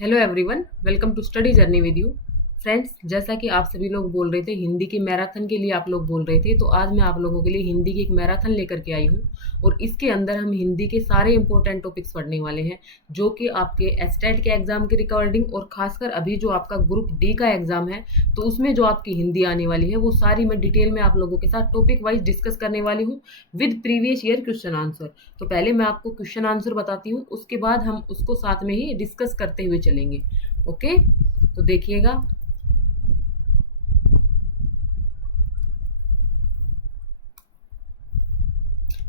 Hello everyone, welcome to study journey with you. Friends, जैसा कि आप सभी लोग बोल रहे थे हिंदी की मैराथन के लिए आप लोग बोल रहे थे, तो आज मैं आप लोगों के लिए हिंदी की एक मैराथन लेकर के आई हूँ। और इसके अंदर हम हिंदी के सारे इंपॉर्टेंट टॉपिक्स पढ़ने वाले हैं, जो कि आपके एस्टेट के एग्जाम की रिकॉर्डिंग और खासकर अभी जो आपका ग्रुप डी का एग्जाम है, तो उसमें जो आपकी हिंदी आने वाली है वो सारी मैं डिटेल में आप लोगों के साथ टॉपिक वाइज डिस्कस करने वाली हूँ with previous year question answer. तो पहले मैं आपको क्वेश्चन आंसर बताती हूँ, उसके बाद हम उसको साथ में ही डिस्कस करते हुए चलेंगे। ओके, तो देखिएगा।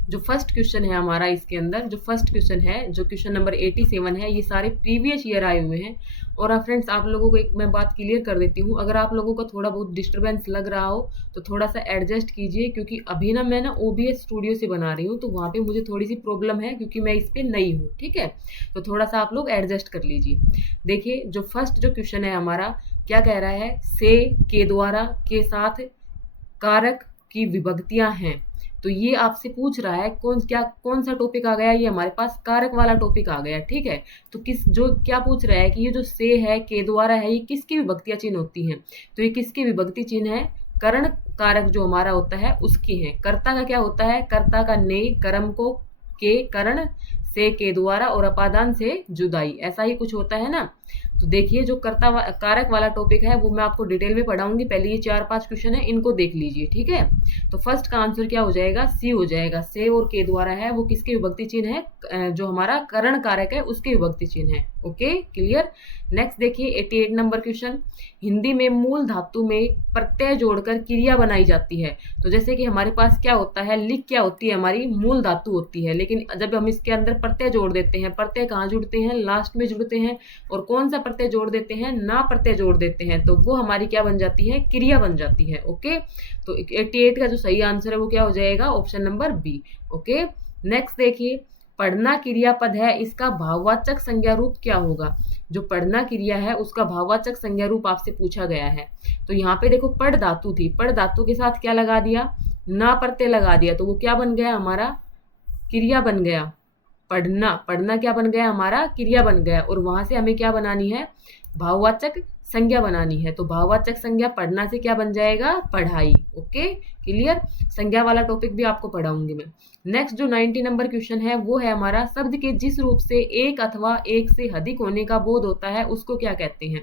जो फर्स्ट क्वेश्चन है हमारा, इसके अंदर जो फर्स्ट क्वेश्चन है, जो क्वेश्चन नंबर 87 है, ये सारे प्रीवियस ईयर आए हुए हैं। और फ्रेंड्स, आप लोगों को एक मैं बात क्लियर कर देती हूँ, अगर आप लोगों को थोड़ा बहुत डिस्टर्बेंस लग रहा हो तो थोड़ा सा एडजस्ट कीजिए, क्योंकि अभी ना मैं OBS स्टूडियो से बना रही हूँ, तो वहाँ पे मुझे थोड़ी सी प्रॉब्लम है, क्योंकि मैं इस पर नई हूँ। ठीक है, तो थोड़ा सा आप लोग एडजस्ट कर लीजिए। देखिए, जो फर्स्ट जो क्वेश्चन है हमारा, क्या कह रहा है, से के द्वारा के साथ कारक की विभक्तियां हैं। तो ये आपसे पूछ रहा है कौन सा टॉपिक आ गया, ये हमारे पास कारक वाला टॉपिक आ गया। ठीक है, तो किस जो क्या पूछ रहा है कि ये जो से है, के द्वारा है, ये किसकी विभक्तियां चिन्ह होती हैं। तो ये किसकी विभक्ति चिन्ह है, करण कारक जो हमारा होता है उसकी है। कर्ता का क्या होता है, कर्ता का ने, कर्म को के करण, से के द्वारा और अपादान से जुदाई, ऐसा ही कुछ होता है ना। तो देखिए, जो कारक वाला टॉपिक है वो मैं आपको डिटेल में पढ़ाऊंगी। पहले ये 4-5 क्वेश्चन है, इनको देख लीजिए। ठीक है, तो फर्स्ट का आंसर क्या हो जाएगा, सी हो जाएगा। से और के द्वारा है, वो किसके विभक्ति चिन्ह है, जो हमारा करण कारक है उसके विभक्ति चिन्ह है। Okay, clear. नेक्स्ट देखिए 88 नंबर क्वेश्चन। हिंदी में मूल धातु में प्रत्यय जोड़कर क्रिया बनाई जाती है। तो जैसे कि हमारे पास क्या होता है, लिख क्या होती है, हमारी मूल धातु होती है, लेकिन जब हम इसके अंदर प्रत्यय जोड़ देते हैं, प्रत्यय कहाँ जुड़ते हैं, लास्ट में जुड़ते हैं। और कौन सा प्रत्यय जोड़ देते हैं, ना प्रत्यय जोड़ देते हैं, तो वो हमारी क्या बन जाती है, क्रिया बन जाती है। ओके, तो 88 का जो सही आंसर है वो क्या हो जाएगा, option number B. Okay, next देखिए, पढ़ना क्रियापद है, इसका भाववाचक संज्ञा रूप क्या होगा। जो पढ़ना क्रिया है उसका भाववाचक संज्ञा रूप आपसे पूछा गया है। तो यहाँ पे देखो, पढ़ धातु थी, पढ़ धातु के साथ क्या लगा दिया, ना प्रत्यय लगा दिया, तो वो क्या बन गया, हमारा क्रिया बन गया। पढ़ना, पढ़ना क्या बन गया, हमारा क्रिया बन गया। और वहां से हमें क्या बनानी है, भाववाचक संज्ञा बनानी है। तो भाववाचक संज्ञा पढ़ना से क्या बन जाएगा, पढ़ाई। Okay, clear. संज्ञा वाला टॉपिक भी आपको पढ़ाऊंगी मैं। नेक्स्ट जो 90 नंबर क्वेश्चन है वो है हमारा, शब्द के जिस रूप से एक अथवा एक से अधिक होने का बोध होता है उसको क्या कहते हैं।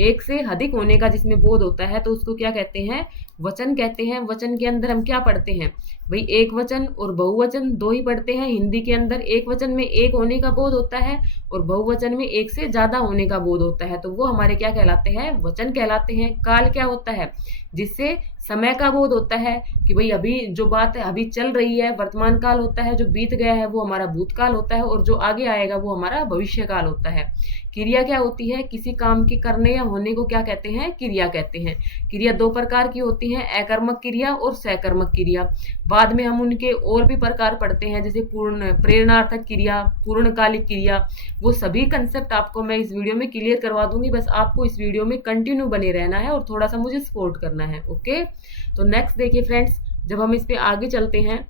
एक से अधिक होने का जिसमें बोध होता है तो उसको क्या कहते हैं, वचन कहते हैं। वचन के अंदर हम क्या पढ़ते हैं भाई, एक वचन और बहुवचन दो ही पढ़ते हैं हिंदी के अंदर। एक वचन में एक होने का बोध होता है और बहुवचन में एक से ज्यादा होने का बोध होता है, तो वो हमारे क्या कहलाते हैं, वचन कहलाते हैं। काल क्या होता है, जिससे समय का बोध होता है कि भाई अभी जो बात है अभी चल रही है, वर्तमान काल होता है। जो बीत गया है वो हमारा भूतकाल होता है, और जो आगे आएगा वो हमारा भविष्य काल होता है। क्रिया क्या होती है, किसी काम के करने या होने को क्या कहते हैं, क्रिया कहते हैं। क्रिया दो प्रकार की होती है, अकर्मक क्रिया और सकर्मक क्रिया। बाद में हम उनके और भी प्रकार पढ़ते हैं, जैसे पूर्ण प्रेरणार्थक क्रिया, पूर्णकालिक क्रिया। वो सभी कंसेप्ट आपको मैं इस वीडियो में क्लियर करवा दूंगी, बस आपको इस वीडियो में कंटिन्यू बने रहना है और थोड़ा सा मुझे सपोर्ट करना है। ओके, तो नेक्स्ट देखिए फ्रेंड्स, जब हम इस पे आगे चलते हैं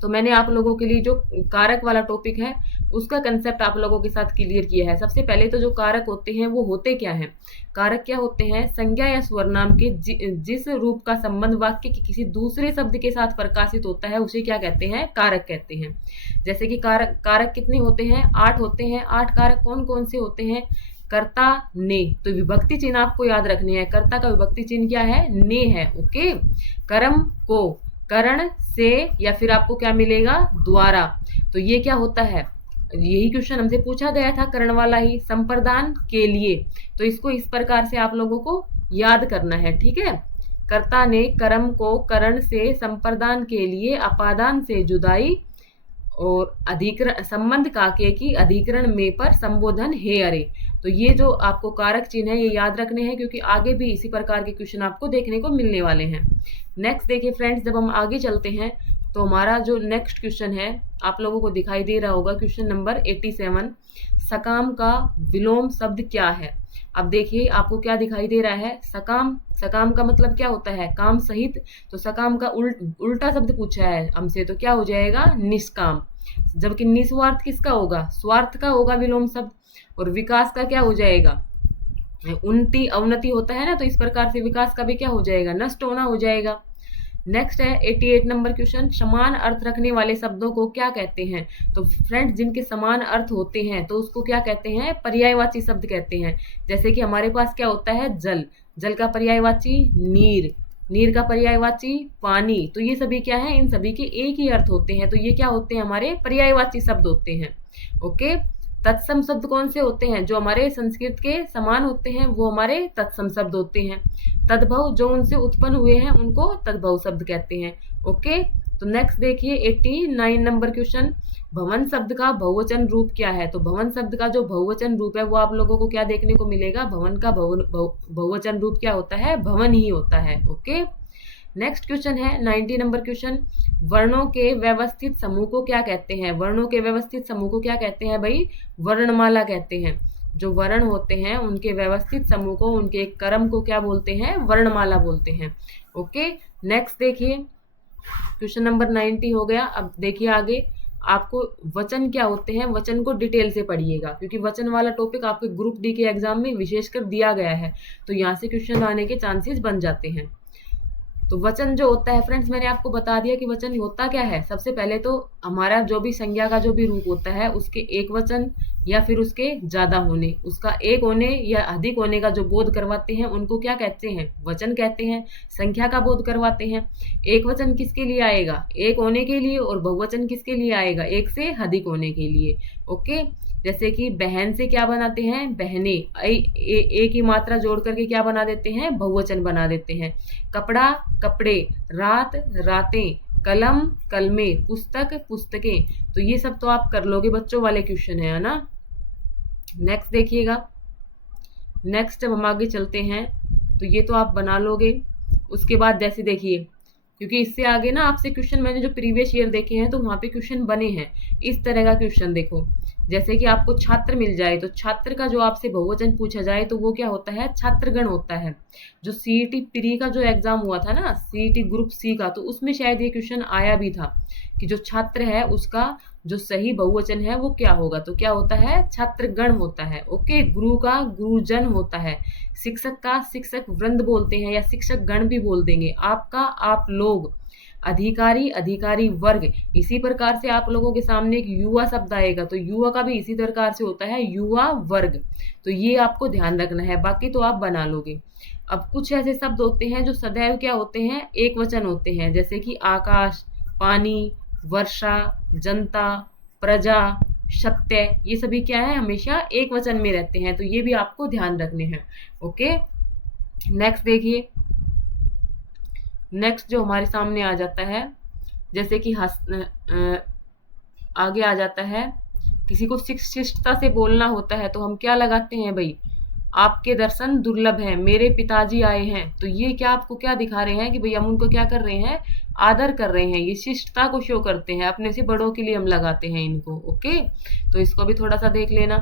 तो मैंने आप लोगों के लिए जो कारक वाला टॉपिक है उसका कंसेप्ट आप लोगों के साथ क्लियर किया है। सबसे पहले तो जो कारक होते हैं वो होते क्या हैं, कारक क्या होते हैं, संज्ञा या स्वरनाम के जिस रूप का संबंध वाक्य के किसी दूसरे शब्द के साथ प्रकाशित होता है उसे क्या कहते हैं, कारक कहते हैं। जैसे कि कारक कितने होते हैं, 8 होते हैं। 8 कारक कौन कौन से होते हैं, कर्ता, ने। तो विभक्ति चिन्ह आपको याद रखने हैं, कर्ता का विभक्ति चिन्ह क्या है, ने है। ओके, कर्म को करण से, या फिर आपको क्या मिलेगा, द्वारा। तो ये क्या होता है, यही क्वेश्चन हमसे पूछा गया था, करण वाला ही, संप्रदान के लिए। तो इसको इस प्रकार से आप लोगों को याद करना है। ठीक है, कर्ता ने कर्म को करण से, संप्रदान के लिए, अपादान से जुदाई, और अधिकरण संबंध काके की अधिकरण में पर संबोधन हे अरे। तो ये जो आपको कारक चिन्ह है ये याद रखने हैं, क्योंकि आगे भी इसी प्रकार के क्वेश्चन आपको देखने को मिलने वाले हैं। नेक्स्ट देखिए फ्रेंड्स, जब हम आगे चलते हैं तो हमारा जो नेक्स्ट क्वेश्चन है आप लोगों को दिखाई दे रहा होगा, क्वेश्चन नंबर 87। सकाम का विलोम शब्द क्या है। अब देखिए आपको क्या दिखाई दे रहा है, सकाम। सकाम का मतलब क्या होता है, काम सहित। तो सकाम का उल्टा शब्द पूछा है हमसे, तो क्या हो जाएगा, निष्काम। जबकि निस्वार्थ किसका होगा, स्वार्थ का होगा विलोम शब्द। और विकास का क्या हो जाएगा, उन्नति अवनति होता है ना, तो इस प्रकार से विकास का भी क्या हो जाएगा, नष्ट होना हो जाएगा। नेक्स्ट है 88 नंबर क्वेश्चन, समान अर्थ रखने वाले शब्दों को क्या कहते हैं। तो फ्रेंड्स जिनके समान अर्थ होते हैं तो उसको क्या कहते हैं, पर्यायवाची शब्द कहते हैं। जैसे कि हमारे पास क्या होता है, जल। जल का पर्यायवाची नीर। नीर का पर्यायवाची पानी। तो ये सभी क्या है, इन सभी के एक ही अर्थ होते हैं, तो ये क्या होते हैं, हमारे पर्यायवाची शब्द होते हैं। ओके। तत्सम शब्द कौन से होते हैं, जो हमारे संस्कृत के समान होते हैं वो हमारे तत्सम शब्द होते हैं। तद्भव जो उनसे उत्पन्न हुए हैं उनको तद्भव शब्द कहते हैं। ओके। तो नेक्स्ट देखिए 89 नंबर क्वेश्चन, भवन शब्द का बहुवचन रूप क्या है। तो भवन शब्द का जो बहुवचन रूप है वो आप लोगों को क्या देखने को मिलेगा, भवन का बहुवचन रूप क्या होता है, भवन ही होता है। ओके। नेक्स्ट क्वेश्चन है 90 नंबर क्वेश्चन, वर्णों के व्यवस्थित समूह को क्या कहते हैं। वर्णों के व्यवस्थित समूह को क्या कहते हैं भाई, वर्णमाला कहते हैं। जो वर्ण होते हैं उनके व्यवस्थित समूह को, उनके एक क्रम को क्या बोलते हैं, वर्णमाला बोलते हैं। ओके। नेक्स्ट देखिए क्वेश्चन नंबर 90 हो गया। अब देखिए आगे आपको वचन क्या होते हैं, वचन को डिटेल से पढ़िएगा, क्योंकि वचन वाला टॉपिक आपके ग्रुप डी के एग्जाम में विशेषकर दिया गया है, तो यहाँ से क्वेश्चन आने के चांसेस बन जाते हैं। तो वचन जो होता है फ्रेंड्स, मैंने आपको बता दिया कि वचन होता क्या है। सबसे पहले तो हमारा जो भी संज्ञा का जो भी रूप होता है उसके एक वचन या फिर उसके ज्यादा होने, उसका एक होने या अधिक होने का जो बोध करवाते हैं उनको क्या कहते हैं, वचन कहते हैं। संख्या का बोध करवाते हैं। एक वचन किसके लिए आएगा, एक होने के लिए, और बहुवचन किसके लिए आएगा, एक से अधिक होने के लिए। ओके। जैसे कि बहन से क्या बनाते हैं, बहने। एक ही मात्रा जोड़ करके क्या बना देते हैं, बहुवचन बना देते हैं। कपड़ा, कपड़े। रात, रातें। कलम, कलमें। पुस्तक, पुस्तकें। तो ये सब तो आप कर लोगे, बच्चों वाले क्वेश्चन है ना। नेक्स्ट देखिएगा। नेक्स्ट जब हम आगे चलते हैं तो ये तो आप बना लोगे। उसके बाद जैसे देखिए, क्योंकि इससे आगे ना आपसे क्वेश्चन मैंने जो प्रीवियस ईयर देखे हैं तो वहाँ पे क्वेश्चन बने हैं इस तरह का क्वेश्चन। देखो जैसे कि आपको छात्र मिल जाए तो छात्र का जो आपसे बहुवचन पूछा जाए तो वो क्या होता है, छात्रगण होता है। जो सीईटी प्री का जो एग्जाम हुआ था ना, सीईटी ग्रुप सी का, तो उसमें शायद ये क्वेश्चन आया भी था कि जो छात्र है उसका जो सही बहुवचन है वो क्या होगा। तो क्या होता है, छात्रगण होता है। ओके। गुरु का गुरुजन होता है। शिक्षक का शिक्षक वृंद बोलते हैं, या शिक्षक गण भी बोल देंगे। आपका आप लोग। अधिकारी अधिकारी वर्ग। इसी प्रकार से आप लोगों के सामने एक युवा शब्द आएगा तो युवा का भी इसी प्रकार से होता है, युवा वर्ग। तो ये आपको ध्यान रखना है, बाकी तो आप बना लोगे। अब कुछ ऐसे शब्द होते हैं जो सदैव क्या होते हैं, एक वचन होते हैं। जैसे कि आकाश, पानी, वर्षा, जनता, प्रजा, सत्य। ये सभी क्या है, हमेशा एक वचन में रहते हैं, तो ये भी आपको ध्यान रखने हैं। ओके। नेक्स्ट देखिए। नेक्स्ट जो हमारे सामने आ जाता है, जैसे कि आगे आ जाता है, किसी को शिष्टता से बोलना होता है तो हम क्या लगाते हैं भाई, आपके दर्शन दुर्लभ है, मेरे पिताजी आए हैं। तो ये क्या आपको क्या दिखा रहे हैं कि भाई हम उनको क्या कर रहे हैं, आदर कर रहे हैं। ये शिष्टता को शो करते हैं, अपने से बड़ों के लिए हम लगाते हैं इनको। ओके। तो इसको भी थोड़ा सा देख लेना।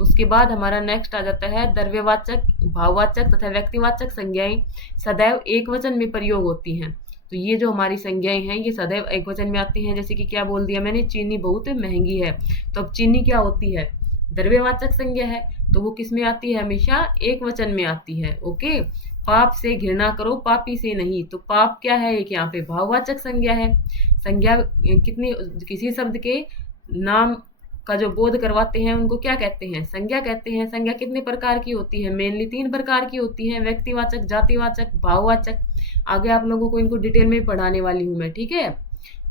उसके बाद हमारा नेक्स्ट आ जाता है, द्रव्यवाचक, भाववाचक तथा व्यक्तिवाचक संज्ञाएं सदैव एक वचन में प्रयोग होती हैं। तो ये जो हमारी संज्ञाएं हैं ये सदैव एक वचन में आती हैं। जैसे कि क्या बोल दिया मैंने, चीनी बहुत महंगी है। तो अब चीनी क्या होती है, द्रव्यवाचक संज्ञा है, तो वो किस में आती है, हमेशा एक वचन में आती है। ओके। पाप से घृणा करो, पापी से नहीं। तो पाप क्या है, एक यहाँ पे भाववाचक संज्ञा है। संज्ञा कितनी, किसी शब्द के नाम का जो बोध करवाते हैं उनको क्या कहते हैं, संज्ञा कहते हैं। संज्ञा कितने प्रकार की होती है, मेनली 3 प्रकार की होती है, व्यक्तिवाचक, जातिवाचक, भाववाचक। आगे आप लोगों को इनको डिटेल में पढ़ाने वाली हूँ मैं, ठीक है।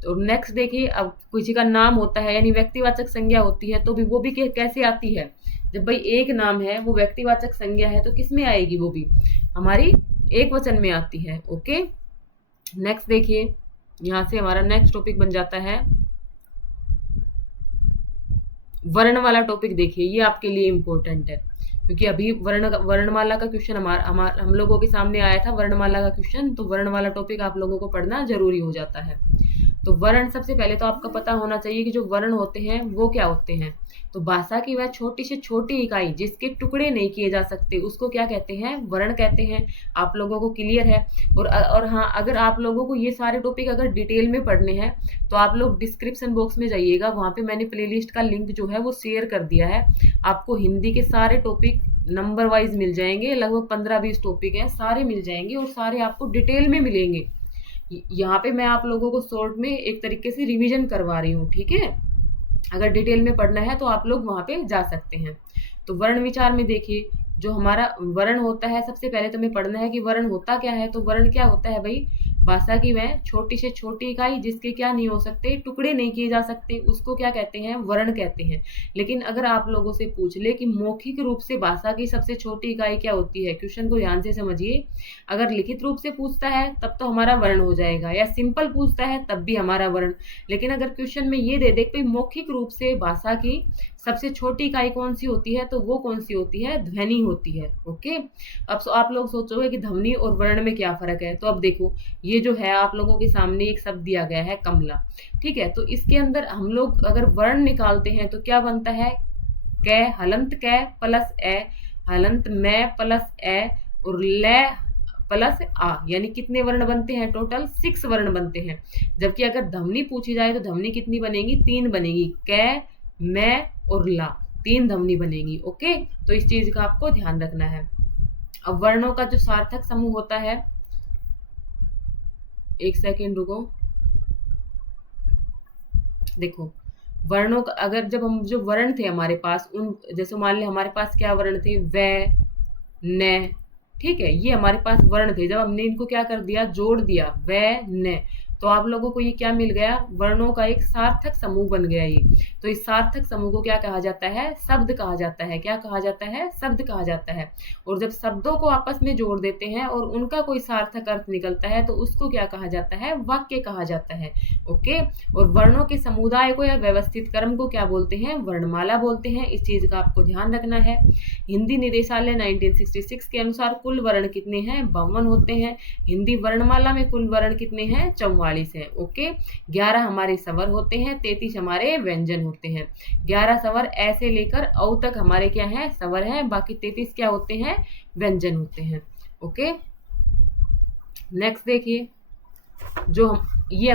तो नेक्स्ट देखिए, अब किसी का नाम होता है यानी व्यक्तिवाचक संज्ञा होती है, तो भी वो भी कैसे आती है, जब भाई एक नाम है वो व्यक्तिवाचक संज्ञा है तो किस में आएगी, वो भी हमारी एक वचन में आती है। ओके। नेक्स्ट देखिए, यहाँ से हमारा नेक्स्ट टॉपिक बन जाता है वर्ण वाला टॉपिक। देखिए ये आपके लिए इम्पोर्टेंट है, क्योंकि अभी वर्णमाला का क्वेश्चन हम लोगों के सामने आया था, वर्णमाला का क्वेश्चन। तो वर्ण वाला टॉपिक आप लोगों को पढ़ना जरूरी हो जाता है। तो वर्ण सबसे पहले तो आपका पता होना चाहिए कि जो वर्ण होते हैं वो क्या होते हैं। तो भाषा की वह छोटी से छोटी इकाई जिसके टुकड़े नहीं किए जा सकते उसको क्या कहते हैं, वर्ण कहते हैं। आप लोगों को क्लियर है। और हाँ, अगर आप लोगों को ये सारे टॉपिक अगर डिटेल में पढ़ने हैं तो आप लोग डिस्क्रिप्शन बॉक्स में जाइएगा, वहाँ पे मैंने प्लेलिस्ट का लिंक जो है वो शेयर कर दिया है। आपको हिंदी के सारे टॉपिक नंबर वाइज मिल जाएंगे, लगभग 15-20 टॉपिक हैं, सारे मिल जाएंगे और सारे आपको डिटेल में मिलेंगे। यहाँ पे मैं आप लोगों को शॉर्ट में एक तरीके से रिवीजन करवा रही हूँ, ठीक है। अगर डिटेल में पढ़ना है तो आप लोग वहाँ पे जा सकते हैं। तो वर्ण विचार में देखिए, जो हमारा वर्ण होता है, सबसे पहले तो हमें पढ़ना है कि वर्ण होता क्या है। तो वर्ण क्या होता है भाई, भाषा की वह छोटी से छोटी इकाई जिसके क्या नहीं हो सकते, टुकड़े नहीं किए जा सकते, उसको क्या कहते हैं, वर्ण कहते हैं। लेकिन अगर आप लोगों से पूछ ले कि मौखिक रूप से भाषा की सबसे छोटी इकाई क्या होती है, क्वेश्चन को ध्यान से समझिए। अगर लिखित रूप से पूछता है तब तो हमारा वर्ण हो जाएगा, या सिंपल पूछता है तब भी हमारा वर्ण। लेकिन अगर क्वेश्चन में ये दे दे कि मौखिक रूप से भाषा की सबसे छोटी इकाई कौन सी होती है, तो वो कौन सी होती है, ध्वनि होती है। ओके। अब आप लोग सोचोगे कि ध्वनि और वर्ण में क्या फर्क है। तो अब देखो, ये जो है आप लोगों के सामने एक शब्द दिया गया है, कमला, ठीक है। तो इसके अंदर हम लोग अगर वर्ण निकालते हैं तो क्या बनता है, कै हलंत कै प्लस ए, हलंत मैं प्लस ए और ले प्लस आ, यानी कितने वर्ण बनते हैं, टोटल 6 वर्ण बनते हैं। जबकि अगर ध्वनि पूछी जाए तो ध्वनि कितनी बनेगी, 3 बनेगी, कै मैं और ला, 3 ध्वनि बनेगी। ओके। तो इस चीज का आपको ध्यान रखना है। अब वर्णों का जो सार्थक समूह होता है, एक सेकेंड रुको, देखो वर्णों का अगर जब हम जो वर्ण थे हमारे पास, उन जैसे मान ले हमारे पास क्या वर्ण थे, वे न, ठीक है, ये हमारे पास वर्ण थे। जब हमने इनको क्या कर दिया, जोड़ दिया, वे न, तो आप लोगों को ये क्या मिल गया, वर्णों का एक सार्थक समूह बन गया ये। तो इस सार्थक समूह को क्या कहा जाता है, शब्द कहा जाता है। क्या कहा जाता है, शब्द कहा जाता है। और जब शब्दों को आपस में जोड़ देते हैं और उनका कोई सार्थक अर्थ निकलता है तो उसको क्या कहा जाता है, वाक्य कहा जाता है। ओके। और वर्णों के समुदाय को या व्यवस्थित क्रम को क्या बोलते हैं, वर्णमाला बोलते हैं। इस चीज का आपको ध्यान रखना है। हिंदी निदेशालय 1966 के अनुसार कुल वर्ण कितने हैं, 52 होते हैं। हिंदी वर्णमाला में कुल वर्ण कितने हैं, 44 है। ओके। 11 हमारे स्वर होते हैं, 33 हमारे व्यंजन होते हैं। 11 स्वर ऐसे लेकर औ तक हमारे क्या है, स्वर हैं, बाकी 33 क्या होते हैं, व्यंजन होते हैं। ओके। नेक्स्ट देखिए, जो हम ये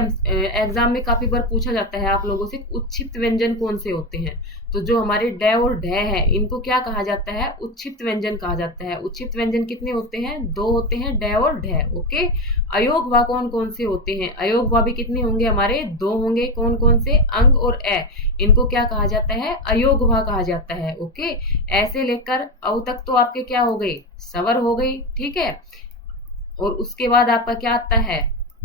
एग्जाम में काफी बार पूछा जाता है आप लोगों से, उच्छिप्त व्यंजन कौन से होते हैं। तो जो हमारे ड और ढ है, इनको क्या कहा जाता है, उच्छिप्त व्यंजन कहा जाता है। उच्छिप्त व्यंजन कितने होते हैं, 2 होते हैं, ड और ढ। ओके। अयोगवा कौन कौन से होते हैं, अयोगवा भी कितने होंगे हमारे, 2 होंगे। कौन कौन से, अंग और ए, इनको क्या कहा जाता है, अयोगवा कहा जाता है। ओके। ऐसे लेकर औ तक तो आपके क्या हो गई, स्वर हो गई, ठीक है। और उसके बाद आपका क्या आता है,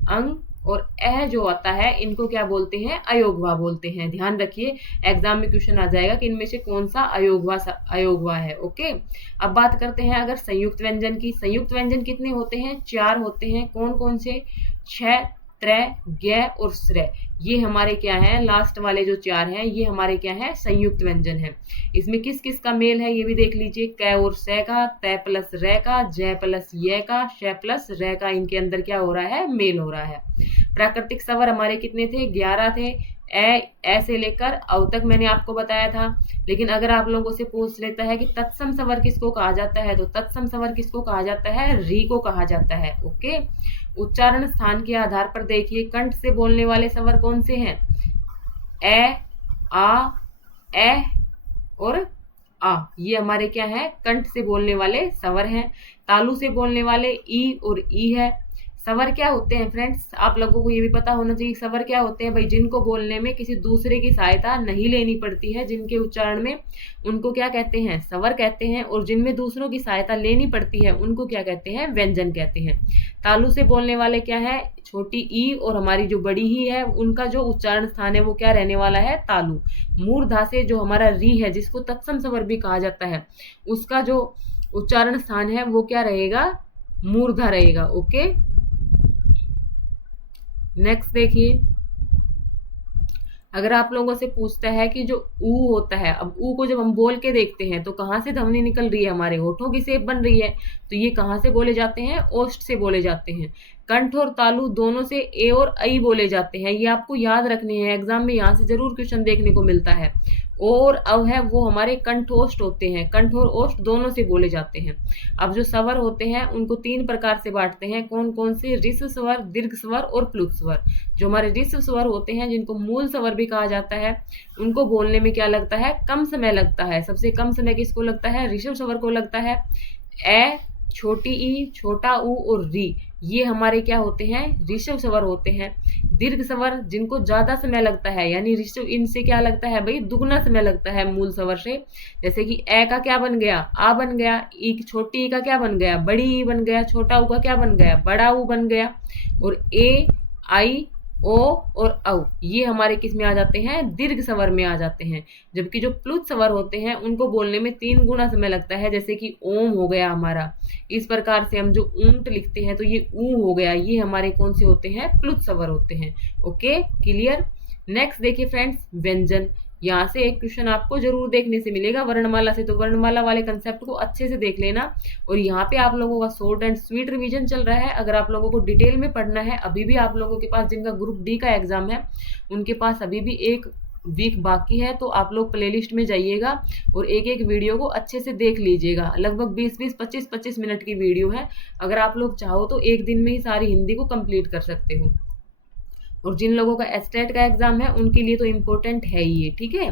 अंग और अह जो आता है, इनको क्या बोलते हैं, अयोगवा बोलते हैं। ध्यान रखिए, एग्जाम में क्वेश्चन आ जाएगा कि इनमें से कौन सा अयोगवा है। ओके। अब बात करते हैं अगर संयुक्त व्यंजन की। संयुक्त व्यंजन कितने होते हैं, 4 होते हैं। कौन कौन से, छ, त्रय, ज्ञ और श्रय। ये हमारे क्या है, लास्ट वाले जो 4 हैं, ये हमारे क्या है, संयुक्त व्यंजन है। इसमें किस किस का मेल है ये भी देख लीजिए, कै और सै का, तय प्लस रै का, जय प्लस य का, श प्लस रै का, इनके अंदर क्या हो रहा है, मेल हो रहा है। प्राकृतिक स्वर हमारे कितने थे, 11 थे। ऐसे लेकर औ तक मैंने आपको बताया था। लेकिन अगर आप लोगों से पूछ लेता है कि तत्सम स्वर किसको कहा जाता है, तो तत्सम स्वर किसको कहा जाता है, री को कहा जाता है। ओके। उच्चारण स्थान के आधार पर देखिए, कंठ से बोलने वाले स्वर कौन से हैं, ए, आ, ए और आ, ये हमारे क्या है, कंठ से बोलने वाले स्वर हैं। तालु से बोलने वाले ई और ई है। स्वर क्या होते हैं फ्रेंड्स, आप लोगों को ये भी पता होना चाहिए, स्वर क्या होते हैं भाई, जिनको बोलने में किसी दूसरे की सहायता नहीं लेनी पड़ती है, जिनके उच्चारण में, उनको क्या कहते हैं, स्वर कहते हैं। और जिनमें दूसरों की सहायता लेनी पड़ती है, उनको क्या कहते हैं, व्यंजन कहते हैं। तालु से बोलने वाले क्या है, छोटी ई और हमारी जो बड़ी ही है, उनका जो उच्चारण स्थान है वो क्या रहने वाला है, तालु। मूर्धा से जो हमारा री है, जिसको तत्सम स्वर भी कहा जाता है, उसका जो उच्चारण स्थान है वो क्या रहेगा, मूर्धा रहेगा। ओके। नेक्स्ट देखिए, अगर आप लोगों से पूछता है कि जो ऊ होता है, अब ऊ को जब हम बोल के देखते हैं तो कहाँ से ध्वनि निकल रही है, हमारे होठों की शेप बन रही है, तो ये कहाँ से बोले जाते हैं, ओष्ठ से बोले जाते हैं। कंठ और तालु दोनों से ए और ऐ बोले जाते हैं, ये आपको याद रखने हैं, एग्जाम में यहाँ से जरूर क्वेश्चन देखने को मिलता है। ओ और अव है वो हमारे कंठोष्ठ होते हैं, कंठ और ओष्ठ दोनों से बोले जाते हैं। अब जो स्वर होते हैं उनको 3 प्रकार से बांटते हैं, कौन कौन से, ऋस्व स्वर, दीर्घ स्वर और प्लुत स्वर। जो हमारे ऋस्व स्वर होते हैं, जिनको मूल स्वर भी कहा जाता है, उनको बोलने में क्या लगता है, कम समय लगता है। सबसे कम समय किसको लगता है, ऋषभ स्वर को लगता है। ए, छोटी ई, छोटा ऊ और री, ये हमारे क्या होते हैं, ऋषभ स्वर होते हैं। दीर्घ स्वर जिनको ज्यादा समय लगता है, यानी ऋषभ, इनसे क्या लगता है भाई, दुगना समय लगता है मूल स्वर से। जैसे कि ए का क्या बन गया, आ बन गया, ई, छोटी ई का क्या बन गया, बड़ी ई बन गया, छोटा ऊ का क्या बन गया, बड़ा ऊ बन गया। और ए, आई, ओ और औ, ये हमारे किस में आ जाते हैं, दीर्घ स्वर में आ जाते हैं। जबकि जो प्लुत स्वर होते हैं उनको बोलने में 3 गुना समय लगता है। जैसे कि ओम हो गया हमारा, इस प्रकार से हम जो ऊंट लिखते हैं तो ये ऊ हो गया, ये हमारे कौन से होते हैं, प्लुत स्वर होते हैं। Okay, clear. नेक्स्ट देखिए फ्रेंड्स, व्यंजन। यहाँ से एक क्वेश्चन आपको जरूर देखने से मिलेगा वर्णमाला से, तो वर्णमाला वाले कंसेप्ट को अच्छे से देख लेना। और यहाँ पे आप लोगों का शॉर्ट एंड स्वीट रिवीजन चल रहा है। अगर आप लोगों को डिटेल में पढ़ना है, अभी भी आप लोगों के पास, जिनका ग्रुप डी का एग्जाम है, उनके पास अभी भी 1 वीक बाकी है, तो आप लोग प्लेलिस्ट में जाइएगा और एक एक वीडियो को अच्छे से देख लीजिएगा। लगभग 20-20, 25-25 मिनट की वीडियो है। अगर आप लोग चाहो तो एक दिन में ही सारी हिंदी को कंप्लीट कर सकते हो। और जिन लोगों का एस्टेट का एग्जाम है उनके लिए तो इम्पोर्टेंट है ही ये, ठीक है।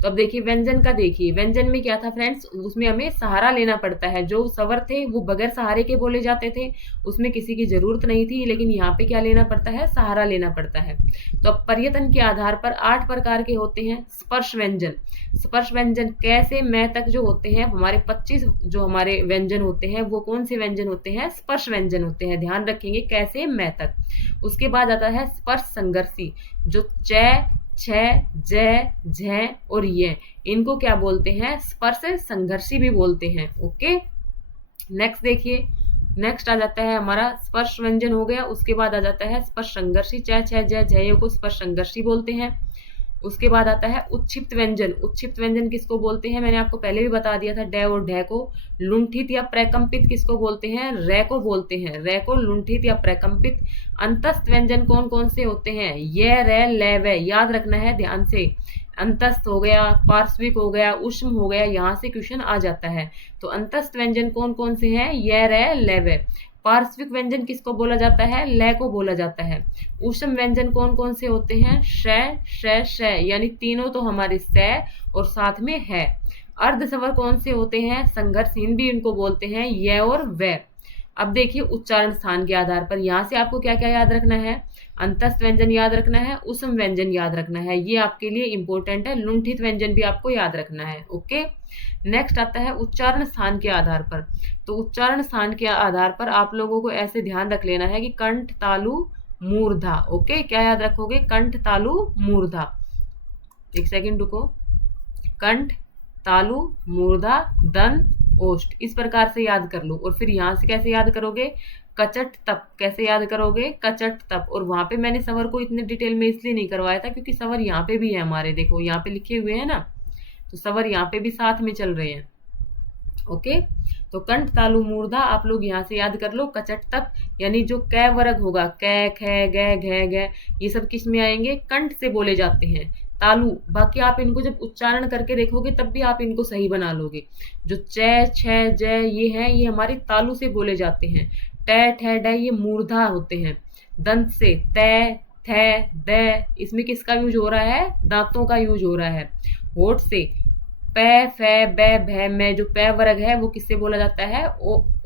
तो अब देखिए व्यंजन का, देखिए व्यंजन में क्या था फ्रेंड्स, उसमें हमें सहारा लेना पड़ता है। जो स्वर थे वो बगैर सहारे के बोले जाते थे, उसमें किसी की जरूरत नहीं थी, लेकिन यहाँ पे क्या लेना पड़ता है, सहारा लेना पड़ता है। तो अब पर्यटन के आधार पर 8 प्रकार के होते हैं स्पर्श व्यंजन। स्पर्श व्यंजन कैसे मैं तक जो होते हैं हमारे 25 जो हमारे व्यंजन होते हैं, वो कौन से व्यंजन होते हैं, स्पर्श व्यंजन होते हैं। ध्यान रखेंगे कैसे मैं तक। उसके बाद आता है स्पर्श संघर्षी, जो च, छ, ज, झ और ये, इनको क्या बोलते हैं, स्पर्श संघर्षी भी बोलते हैं। ओके, नेक्स्ट देखिए, नेक्स्ट आ जाता है हमारा स्पर्श व्यंजन हो गया। उसके बाद आ जाता है स्पर्श संघर्षी, च, छ, ज, झ को स्पर्श संघर्षी बोलते हैं। उसके बाद आता है उत्क्षिप्त व्यंजन। उत्क्षिप्त व्यंजन किसको बोलते हैं, मैंने आपको पहले भी बता दिया था, डे और ढे को। लुंठित या प्रकंपित किसको बोलते हैं, रे को बोलते हैं, रे को लुंठित या प्रकंपित। अंतस्थ व्यंजन कौन कौन से होते हैं, ये, रे, ले, वे, याद रखना है ध्यान से। अंतस्थ हो गया, पार्श्विक हो गया, उष्म हो गया, यहाँ से क्वेश्चन आ जाता है। तो अंतस्थ व्यंजन कौन कौन से हैं, ये, रे, ले, वे। पार्श्विक व्यंजन किसको बोला जाता है, लय को बोला जाता है। उष्म व्यंजन कौन कौन से होते हैं, श, श, श, यानी तीनों तो हमारे स और साथ में है। अर्ध स्वर कौन से होते हैं, संघर्षहीन भी इनको बोलते हैं, य और व। अब देखिए उच्चारण स्थान के आधार पर, यहाँ से आपको क्या क्या याद रखना है, अंतस्थ व्यंजन याद रखना है, उष्म व्यंजन याद रखना है, ये आपके लिए इंपॉर्टेंट है। लुंठित व्यंजन भी आपको याद रखना है। ओके, नेक्स्ट आता है उच्चारण स्थान के आधार पर। तो उच्चारण स्थान के आधार पर आप लोगों को ऐसे ध्यान रख लेना है कि कंठ, तालु, मूर्धा। ओके, क्या याद रखोगे, कंठ, तालु, मूर्धा। एक सेकंड रुको, कंठ, तालु, मूर्धा, दंत, ओष्ठ, इस प्रकार से याद कर लो। और फिर यहाँ से कैसे याद करोगे, कचट, तप, कैसे याद करोगे, कचट, तप। और वहां पे मैंने स्वर को इतने डिटेल में इसलिए नहीं करवाया था क्योंकि स्वर यहाँ पे भी है हमारे, देखो यहाँ पे लिखे हुए हैं ना, तो स्वर यहाँ पे भी साथ में चल रहे हैं। ओके, तो कंठ, तालु, मूर्धा आप लोग यहाँ से याद कर लो। कचट, तप, यानी जो कै वर्ग होगा, कै, ख, ग, घ, ग, ये सब किस में आएंगे, कंठ से बोले जाते हैं। तालु, बाकी आप इनको जब उच्चारण करके देखोगे तब भी आप इनको सही बना लोगे। जो च, छ, ज ये हैं, ये हमारे तालु से बोले जाते हैं। ट, ठ, ड ये मूर्धा होते हैं। दंत से त, थ, द, इसमें किसका यूज हो रहा है, दांतों का यूज हो रहा है। होठ से प, फ, ब, भ, में, जो प वर्ग है वो किससे बोला जाता है,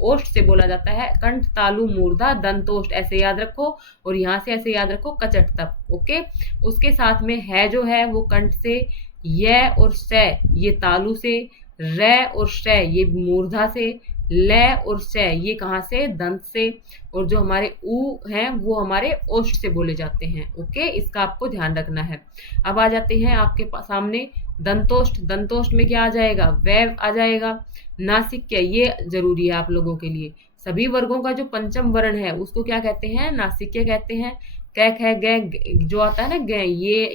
ओष्ठ से बोला जाता है। कंठ, तालु, मूर्धा, दंतोष्ठ, ऐसे याद रखो। और यहाँ से ऐसे याद रखो, कचट, तप। ओके, उसके साथ में है जो है वो कंठ से, य और स ये तालु से, र और श ये मूर्धा से, ल और स ये कहाँ से, दंत से। और जो हमारे ऊ हैं वो हमारे ओष्ठ से बोले जाते हैं। ओके, इसका आपको ध्यान रखना है। अब आ जाते हैं आपके सामने दंतोष्ठ। दंतोष्ठ में क्या आ जाएगा, वैव आ जाएगा। नासिक्य, ये जरूरी है आप लोगों के लिए। सभी वर्गों का जो पंचम वर्ण है उसको क्या कहते हैं, नासिक्य कहते हैं। क, ख, ग जो आता है ना, ग,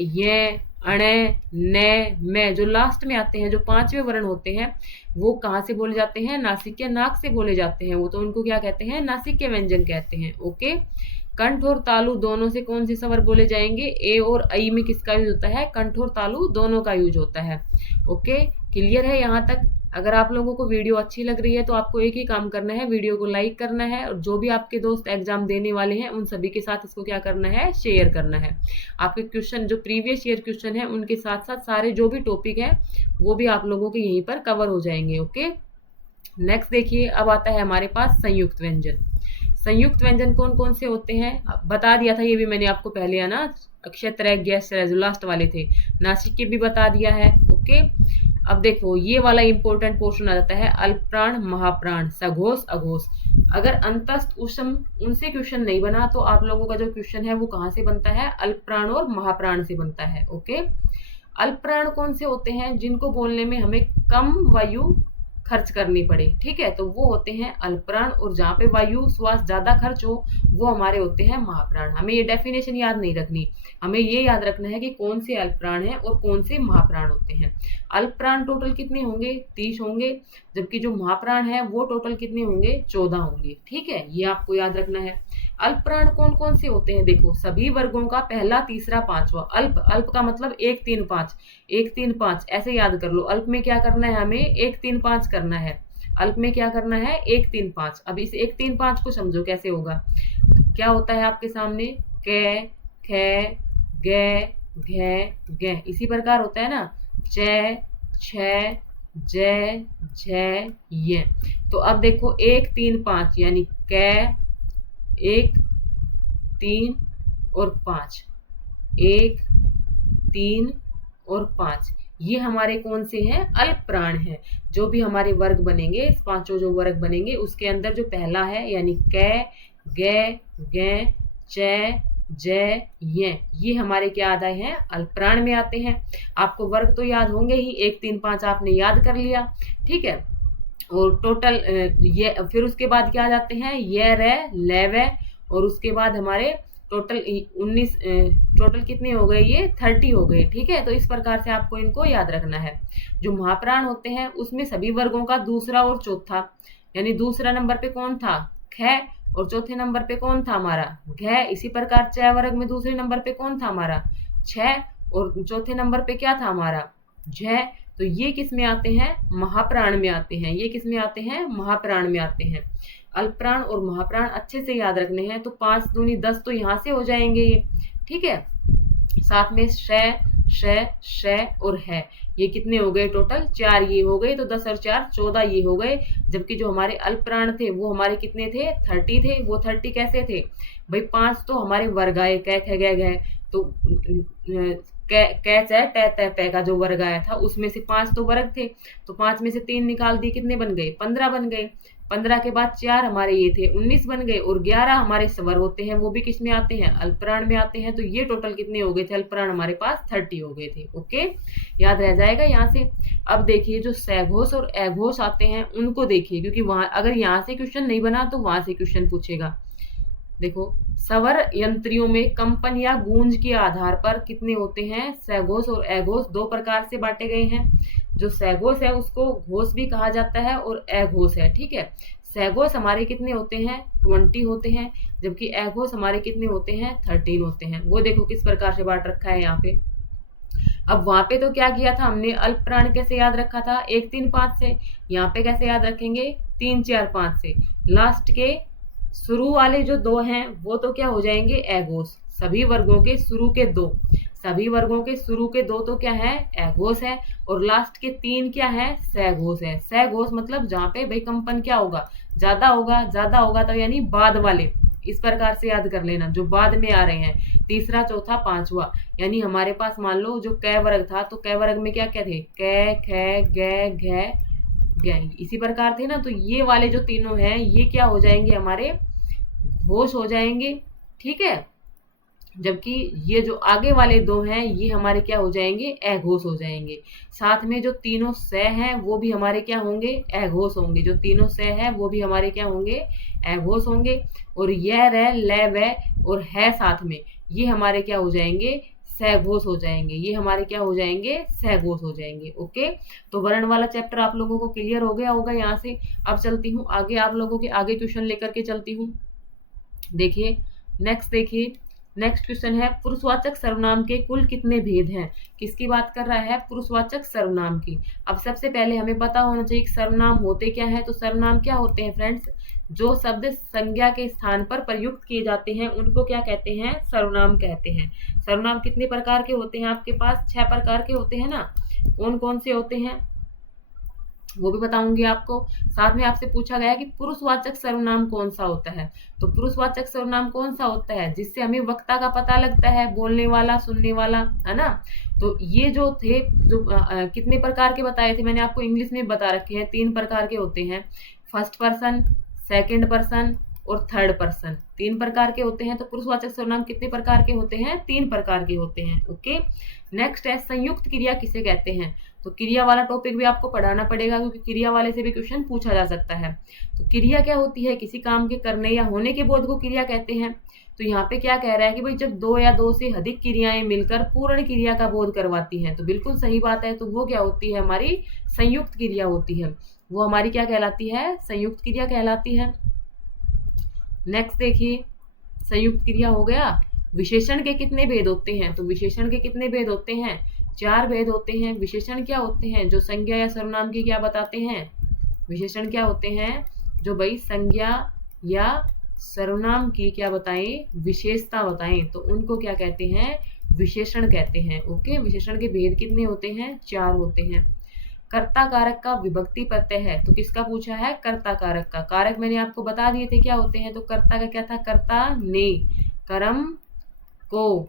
ये अणे, ने, में जो लास्ट में आते हैं, जो पांचवें वर्ण होते हैं, वो कहाँ से बोले जाते हैं? नासिक या नाक से बोले जाते हैं। वो तो उनको क्या कहते हैं? नासिक के व्यंजन कहते हैं। ओके। कंठ और तालु दोनों से कौन से स्वर बोले जाएंगे? ए और ऐ में किसका यूज होता है? कंठ और तालु दोनों का यूज होता है। ओके, क्लियर है यहाँ तक? अगर आप लोगों को वीडियो अच्छी लग रही है तो आपको एक ही काम करना है, वीडियो को लाइक करना है, और जो भी आपके दोस्त एग्जाम देने वाले हैं उन सभी के साथ इसको क्या करना है? शेयर करना है। आपके क्वेश्चन जो प्रीवियस ईयर क्वेश्चन है उनके साथ साथ सारे जो भी टॉपिक है वो भी आप लोगों के यहीं पर कवर हो जाएंगे। ओके, नेक्स्ट देखिए, अब आता है हमारे पास संयुक्त व्यंजन। संयुक्त व्यंजन कौन कौन से होते हैं? बता दिया था ये भी मैंने आपको पहले, है ना, अक्षत्र, गैस, जो लास्ट वाले थे, नासिक के भी बता दिया है। ओके, अब देखो ये वाला इंपॉर्टेंट पोर्शन आ जाता है, अल्पप्राण, महाप्राण, सघोष, अघोष। अगर अंतस्थ उष्म उनसे क्वेश्चन नहीं बना तो आप लोगों का जो क्वेश्चन है वो कहाँ से बनता है? अल्पप्राण और महाप्राण से बनता है। ओके, अल्पप्राण कौन से होते हैं? जिनको बोलने में हमें कम वायु खर्च करनी पड़े, ठीक है, तो वो होते हैं अल्पप्राण। और जहाँ पे वायु श्वास ज्यादा खर्च हो वो हमारे होते हैं महाप्राण। हमें ये डेफिनेशन याद नहीं रखनी, हमें ये याद रखना है कि कौन से अल्पप्राण हैं और कौन से महाप्राण होते हैं। अल्पप्राण टोटल कितने होंगे? 30 होंगे, जबकि जो महाप्राण है वो टोटल कितने होंगे? 14 होंगे। ठीक है, ये आपको याद रखना है। अल्पप्राण कौन कौन से होते हैं? देखो, सभी वर्गों का पहला, तीसरा, पांचवा। अल्प, अल्प का मतलब 1 3 5, 1 3 5 ऐसे याद कर लो। अल्प में क्या करना है हमें? 1 3 5 करना है। अल्प में क्या करना है? 1 3 5। अब इस 1 3 5 को समझो कैसे होगा। क्या होता है आपके सामने? कै, खे, गे, घे, गे, इसी प्रकार होता है ना, च, छ, ज, झ, य। तो अब देखो 1 3 5 यानी कै, 1 3 और 5, 1 3 और 5, ये हमारे कौन से हैं? अल्प प्राण है। जो भी हमारे वर्ग बनेंगे, इस पांचों जो वर्ग बनेंगे उसके अंदर जो पहला है यानी कै, गे, गे, च, ज, ये हमारे क्या आते हैं? अल्प प्राण में आते हैं। आपको वर्ग तो याद होंगे ही, 1 3 5 आपने याद कर लिया, ठीक है। और टोटल ये, फिर उसके बाद क्या आ जाते हैं? ये, रे, लेवे, और उसके बाद हमारे टोटल 19, टोटल कितने हो गए? ये 30 हो गए। ठीक है, तो इस प्रकार से आपको इनको याद रखना है। जो महाप्राण होते हैं उसमें सभी वर्गों का दूसरा और चौथा, यानी दूसरा नंबर पे कौन था? ख, और चौथे नंबर पे कौन था? हमारा घ। इसी प्रकार च वर्ग में दूसरे नंबर पे कौन था? हमारा छ, और चौथे नंबर पे क्या था? हमारा झ। तो ये किस में आते हैं? महाप्राण में आते हैं। ये किस में आते हैं? महाप्राण में आते हैं। अल्पप्राण और महाप्राण अच्छे से याद रखने हैं। तो 5 दूनी 10 तो यहाँ से हो जाएंगे ये, ठीक है। साथ में श, श और है, ये कितने हो गए? टोटल 4 ये हो गए। तो 10 और 4 14 ये हो गए। जबकि जो हमारे अल्पप्राण थे वो हमारे कितने थे? 30 थे। वो 30 कैसे थे भाई? 5 तो हमारे वर्ग आए, कै, ख, गए, तो कैच है टे, ते, पे का जो वर्ग आया था उसमें से 5 तो वर्ग थे, तो 5 में से 3 निकाल दिए, कितने बन गए? 15 बन गए। 15 के बाद 4 हमारे ये थे, 19 बन गए। और 11 हमारे स्वर होते हैं, वो भी किस में आते हैं? अल्पप्राण में आते हैं। तो ये टोटल कितने हो गए थे? अल्पप्राण हमारे पास 30 हो गए थे। ओके, याद रह जाएगा यहाँ से। अब देखिए जो सघोष और अघोष आते हैं उनको देखिए, क्योंकि वहां अगर यहाँ से क्वेश्चन नहीं बना तो वहां से क्वेश्चन पूछेगा। देखो, स्वर यंत्रियों में कंपन या गूंज के आधार पर कितने होते हैं? सघोष और अघोष 2 प्रकार से बांटे गए हैं। जो सघोष है उसको घोष भी कहा जाता है और अघोष है, ठीक है। सघोष हमारे कितने होते हैं? 20 होते हैं, जबकि अघोष हमारे कितने होते हैं? 13 होते हैं। वो देखो किस प्रकार से बांट रखा है यहाँ पे। अब वहां पे तो क्या किया था हमने? अल्प प्राण कैसे याद रखा था? 1 3 5 से। यहाँ पे कैसे याद रखेंगे? 3 4 5 से। लास्ट के शुरू वाले जो 2 हैं वो तो क्या हो जाएंगे? अघोष। सभी वर्गों के शुरू के 2, सभी वर्गों के शुरू के 2 तो क्या है? अघोष है। और लास्ट के 3 क्या है? सघोष है। सघोष मतलब जहाँ पे भाई कंपन क्या होगा? ज्यादा होगा। ज्यादा होगा तो यानी बाद वाले, इस प्रकार से याद कर लेना, जो बाद में आ रहे हैं, तीसरा, चौथा, पांचवा। यानी हमारे पास मान लो जो कै वर्ग था, तो कै वर्ग में क्या क्या थे? कै, ख, ग, घ, इसी प्रकार थे ना। तो ये वाले जो तीनों हैं ये क्या हो जाएंगे? हमारे घोष हो जाएंगे, ठीक है। जबकि ये जो आगे वाले 2 हैं ये हमारे क्या हो जाएंगे? अघोष हो जाएंगे। साथ में जो तीनों स हैं वो भी हमारे क्या होंगे? अघोष होंगे। जो तीनों स हैं वो भी हमारे क्या होंगे? अघोष होंगे। और यह, र, ल, व और है साथ में, ये हमारे क्या हो जाएंगे? सहघोष हो जाएंगे, ये हमारे क्या हो जाएंगे, सहघोष हो जाएंगे। ओके, तो वर्ण वाला चैप्टर आप लोगों को क्लियर हो गया होगा यहाँ से। अब चलती हूँ आगे, आप लोगों के आगे क्वेश्चन लेकर के चलती हूँ। देखिए देखिए नेक्स्ट क्वेश्चन है, पुरुषवाचक सर्वनाम के कुल कितने भेद हैं। किसकी बात कर रहा है, पुरुषवाचक सर्वनाम की। अब सबसे पहले हमें पता होना चाहिए कि सर्वनाम होते क्या है। तो सर्वनाम क्या होते हैं फ्रेंड्स, जो शब्द संज्ञा के स्थान पर प्रयुक्त किए जाते हैं उनको क्या कहते हैं, सर्वनाम कहते हैं। सर्वनाम कितने प्रकार के होते हैं आपके पास, 6 प्रकार के होते हैं ना। कौन कौन से होते हैं वो भी बताऊंगी आपको। साथ में आपसे पूछा गया कि पुरुषवाचक सर्वनाम कौन सा होता है। तो पुरुषवाचक सर्वनाम कौन सा होता है, जिससे हमें वक्ता का पता लगता है, बोलने वाला, सुनने वाला, है ना। तो ये जो थे, जो कितने प्रकार के बताए थे मैंने आपको, इंग्लिश में बता रखे हैं, 3 प्रकार के होते हैं। फर्स्ट पर्सन, सेकंड पर्सन और थर्ड पर्सन, 3 प्रकार के होते हैं। तो पुरुषवाचक सर्वनाम कितने प्रकार के होते हैं, 3 प्रकार के होते हैं। ओके, नेक्स्ट है संयुक्त क्रिया किसे कहते हैं। तो क्रिया वाला टॉपिक भी आपको पढ़ाना पड़ेगा, क्योंकि क्रिया वाले से भी क्वेश्चन पूछा जा सकता है। तो क्रिया क्या होती है, किसी काम के करने या होने के बोध को क्रिया कहते हैं। तो यहाँ पे क्या कह रहा है कि भाई जब 2 या 2 से अधिक क्रियाएं मिलकर पूर्ण क्रिया का बोध करवाती हैं, तो बिल्कुल सही बात है। तो वो क्या होती है, हमारी संयुक्त क्रिया होती है। वो हमारी क्या कहलाती है, संयुक्त क्रिया कहलाती है। नेक्स्ट देखिए, संयुक्त क्रिया हो गया। विशेषण के कितने भेद होते हैं। तो विशेषण के कितने भेद होते हैं, 4 भेद होते हैं। विशेषण क्या होते हैं, जो संज्ञा या सर्वनाम की क्या बताते हैं। विशेषण क्या होते हैं, जो भाई संज्ञा या सर्वनाम की क्या बताएं, विशेषता बताएं, तो उनको क्या कहते हैं, विशेषण कहते हैं। ओके, विशेषण के भेद कितने होते हैं, 4 होते हैं। कर्ता कारक का विभक्ति प्रत्यय है। तो किसका पूछा है, कर्ता कारक का। कारक मैंने आपको बता दिए थे क्या होते हैं। तो कर्ता का क्या था, कर्ता ने, कर्म को,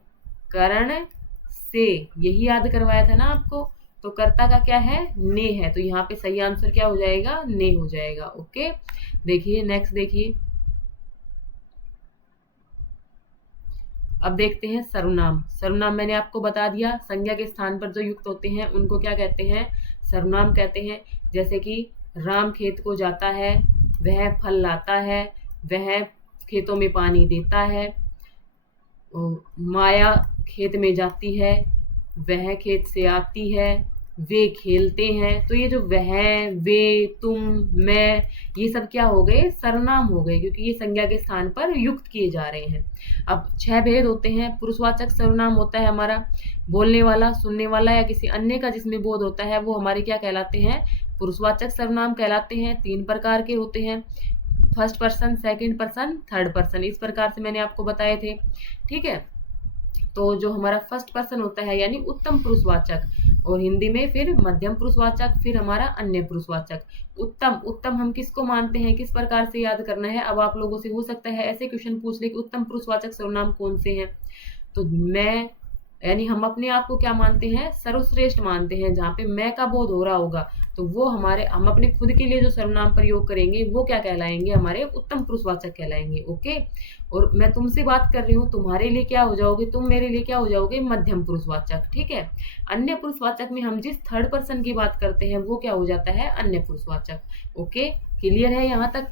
करण से, यही याद करवाया था ना आपको। तो कर्ता का क्या है, ने है। तो यहाँ पे सही आंसर क्या हो जाएगा, ने हो जाएगा। ओके, देखिए नेक्स्ट देखिए, अब देखते हैं सर्वनाम। सर्वनाम मैंने आपको बता दिया, संज्ञा के स्थान पर जो युक्त होते हैं उनको क्या कहते हैं, सर्वनाम कहते हैं। जैसे कि राम खेत को जाता है, वह फल लाता है, वह खेतों में पानी देता है, माया खेत में जाती है, वह खेत से आती है, वे खेलते हैं। तो ये जो वह, वे, तुम, मैं, ये सब क्या हो गए, सर्वनाम हो गए, क्योंकि ये संज्ञा के स्थान पर युक्त किए जा रहे हैं। अब 6 भेद होते हैं। पुरुषवाचक सर्वनाम होता है हमारा बोलने वाला, सुनने वाला या किसी अन्य का जिसमें बोध होता है, वो हमारे क्या कहलाते हैं, पुरुषवाचक सर्वनाम कहलाते हैं। 3 प्रकार के होते हैं, first person, second person, third person, इस प्रकार से मैंने आपको बताए थे। ठीक है, तो जो हमारा फर्स्ट पर्सन होता है यानी उत्तम पुरुषवाचक, और हिंदी में फिर मध्यम पुरुषवाचक, फिर हमारा अन्य पुरुषवाचक। उत्तम, उत्तम हम किसको मानते हैं, किस प्रकार से याद करना है। अब आप लोगों से हो सकता है ऐसे क्वेश्चन पूछ ले कि उत्तम पुरुषवाचक सर्वनाम कौन से हैं। तो मैं, यानी हम अपने आप को क्या मानते हैं, सर्वश्रेष्ठ मानते हैं। जहाँ पे मैं का बोध हो रहा होगा, तो वो हमारे, हम अपने खुद के लिए जो सर्वनाम प्रयोग करेंगे वो क्या कहलाएंगे, हमारे उत्तम पुरुषवाचक कहलाएंगे। ओके, और मैं तुमसे बात कर रही हूँ, तुम्हारे लिए क्या हो जाओगे, तुम मेरे लिए क्या हो जाओगे, मध्यम पुरुषवाचक। ठीक है, अन्य पुरुषवाचक में हम जिस थर्ड पर्सन की बात करते हैं वो क्या हो जाता है, अन्य पुरुषवाचक। ओके, क्लियर है यहाँ तक।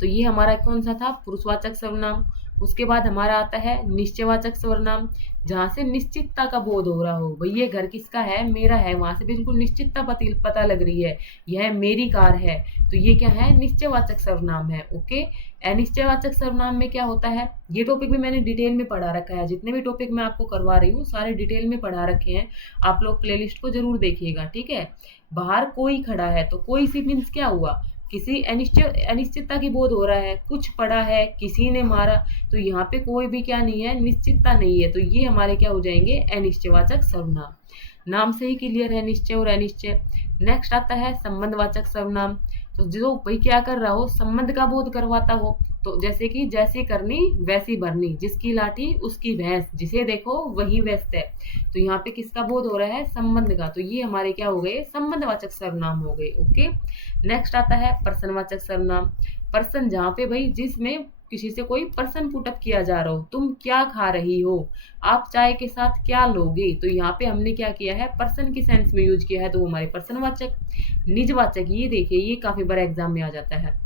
तो ये हमारा कौन सा था, पुरुषवाचक सर्वनाम। उसके बाद हमारा आता है निश्चयवाचक सर्वनाम, जहाँ से निश्चितता का बोध हो रहा हो, भाई ये घर किसका है, मेरा है, वहां से बिल्कुल निश्चितता पता लग रही है, यह मेरी कार है। तो ये क्या है, निश्चयवाचक सर्वनाम है। ओके, अनिश्चयवाचक सर्वनाम में क्या होता है, ये टॉपिक भी मैंने डिटेल में पढ़ा रखा है। जितने भी टॉपिक मैं आपको करवा रही हूँ सारे डिटेल में पढ़ा रखे हैं, आप लोग प्लेलिस्ट को जरूर देखिएगा। ठीक है, बाहर कोई खड़ा है, तो कोई सी मीन्स क्या हुआ, किसी अनिश्चितता की बोध हो रहा है, कुछ पड़ा है, किसी ने मारा। तो यहाँ पे कोई भी क्या नहीं है, निश्चितता नहीं है। तो ये हमारे क्या हो जाएंगे, अनिश्चयवाचक सर्वनाम। नाम से ही क्लियर है, निश्चय और अनिश्चय। नेक्स्ट आता है संबंधवाचक सर्वनाम। तो जो भाई क्या कर रहा हो, संबंध का बोध करवाता हो। तो जैसे कि जैसी करनी वैसी भरनी, जिसकी लाठी उसकी भैंस, जिसे देखो वही व्यस्त है। तो यहाँ पे किसका बोध हो रहा है, संबंध का। तो ये हमारे क्या हो गए, संबंधवाचक सर्वनाम हो गए। ओके, नेक्स्ट आता है पर्सनवाचक सर्वनाम। पर्सन, जहाँ पे भाई जिसमें किसी से कोई पर्सन पुटअप किया जा रहा हो, तुम क्या खा रही हो, आप चाय के साथ क्या लोगे। तो यहाँ पे हमने क्या किया है, पर्सन की सेंस में यूज किया है, तो वो हमारे पर्सनवाचक। निजवाचक, ये देखिए ये काफी बार एग्जाम में आ जाता है।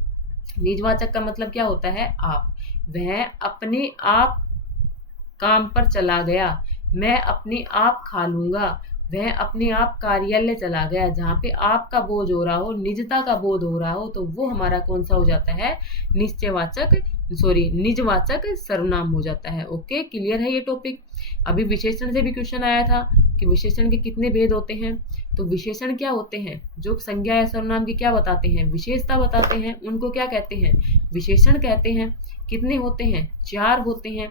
निजवाचक का मतलब क्या होता है, आप, वह अपने आप काम पर चला गया, मैं अपने आप खा लूंगा, वह अपने आप कार्यालय चला गया। जहाँ पे आपका बोझ हो रहा हो, निजता का बोध हो रहा हो, तो वो हमारा कौन सा हो जाता है, निश्चयवाचक, सॉरी निजवाचक सर्वनाम हो जाता है। ओके, क्लियर है ये टॉपिक। अभी विशेषण से भी क्वेश्चन आया था कि विशेषण के कितने भेद होते हैं। तो विशेषण क्या होते हैं, जो संज्ञा या सर्वनाम की क्या बताते हैं, विशेषता बताते हैं, उनको क्या कहते हैं, विशेषण कहते हैं। कितने होते हैं, 4 होते हैं।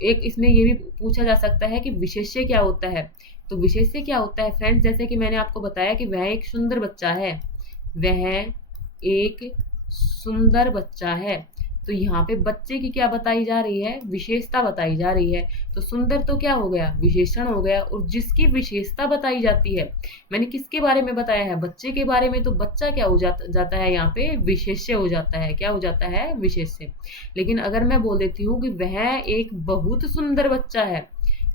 एक इसमें ये भी पूछा जा सकता है कि विशेष्य क्या होता है। तो विशेष्य क्या होता है फ्रेंड्स, जैसे कि मैंने आपको बताया कि वह एक सुंदर बच्चा है, वह एक सुंदर बच्चा है। तो यहाँ पे बच्चे की क्या बताई जा रही है, विशेषता बताई जा रही है। तो सुंदर तो क्या हो गया, विशेषण हो गया। और जिसकी विशेषता बताई जाती है, मैंने किसके बारे में बताया है, बच्चे के बारे में, तो बच्चा क्या हो जाता है यहाँ पे, विशेष्य हो जाता है। क्या हो जाता है, विशेष्य। लेकिन अगर मैं बोल देती हूँ कि वह एक बहुत सुंदर बच्चा है,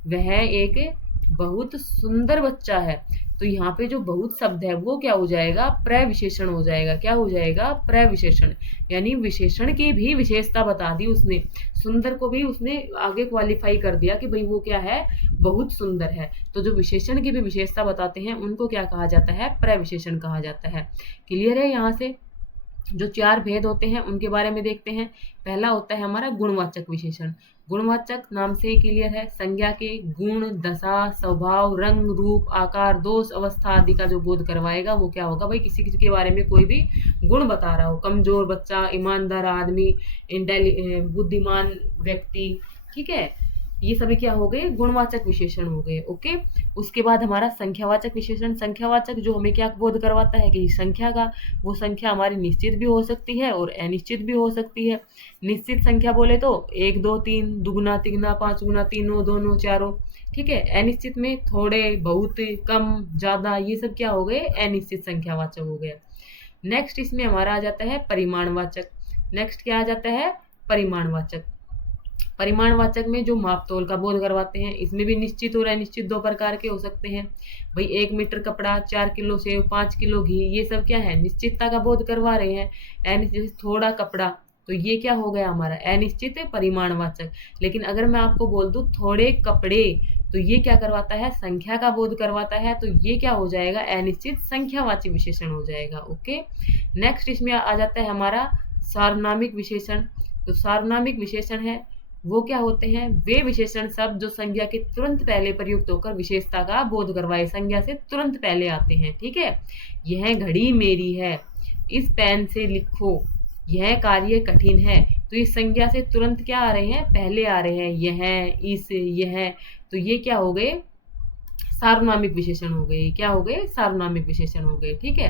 वह एक बहुत सुंदर बच्चा है, तो यहाँ पे जो बहुत शब्द है वो क्या हो जाएगा, प्रविशेषण हो जाएगा। क्या हो जाएगा, प्रविशेषण। यानी विशेषण की भी विशेषता बता दी उसने, सुंदर को भी उसने आगे क्वालिफाई कर दिया कि भाई वो क्या है, बहुत सुंदर है। तो जो विशेषण की भी विशेषता बताते हैं उनको क्या कहा जाता है, प्रविशेषण कहा जाता है। क्लियर है। यहाँ से जो 4 भेद होते हैं उनके बारे में देखते हैं। पहला होता है हमारा गुणवाचक विशेषण। गुणवाचक नाम से ही क्लियर है, संज्ञा के गुण, दशा, स्वभाव, रंग, रूप, आकार, दोष, अवस्था आदि का जो बोध करवाएगा वो क्या होगा, भाई किसी किसी के बारे में कोई भी गुण बता रहा हो, कमजोर बच्चा, ईमानदार आदमी, बुद्धिमान व्यक्ति, ठीक है, ये सभी क्या हो गए, गुणवाचक विशेषण हो गए। ओके। उसके बाद हमारा संख्यावाचक विशेषण। संख्यावाचक जो हमें क्या बोध करवाता है कि संख्या का, वो संख्या हमारी निश्चित भी हो सकती है और अनिश्चित भी हो सकती है। निश्चित संख्या बोले तो 1 2 3, दुगुना तिगुना, 5 गुना, तीनों दोनों चारों, ठीक है। अनिश्चित में थोड़े, बहुत, कम, ज्यादा, ये सब क्या हो गए, अनिश्चित संख्यावाचक हो गया। नेक्स्ट इसमें हमारा आ जाता है परिमाणवाचक। नेक्स्ट क्या आ जाता है, परिमाणवाचक। परिमाणवाचक में जो माप तोल का बोध करवाते हैं, इसमें भी निश्चित और अनिश्चित 2 प्रकार के हो सकते हैं। भाई 1 मीटर कपड़ा, 4 किलो सेव, 5 किलो घी, ये सब क्या है, निश्चितता का बोध करवा रहे हैं। अनिश्चित थोड़ा कपड़ा, तो ये क्या हो गया हमारा, अनिश्चित परिमाणवाचक। लेकिन अगर मैं आपको बोल दूं थोड़े कपड़े, तो ये क्या करवाता है, संख्या का बोध करवाता है, तो ये क्या हो जाएगा, अनिश्चित संख्यावाची विशेषण हो जाएगा। ओके। नेक्स्ट इसमें आ जाता है हमारा सार्वनामिक विशेषण। तो सार्वनामिक विशेषण है, वो क्या होते हैं, वे विशेषण शब्द जो संज्ञा के तुरंत पहले प्रयुक्त होकर विशेषता का बोध करवाए, संज्ञा से तुरंत पहले आते हैं। ठीक है, यह घड़ी मेरी है, इस पेन से लिखो, यह कार्य कठिन है, तो ये संज्ञा से तुरंत क्या आ रहे हैं, पहले आ रहे हैं, यह, इस, यह, तो ये क्या हो गए, सार्वनामिक विशेषण हो गए। क्या हो गए, सार्वनामिक विशेषण हो गए। ठीक है।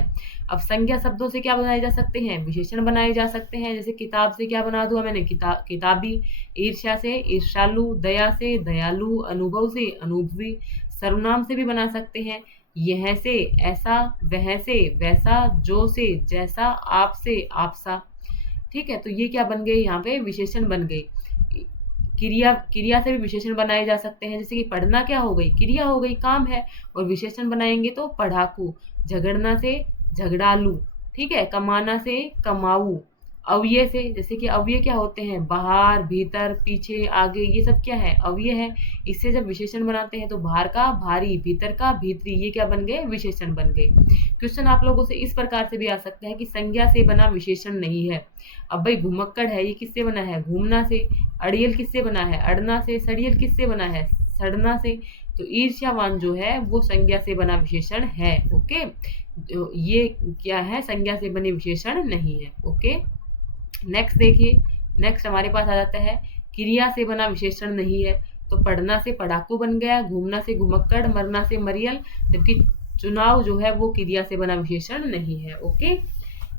अब संज्ञा शब्दों से क्या बनाए जा सकते हैं, विशेषण बनाए जा सकते हैं। जैसे किताब से क्या बना दूंगा मैंने, किताबी। ईर्ष्या से ईर्ष्यालु, दया से दयालु, अनुभव से अनुभवी। सर्वनाम से भी बना सकते हैं, यह से ऐसा, वह से वैसा, जो से जैसा, आप से आपसा। ठीक है, तो ये क्या बन गए, यहाँ पे विशेषण बन गए। क्रिया, क्रिया से भी विशेषण बनाए जा सकते हैं। जैसे कि पढ़ना क्या हो गई, क्रिया हो गई, काम है, और विशेषण बनाएंगे तो पढ़ाकू। झगड़ना से झगड़ालू, ठीक है। कमाना से कमाऊ। अव्यय से, जैसे कि अव्यय क्या होते हैं, बाहर, भीतर, पीछे, आगे, ये सब क्या है, अव्यय है। इससे जब विशेषण बनाते हैं तो बाहर का भारी, भीतर का भीतरी, ये क्या बन गए, विशेषण बन गए। क्वेश्चन आप लोगों से इस प्रकार से भी आ सकता है कि संज्ञा से बना विशेषण नहीं है। अब भाई घुमक्कड़ है, ये किससे बना है, घूमना से। अड़ियल किससे बना है, अड़ना से। सड़ियल किससे बना है, सड़ना से। तो ईर्ष्यावान जो है वो संज्ञा से बना विशेषण है। ओके, तो ये क्या है, संज्ञा से बने विशेषण नहीं है। ओके। नेक्स्ट देखिए, नेक्स्ट हमारे पास आ जाता है क्रिया से बना विशेषण नहीं है। तो पढ़ना से पढ़ाकू बन गया, घूमना से घुमक्कड़, मरना से मरियल, जबकि चुनाव जो है वो क्रिया से बना विशेषण नहीं है। ओके।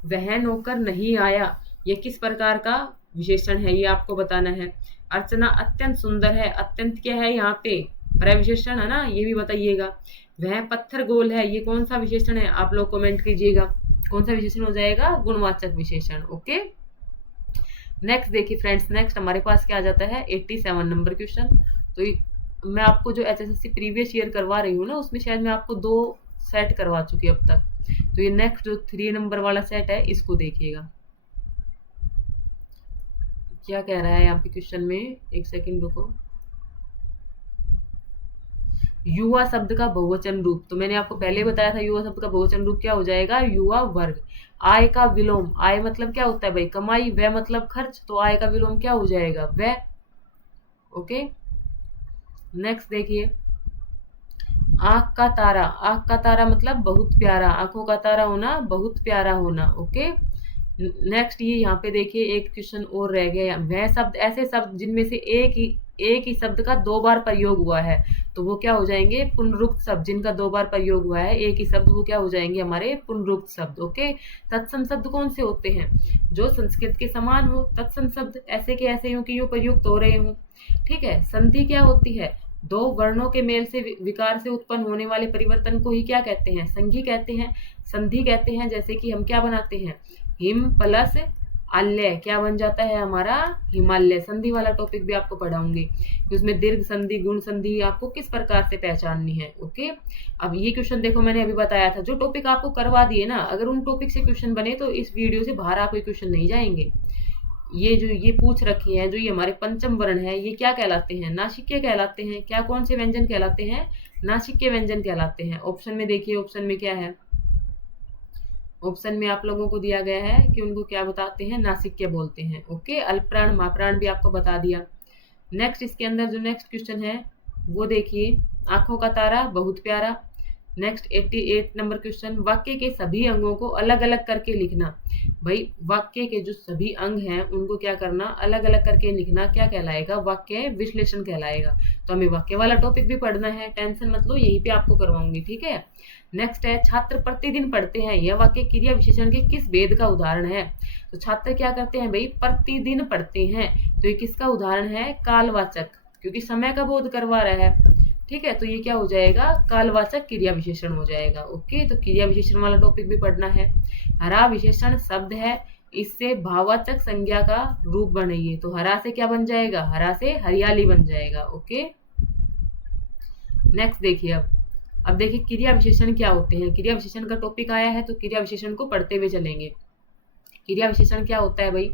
वह नौकर नहीं आया, ये किस प्रकार का विशेषण है, ये आपको बताना है। अर्चना अत्यंत सुंदर है, अत्यंत क्या है यहाँ पे, प्रविशेषण है ना, ये भी बताइएगा। वह पत्थर गोल है, ये कौन सा विशेषण है, आप लोग कमेंट कीजिएगा, कौन सा विशेषण हो जाएगा, गुणवाचक विशेषण। ओके। नेक्स्ट देखिए फ्रेंड्स, नेक्स्ट हमारे पास क्या आ जाता है, 87 नंबर क्वेश्चन। तो मैं आपको जो HSSC प्रीवियस ईयर करवा रही हूँ ना, उसमें शायद मैं आपको 2 सेट करवा चुकी अब तक। तो ये नेक्स्ट जो 3 नंबर वाला सेट है, इसको देखिएगा क्या कह रहा है यहाँ पे क्वेश्चन में। एक सेकंड रुको। युवा शब्द का बहुवचन रूप, तो मैंने आपको पहले बताया था युवा शब्द का बहुवचन रूप क्या हो जाएगा, युवा वर्ग। आय का विलोम, आय मतलब क्या होता है भाई, कमाई, व्यय मतलब खर्च, तो आय का विलोम क्या हो जाएगा, व्यय। ओके, नेक्स्ट देखिए, आंख का तारा, आंख का तारा मतलब बहुत प्यारा, आंखों का तारा होना, बहुत प्यारा होना। ओके, नेक्स्ट ये यहाँ पे देखिए एक क्वेश्चन और रह गया, वह शब्द, ऐसे शब्द जिनमें से एक ही शब्द का दो बार प्रयोग हुआ है, तो वो क्या हो जाएंगे, पुनरुक्त शब्द। जिनका दो बार प्रयोग हुआ है एक ही शब्द, वो क्या हो जाएंगे, हमारे पुनरुक्त शब्द। ओके, तत्सम शब्द कौन से होते हैं, जो संस्कृत के समान हो, तत्सम शब्द ऐसे के ऐसे यूं कि यूं प्रयुक्त हो रहे हों। ठीक है, संधि क्या होती है, दो वर्णों के मेल से विकार से उत्पन्न होने वाले परिवर्तन को ही क्या कहते हैं, संधि कहते हैं, संधि कहते हैं। जैसे कि हम क्या बनाते हैं, हिम प्लस आल्य क्या बन जाता है हमारा, हिमालय। संधि वाला टॉपिक भी आपको पढ़ाऊंगी, उसमें दीर्घ संधि, गुण संधि आपको किस प्रकार से पहचाननी है। ओके, अब ये क्वेश्चन देखो, मैंने अभी बताया था, जो टॉपिक आपको करवा दिए ना, अगर उन टॉपिक से क्वेश्चन बने तो इस वीडियो से बाहर आपको क्वेश्चन नहीं जाएंगे। ये पूछ रखी है, जो ये हमारे पंचम वर्ण है, ये क्या कहलाते हैं, नासिक्य कहलाते हैं। क्या, कौन से व्यंजन कहलाते हैं, नासिक्य व्यंजन कहलाते हैं। ऑप्शन में देखिए, ऑप्शन में क्या है, ऑप्शन में आप लोगों को दिया गया है कि उनको क्या बताते हैं, नासिक्य बोलते हैं। ओके, अल्पप्राण महाप्राण भी आपको बता दिया। नेक्स्ट इसके अंदर जो नेक्स्ट क्वेश्चन है वो देखिए, आंखों का तारा बहुत प्यारा। नेक्स्ट 88 नंबर क्वेश्चन, वाक्य के सभी अंगों को अलग अलग करके लिखना। भाई वाक्य के जो सभी अंग हैं उनको क्या करना, अलग अलग करके लिखना, क्या कहलाएगा, वाक्य विश्लेषण कहलाएगा। तो हमें वाक्य वाला टॉपिक भी पढ़ना है, टेंशन मत लो, यहीं पे आपको करवाऊंगी। ठीक है, नेक्स्ट है, छात्र प्रतिदिन पढ़ते हैं, यह वाक्य क्रिया विशेषण के किस भेद का उदाहरण है। तो छात्र क्या करते हैं भाई, प्रतिदिन पढ़ते हैं, तो ये किसका उदाहरण है, कालवाचक, क्योंकि समय का बोध करवा रहा है। ठीक है, तो ये क्या हो जाएगा, कालवाचक क्रिया विशेषण हो जाएगा। ओके, तो क्रिया विशेषण वाला टॉपिक भी पढ़ना है। हरा विशेषण शब्द है, इससे भाववाचक संज्ञा का रूप बनाइए, तो हरा से क्या बन जाएगा, हरा से हरियाली बन जाएगा। ओके, नेक्स्ट देखिए, अब देखिए क्रिया विशेषण क्या होते हैं। क्रिया विशेषण का टॉपिक आया है तो क्रिया विशेषण को पढ़ते हुए चलेंगे। क्रिया विशेषण क्या होता है भाई,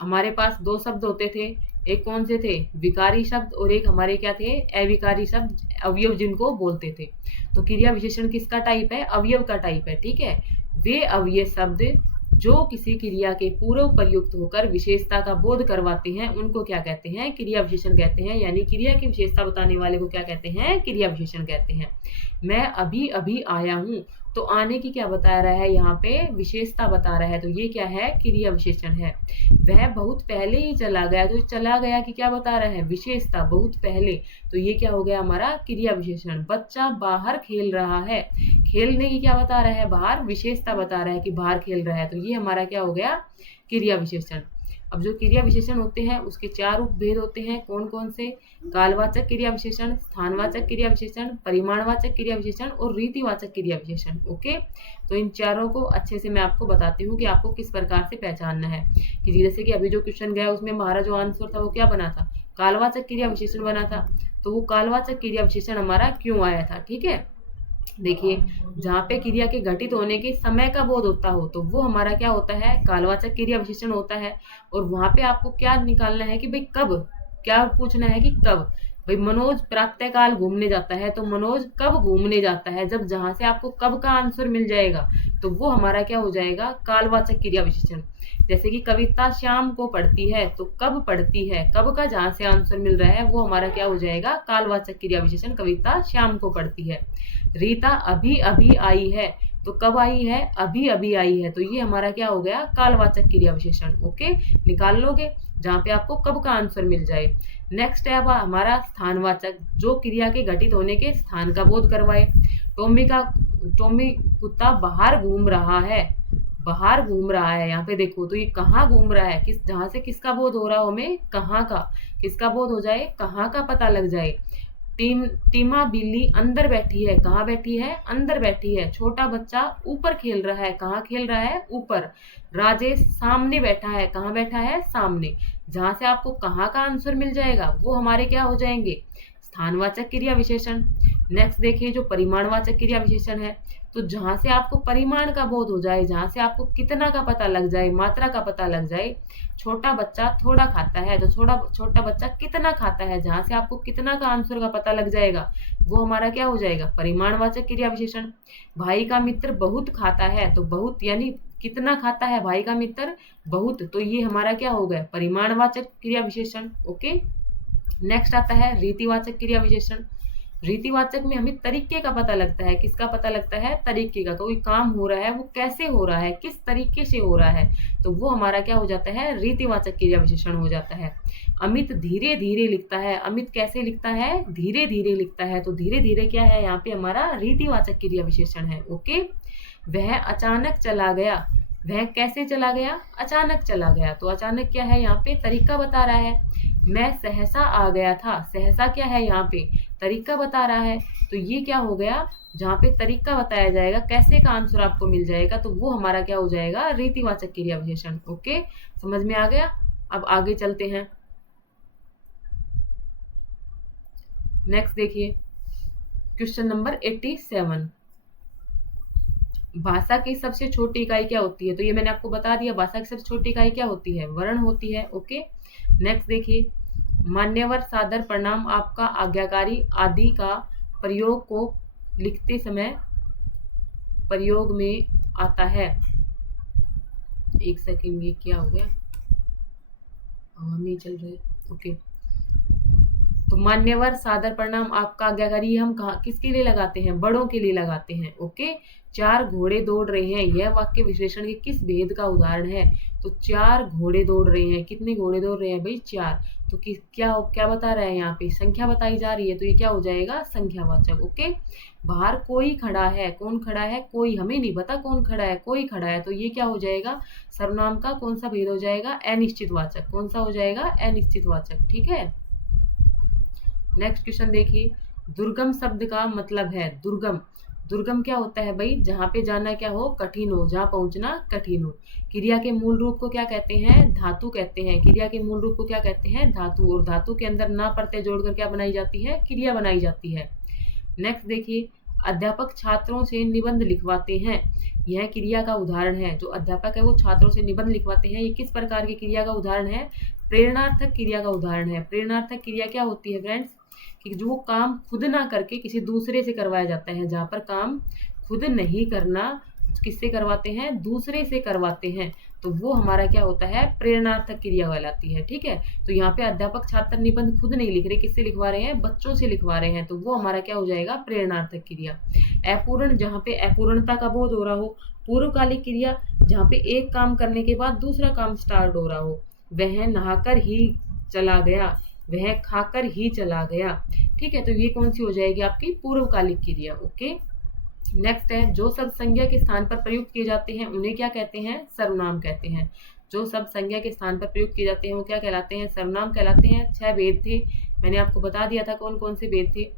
हमारे पास दो शब्द होते थे, एक कौन से थे, विकारी शब्द, और एक हमारे क्या थे, अविकारी शब्द, अवयव जिनको बोलते थे। तो क्रिया विशेषण किसका टाइप है, अवयव का टाइप है। ठीक है, वे अवयव शब्द जो किसी क्रिया के पूर्व प्रयुक्त होकर विशेषता का बोध करवाते हैं उनको क्या कहते हैं, क्रिया विशेषण कहते हैं। यानी क्रिया की विशेषता बताने वाले को क्या कहते हैं, क्रिया विशेषण कहते हैं। मैं अभी अभी आया हूँ, तो आने की क्या बता रहा है, यहाँ पे विशेषता बता रहा है, तो ये क्या है, क्रिया विशेषण है। वह बहुत पहले ही चला गया, तो चला गया कि क्या बता रहा है, विशेषता, बहुत पहले, तो ये क्या हो गया हमारा, क्रिया विशेषण। बच्चा बाहर खेल रहा है, खेलने की क्या बता रहा है, बाहर विशेषता बता रहा है कि बाहर खेल रहा है, तो ये हमारा क्या हो गया, क्रिया विशेषण। अब जो क्रिया विशेषण होते हैं उसके चार उपभेद होते हैं, कौन कौन से, कालवाचक क्रिया विशेषण, स्थानवाचक क्रिया विशेषण, परिमाणवाचक क्रिया विशेषण और रीतिवाचक क्रिया विशेषण। ओके, तो इन चारों को अच्छे से मैं आपको बताती हूँ कि आपको किस प्रकार से पहचानना है। कि जैसे कि अभी जो क्वेश्चन गया उसमें हमारा जो आंसर था वो क्या बना था, कालवाचक क्रिया विशेषण बना था। तो वो कालवाचक क्रिया विशेषण हमारा क्यों आया था। ठीक है, देखिए, जहाँ पे क्रिया के घटित होने के समय का बोध होता हो तो वो हमारा क्या होता है, कालवाचक क्रिया विशेषण होता है। और वहां पे आपको क्या निकालना है कि भाई कब, क्या पूछना है कि कब। भाई मनोज प्रातः काल घूमने जाता है, तो मनोज कब घूमने जाता है, जब जहां से आपको कब का आंसर मिल जाएगा तो वो हमारा क्या हो जाएगा, कालवाचक क्रिया विशेषण। जैसे कि कविता शाम को पढ़ती है, तो कब पढ़ती है, कब का जहां से आंसर मिल रहा है वो हमारा क्या हो जाएगा, कालवाचक क्रिया विशेषण, कविता शाम को पढ़ती है। रीता अभी अभी आई है, तो कब आई है, अभी अभी आई है, तो ये हमारा क्या हो गया, कालवाचक क्रिया विशेषण। ओके, निकाल लोगे जहां पे आपको कब का आंसर मिल जाए। नेक्स्ट है अब हमारा स्थानवाचक, जो क्रिया के घटित होने के स्थान का बोध करवाए। टॉमी कुत्ता बाहर घूम रहा है, बाहर घूम रहा है, यहाँ पे देखो तो ये कहाँ घूम रहा है, किस, जहां से किसका बोध हो रहा हो, हमें कहाँ का, किसका बोध हो जाए, कहाँ का पता लग जाए। टीमा बिल्ली अंदर बैठी है, कहाँ बैठी है, अंदर बैठी है। छोटा बच्चा ऊपर खेल रहा है, कहाँ खेल रहा है, ऊपर। राजेश सामने बैठा है, कहाँ बैठा है, सामने। जहां से आपको कहाँ का आंसर मिल जाएगा वो हमारे क्या हो जाएंगे, स्थानवाचक क्रिया विशेषण। नेक्स्ट देखिए जो परिमाणवाचक क्रिया विशेषण है, तो जहां से आपको परिमाण का बोध हो जाए, जहां से आपको कितना का पता लग जाए, मात्रा का पता लग जाए, छोटा बच्चा थोड़ा खाता है तो छोटा छोटा बच्चा कितना खाता है, जहां से आपको कितना का आंसर का पता लग जाएगा, वो हमारा क्या हो जाएगा, परिमाणवाचक क्रिया विशेषण। भाई का मित्र बहुत खाता है, तो बहुत यानी कितना खाता है भाई का मित्र, बहुत, तो ये हमारा क्या हो गया, परिमाणवाचक क्रिया विशेषण। ओके, नेक्स्ट आता है रीतिवाचक क्रिया विशेषण। रीतिवाचक में हमें तरीके का पता लगता है, किसका पता लगता है, तरीके का, कोई काम हो रहा है वो कैसे हो रहा है, किस तरीके से हो रहा है, तो वो हमारा क्या हो जाता है, रीतिवाचक क्रिया विशेषण हो जाता है। अमित धीरे धीरे लिखता है, अमित कैसे लिखता है, धीरे धीरे लिखता है, तो धीरे धीरे क्या है यहाँ पे हमारा रीतिवाचक क्रिया विशेषण है। ओके, वह अचानक चला गया, वह कैसे चला गया, अचानक चला गया, तो अचानक क्या है यहाँ पे, तरीका बता रहा है। मैं सहसा आ गया था, सहसा क्या है यहाँ पे, तरीका बता रहा है, तो ये क्या हो गया, जहाँ पे तरीका बताया जाएगा, कैसे का आंसर आपको मिल जाएगा, तो वो हमारा क्या हो जाएगा, रीतिवाचक क्रिया विशेषण। ओके, समझ में आ गया। अब आगे चलते हैं, नेक्स्ट देखिए क्वेश्चन नंबर 87। भाषा की सबसे छोटी इकाई क्या होती है, तो ये मैंने आपको बता दिया, भाषा की सबसे छोटी इकाई क्या होती है, वर्ण होती है। ओके, नेक्स्ट देखिए, मान्यवर, सादर, प्रणाम, आपका, आज्ञाकारी आदि का प्रयोग को लिखते समय प्रयोग में आता है। एक सेकंड, ये क्या हो गया, हम नहीं चल रहे। ओके, तो मान्यवर, सादर, प्रणाम, आपका, आज्ञाकारी हम कहा किसके लिए लगाते हैं, बड़ों के लिए लगाते हैं। ओके, चार घोड़े दौड़ रहे हैं, यह वाक्य विश्लेषण के किस भेद का उदाहरण है, तो चार घोड़े दौड़ रहे हैं, कितने घोड़े दौड़ रहे हैं भाई, चार, तो क्या क्या बता रहा है यहाँ पे, संख्या बताई जा रही है, तो ये क्या हो जाएगा, संख्यावाचक। ओके, बाहर कोई खड़ा है, कौन खड़ा है, कोई, हमें नहीं पता कौन खड़ा है, कोई खड़ा है, तो ये क्या हो जाएगा, सर्वनाम का कौन सा भेद हो जाएगा, अनिश्चितवाचक, कौन सा हो जाएगा, अनिश्चितवाचक। ठीक है, नेक्स्ट क्वेश्चन देखिए, दुर्गम शब्द का मतलब है, दुर्गम, दुर्गम क्या होता है भाई, जहाँ पे जाना क्या हो, कठिन हो, जहाँ पहुंचना कठिन हो। क्रिया के मूल रूप को क्या कहते हैं, धातु कहते हैं, क्रिया के मूल रूप को क्या कहते हैं, धातु, और धातु के अंदर ना प्रत्यय जोड़कर क्या बनाई जाती है, क्रिया बनाई जाती है। नेक्स्ट देखिए, अध्यापक छात्रों से निबंध लिखवाते हैं, यह क्रिया का उदाहरण है, जो अध्यापक है वो छात्रों से निबंध लिखवाते हैं, ये किस प्रकार की क्रिया का उदाहरण है, प्रेरणार्थक क्रिया का उदाहरण है। प्रेरणार्थक क्रिया क्या होती है फ्रेंड्स, कि जो वो काम खुद ना करके किसी दूसरे से करवाया जाता है, जहाँ पर काम खुद नहीं करना, किससे करवाते हैं, दूसरे से करवाते हैं, तो वो हमारा क्या होता है, प्रेरणार्थक क्रिया कहलाती है। ठीक है, तो यहाँ पे अध्यापक छात्र निबंध खुद नहीं लिख रहे, किससे लिखवा रहे हैं, बच्चों से लिखवा रहे हैं, तो वो हमारा क्या हो जाएगा, प्रेरणार्थक क्रिया। अपूर्ण, जहाँ पे अपूर्णता का बोध हो रहा हो। पूर्वकालिक क्रिया, जहाँ पे एक काम करने के बाद दूसरा काम स्टार्ट हो रहा हो। वह नहाकर ही चला गया, वह खाकर ही चला गया। ठीक है, तो ये कौन सी हो जाएगी आपकी, पूर्वकालिक क्रिया। ओके, नेक्स्ट है, जो शब्द संज्ञा के स्थान पर प्रयुक्त किए जाते हैं उन्हें क्या कहते हैं, सर्वनाम कहते हैं। जो शब्द संज्ञा के स्थान पर प्रयुक्त किए जाते हैं वो क्या कहलाते हैं, सर्वनाम कहलाते हैं। 6 भेद थे, मैंने आपको बता दिया था कौन कौन से भेद थे।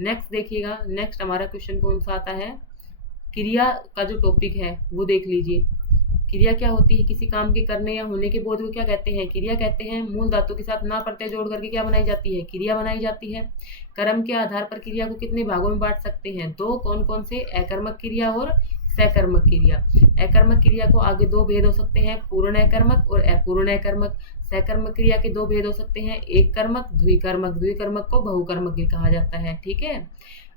नेक्स्ट देखिएगा, नेक्स्ट हमारा क्वेश्चन कौन सा आता है, क्रिया का जो टॉपिक है वो देख लीजिए। क्रिया क्या होती है, किसी काम के करने या होने के बोध को क्या कहते हैं, क्रिया कहते हैं। मूल धातु के साथ ना प्रत्यय जोड़ करके क्या बनाई जाती है, क्रिया बनाई जाती है। कर्म के आधार पर क्रिया को कितने भागों में बांट सकते हैं, दो, कौन कौन से, अकर्मक क्रिया और सकर्मक क्रिया। अकर्मक क्रिया को आगे दो भेद हो सकते हैं, पूर्ण अकर्मक और अपूर्ण अकर्मक। सकर्मक क्रिया के दो भेद हो सकते हैं, एक कर्मक, द्विकर्मक, द्विकर्मक को बहुकर्मक भी कहा जाता है। ठीक है,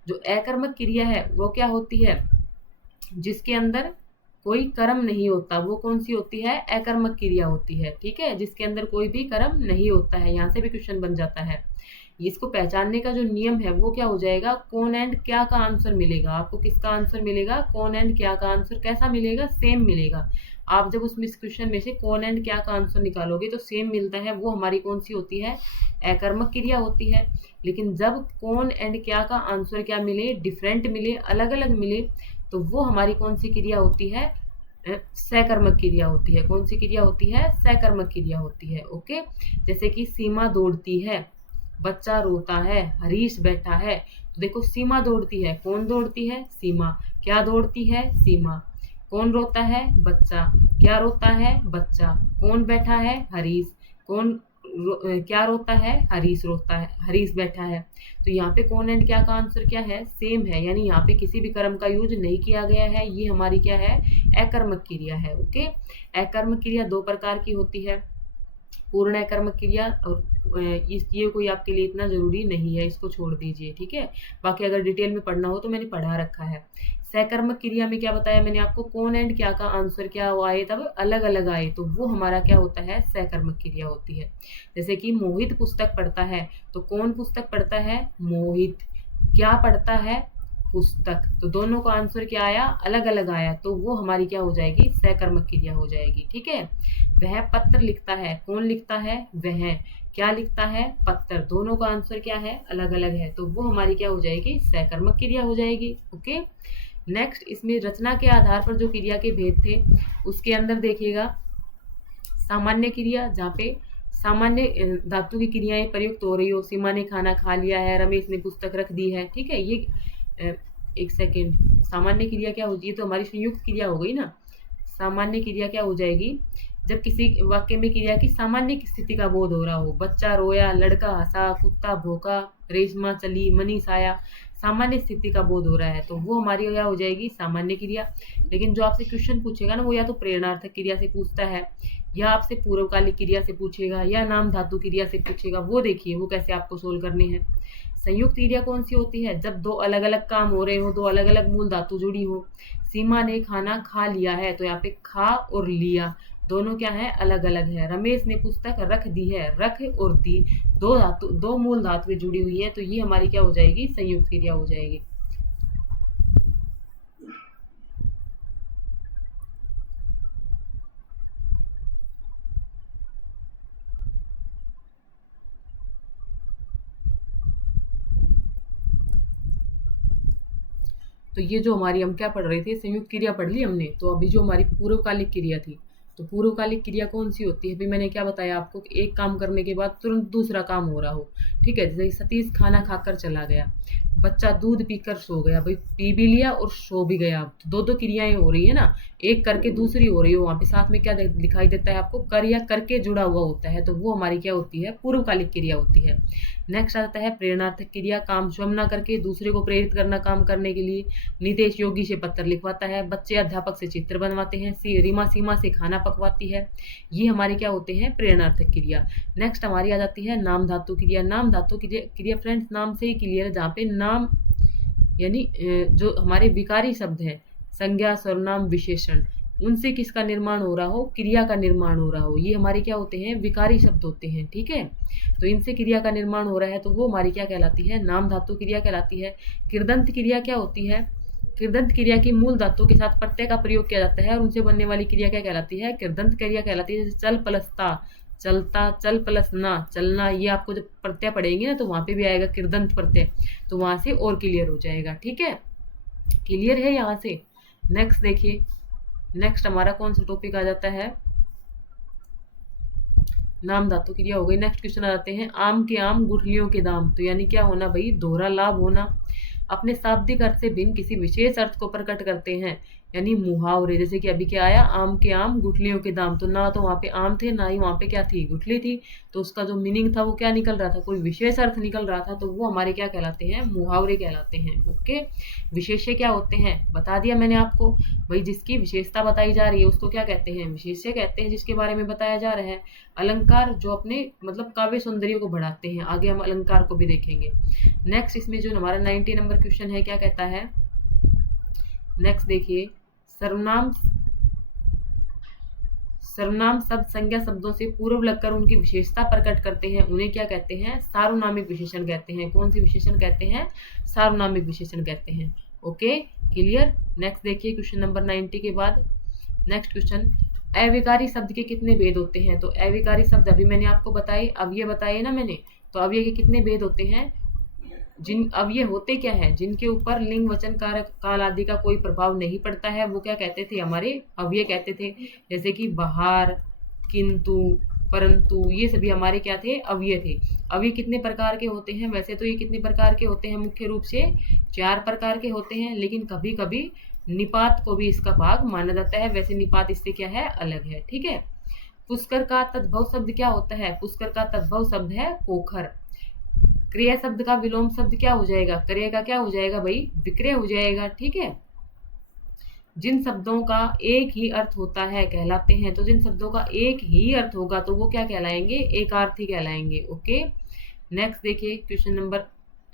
जो अकर्मक क्रिया है वो क्या होती है, जिसके अंदर कोई कर्म नहीं होता, वो कौन सी होती है, अकर्मक क्रिया होती है। ठीक है, जिसके अंदर कोई भी कर्म नहीं होता है, यहाँ से भी क्वेश्चन बन जाता है। इसको पहचानने का जो नियम है वो क्या हो जाएगा, कौन एंड क्या का आंसर मिलेगा आपको, किसका आंसर मिलेगा, कौन एंड क्या का आंसर कैसा मिलेगा, सेम मिलेगा। आप जब उसमें इस क्वेश्चन में से कौन एंड क्या का आंसर निकालोगे तो सेम मिलता है, वो हमारी कौन सी होती है, अकर्मक क्रिया होती है। लेकिन जब कौन एंड क्या का आंसर क्या मिले, डिफरेंट मिले, अलग अलग मिले, तो वो हमारी कौन सी क्रिया होती है, सकर्मक क्रिया होती है। कौन सी क्रिया होती है, सकर्मक क्रिया होती है। ओके, जैसे कि सीमा दौड़ती है, बच्चा रोता है, हरीश बैठा है, तो देखो सीमा दौड़ती है, कौन दौड़ती है, सीमा, क्या दौड़ती है, सीमा, कौन रोता है, बच्चा, क्या रोता है, बच्चा, कौन बैठा है, हरीश, कौन क्या रोता है, हरीश रोता है, हरीश बैठा है। तो यहाँ पे कौन एंड क्या का आंसर क्या है, सेम है, यानी यहाँ पे किसी भी कर्म का यूज नहीं किया गया है, ये हमारी क्या है, अकर्मक क्रिया है। ओके, अकर्मक क्रिया दो प्रकार की होती है, पूर्ण अकर्मक क्रिया और ये कोई आपके लिए इतना जरूरी नहीं है, इसको छोड़ दीजिए, ठीक है। बाकी अगर डिटेल में पढ़ना हो तो मैंने पढ़ा रखा है। सकर्मक क्रिया में क्या बताया मैंने आपको, कौन एंड क्या का आंसर क्या वो आए तब अलग अलग आए, तो वो हमारा क्या होता है, सकर्मक क्रिया होती है। जैसे कि मोहित पुस्तक पढ़ता है, तो कौन पुस्तक पढ़ता है, मोहित। क्या पढ़ता है, पुस्तक। तो दोनों का आंसर क्या आया, अलग अलग आया, तो वो हमारी क्या हो जाएगी, सकर्मक क्रिया हो जाएगी, ठीक है। वह पत्र लिखता है, कौन लिखता है, वह। क्या लिखता है, पत्र। दोनों का आंसर क्या है, अलग अलग है, तो वो हमारी क्या हो जाएगी, सकर्मक क्रिया हो जाएगी। ओके, नेक्स्ट इसमें रचना के आधार पर जो क्रिया के भेद थे उसके अंदर देखिएगा, सामान्य क्रिया, जहाँ पे सामान्य धातु की क्रियाएं प्रयुक्त हो रही हो, सीमा ने खाना खा लिया है, रमेश ने पुस्तक रख दी है, ठीक है। ये एक सेकेंड, सामान्य क्रिया क्या होती है, तो हमारी संयुक्त क्रिया हो गई ना। सामान्य क्रिया क्या हो जाएगी, जब किसी वाक्य में क्रिया की सामान्य स्थिति का बोध हो रहा हो, बच्चा रोया, लड़का हंसा, कुत्ता भौंका, रेशमा चली, मनीष आया, सामान्य स्थिति का बोध हो रहा है, तो वो हमारी क्या हो जाएगी, सामान्य क्रिया। लेकिन जो आपसे क्वेश्चन पूछेगा ना, वो या तो प्रेरणार्थक क्रिया से पूछता है, या आपसे पूर्वकालिक क्रिया से पूछेगा, या नाम धातु क्रिया से पूछेगा, वो देखिए वो कैसे आपको सोल्व करने हैं। संयुक्त क्रिया कौन सी होती है, जब दो अलग अलग काम हो रहे हो, दो अलग अलग मूल धातु जुड़ी हो। सीमा ने खाना खा लिया है, तो यहाँ पे खा और लिया दोनों क्या है, अलग अलग है। रमेश ने पुस्तक रख दी है, रख और दी दो धातु, दो मूल धातुएं जुड़ी हुई है, तो ये हमारी क्या हो जाएगी, संयुक्त क्रिया हो जाएगी। तो ये जो हमारी हम क्या पढ़ रहे थे, संयुक्त क्रिया पढ़ ली हमने। तो अभी जो हमारी पूर्वकालिक क्रिया थी, तो पूर्वकालिक क्रिया कौन सी होती है, अभी मैंने क्या बताया आपको कि एक काम करने के बाद तुरंत दूसरा काम हो रहा हो, ठीक है। जैसे सतीश खाना खाकर चला गया, बच्चा दूध पीकर सो गया, भाई पी भी लिया और सो भी गया, तो दो दो क्रियाएं हो रही है ना, एक करके दूसरी हो रही हो, वहां पे साथ में क्या दिखाई देता है आपको, कर या करके जुड़ा हुआ होता है, तो वो हमारी क्या होती है, पूर्वकालिक क्रिया होती है। नेक्स्ट आता है प्रेरणार्थक क्रिया, काम स्वयं ना करके दूसरे को प्रेरित करना काम करने के लिए। नितेश योगी से पत्र लिखवाता है, बच्चे अध्यापक से चित्र बनवाते हैं, रीमा सीमा से खाना पकवाती है, ये हमारे क्या होते हैं, प्रेरणार्थक क्रिया। नेक्स्ट हमारी आ जाती है नाम धातु क्रिया। नाम धातु क्रिया फ्रेंड्स नाम से ही क्लियर है, जहाँ पे नाम यानी जो हमारे विकारी शब्द हैं, संज्ञा सर्वनाम विशेषण, उनसे किसका निर्माण हो रहा हो, क्रिया का निर्माण हो रहा हो, ये हमारे क्या होते हैं, विकारी शब्द होते हैं, ठीक है। तो इनसे क्रिया का निर्माण हो रहा है, तो वो हमारी क्या कहलाती है, नाम धातु क्रिया कहलाती है। कृदंत क्रिया क्या होती है, कृदंत क्रिया की मूल धातु के साथ प्रत्यय का प्रयोग किया जाता है और उनसे बनने वाली क्रिया क्या कहलाती है, कृदंत क्रिया कहलाती है। जैसे चल प्लस ता, चलता, चल प्लस ना, चलना, ये आपको जब प्रत्यय पढ़ेंगे ना तो वहां पे भी आएगा कृदंत प्रत्यय, तो वहां से और क्लियर हो जाएगा, ठीक है। क्लियर है यहाँ से। नेक्स्ट देखिए, नेक्स्ट हमारा कौन सा टॉपिक आ जाता है, नाम धातु क्रिया हो गई। नेक्स्ट क्वेश्चन आ जाते हैं, आम के आम गुठलियों के दाम, तो यानी क्या होना भाई, दोहरा लाभ होना। अपने शाब्दिक अर्थ से भिन्न किसी विशेष अर्थ को प्रकट करते हैं, यानी मुहावरे। जैसे कि अभी क्या आया, आम के आम गुठलियों के दाम, तो ना तो वहाँ पे आम थे, ना ही वहाँ पे क्या थी, गुठली थी, तो उसका जो मीनिंग था वो क्या निकल रहा था, कोई विशेष अर्थ निकल रहा था, तो वो हमारे क्या कहलाते हैं, मुहावरे कहलाते हैं। ओके, विशेष्य क्या होते हैं बता दिया मैंने आपको, भाई जिसकी विशेषता बताई जा रही है उसको क्या कहते हैं, विशेष्य कहते हैं, जिसके बारे में बताया जा रहा है। अलंकार जो अपने मतलब काव्य सौंदर्य को बढ़ाते हैं, आगे हम अलंकार को भी देखेंगे। नेक्स्ट इसमें जो हमारा 90 नंबर क्वेश्चन है, क्या कहता है, नेक्स्ट देखिए, सर्वनाम सर्वनाम शब्द संज्ञा शब्दों से पूर्व लगकर उनकी विशेषता प्रकट करते हैं, उन्हें क्या कहते हैं, सार्वनामिक विशेषण कहते हैं। कौन सी विशेषण कहते हैं, सार्वनामिक विशेषण कहते हैं। Okay, clear. नेक्स्ट देखिए क्वेश्चन नंबर 90 के बाद नेक्स्ट क्वेश्चन, अविकारी शब्द के कितने भेद होते हैं, तो अविकारी शब्द अभी मैंने आपको बताए, अब ये बताए ना मैंने, तो अब ये के कितने भेद होते हैं, अब ये होते क्या है, जिनके ऊपर लिंग वचन कारक काल आदि का कोई प्रभाव नहीं पड़ता है, वो क्या कहते थे हमारे, अब ये कहते थे। जैसे कि बाहर, किंतु, परंतु, ये सभी हमारे क्या थे, अव्यय थे। अब ये कितने प्रकार के होते हैं, वैसे तो ये कितने प्रकार के होते हैं, मुख्य रूप से 4 प्रकार के होते हैं, लेकिन कभी कभी निपात को भी इसका भाग माना जाता है, वैसे निपात इससे क्या है, अलग है, ठीक है। पुष्कर का तद्भव शब्द क्या होता है? पुष्कर का तद्भव शब्द है पोखर। क्रिया शब्द का विलोम शब्द क्या हो जाएगा? क्रिया का क्या हो जाएगा भाई? विक्रय हो जाएगा। ठीक है, जिन शब्दों का एक ही अर्थ होता है कहलाते हैं। तो जिन शब्दों का एक ही अर्थ होगा तो वो क्या कहलाएंगे? एकार्थी कहलाएंगे। ओके, नेक्स्ट देखिए क्वेश्चन नंबर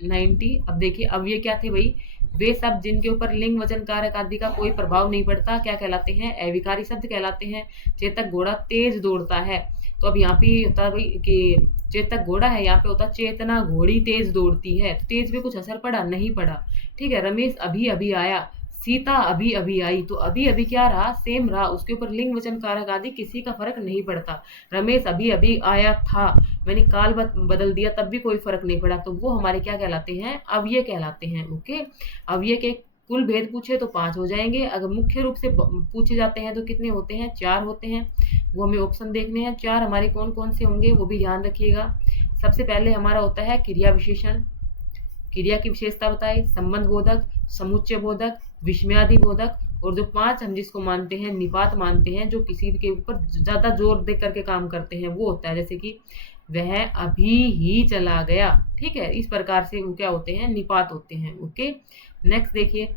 90। अब देखिए, अब ये क्या थे भाई? वे शब्द जिनके ऊपर लिंग वचन कारक आदि का कोई प्रभाव नहीं पड़ता क्या कहलाते हैं? अविकारी शब्द कहलाते हैं। चेतक घोड़ा तेज दौड़ता है, तो अब यहाँ पे होता है भाई कि चेतक घोड़ा है, यहाँ पे होता चेतना घोड़ी तेज दौड़ती है। तो तेज पे कुछ असर पड़ा? नहीं पड़ा। ठीक है, रमेश अभी अभी आया, सीता अभी अभी आई, तो अभी अभी क्या रहा? सेम रहा, उसके ऊपर लिंग वचन कारक आदि किसी का फर्क नहीं पड़ता। रमेश अभी अभी आया था, मैंने काल बदल दिया तब भी कोई फर्क नहीं पड़ा, तो वो हमारे क्या कहलाते हैं? अव्यय कहलाते हैं। ओके, अव्यय के कुल भेद पूछे तो 5 हो जाएंगे। अगर मुख्य रूप से पूछे जाते हैं तो कितने होते हैं? 4 होते हैं। वो हमें ऑप्शन देखने हैं। 4 हमारे कौन कौन से होंगे वो भी ध्यान रखिएगा। सबसे पहले हमारा होता है क्रिया विशेषण, क्रिया की विशेषता बताए, संबंध बोधक, समुच्चय बोधक, विस्मयादि बोधक, और जो 5 हम जिसको मानते हैं निपात मानते हैं, जो किसी के ऊपर ज्यादा जोर दे करके काम करते हैं, वो होता है जैसे कि वह अभी ही चला गया। ठीक है, इस प्रकार से वो क्या होते हैं? निपात होते हैं। ओके, नेक्स्ट देखिए,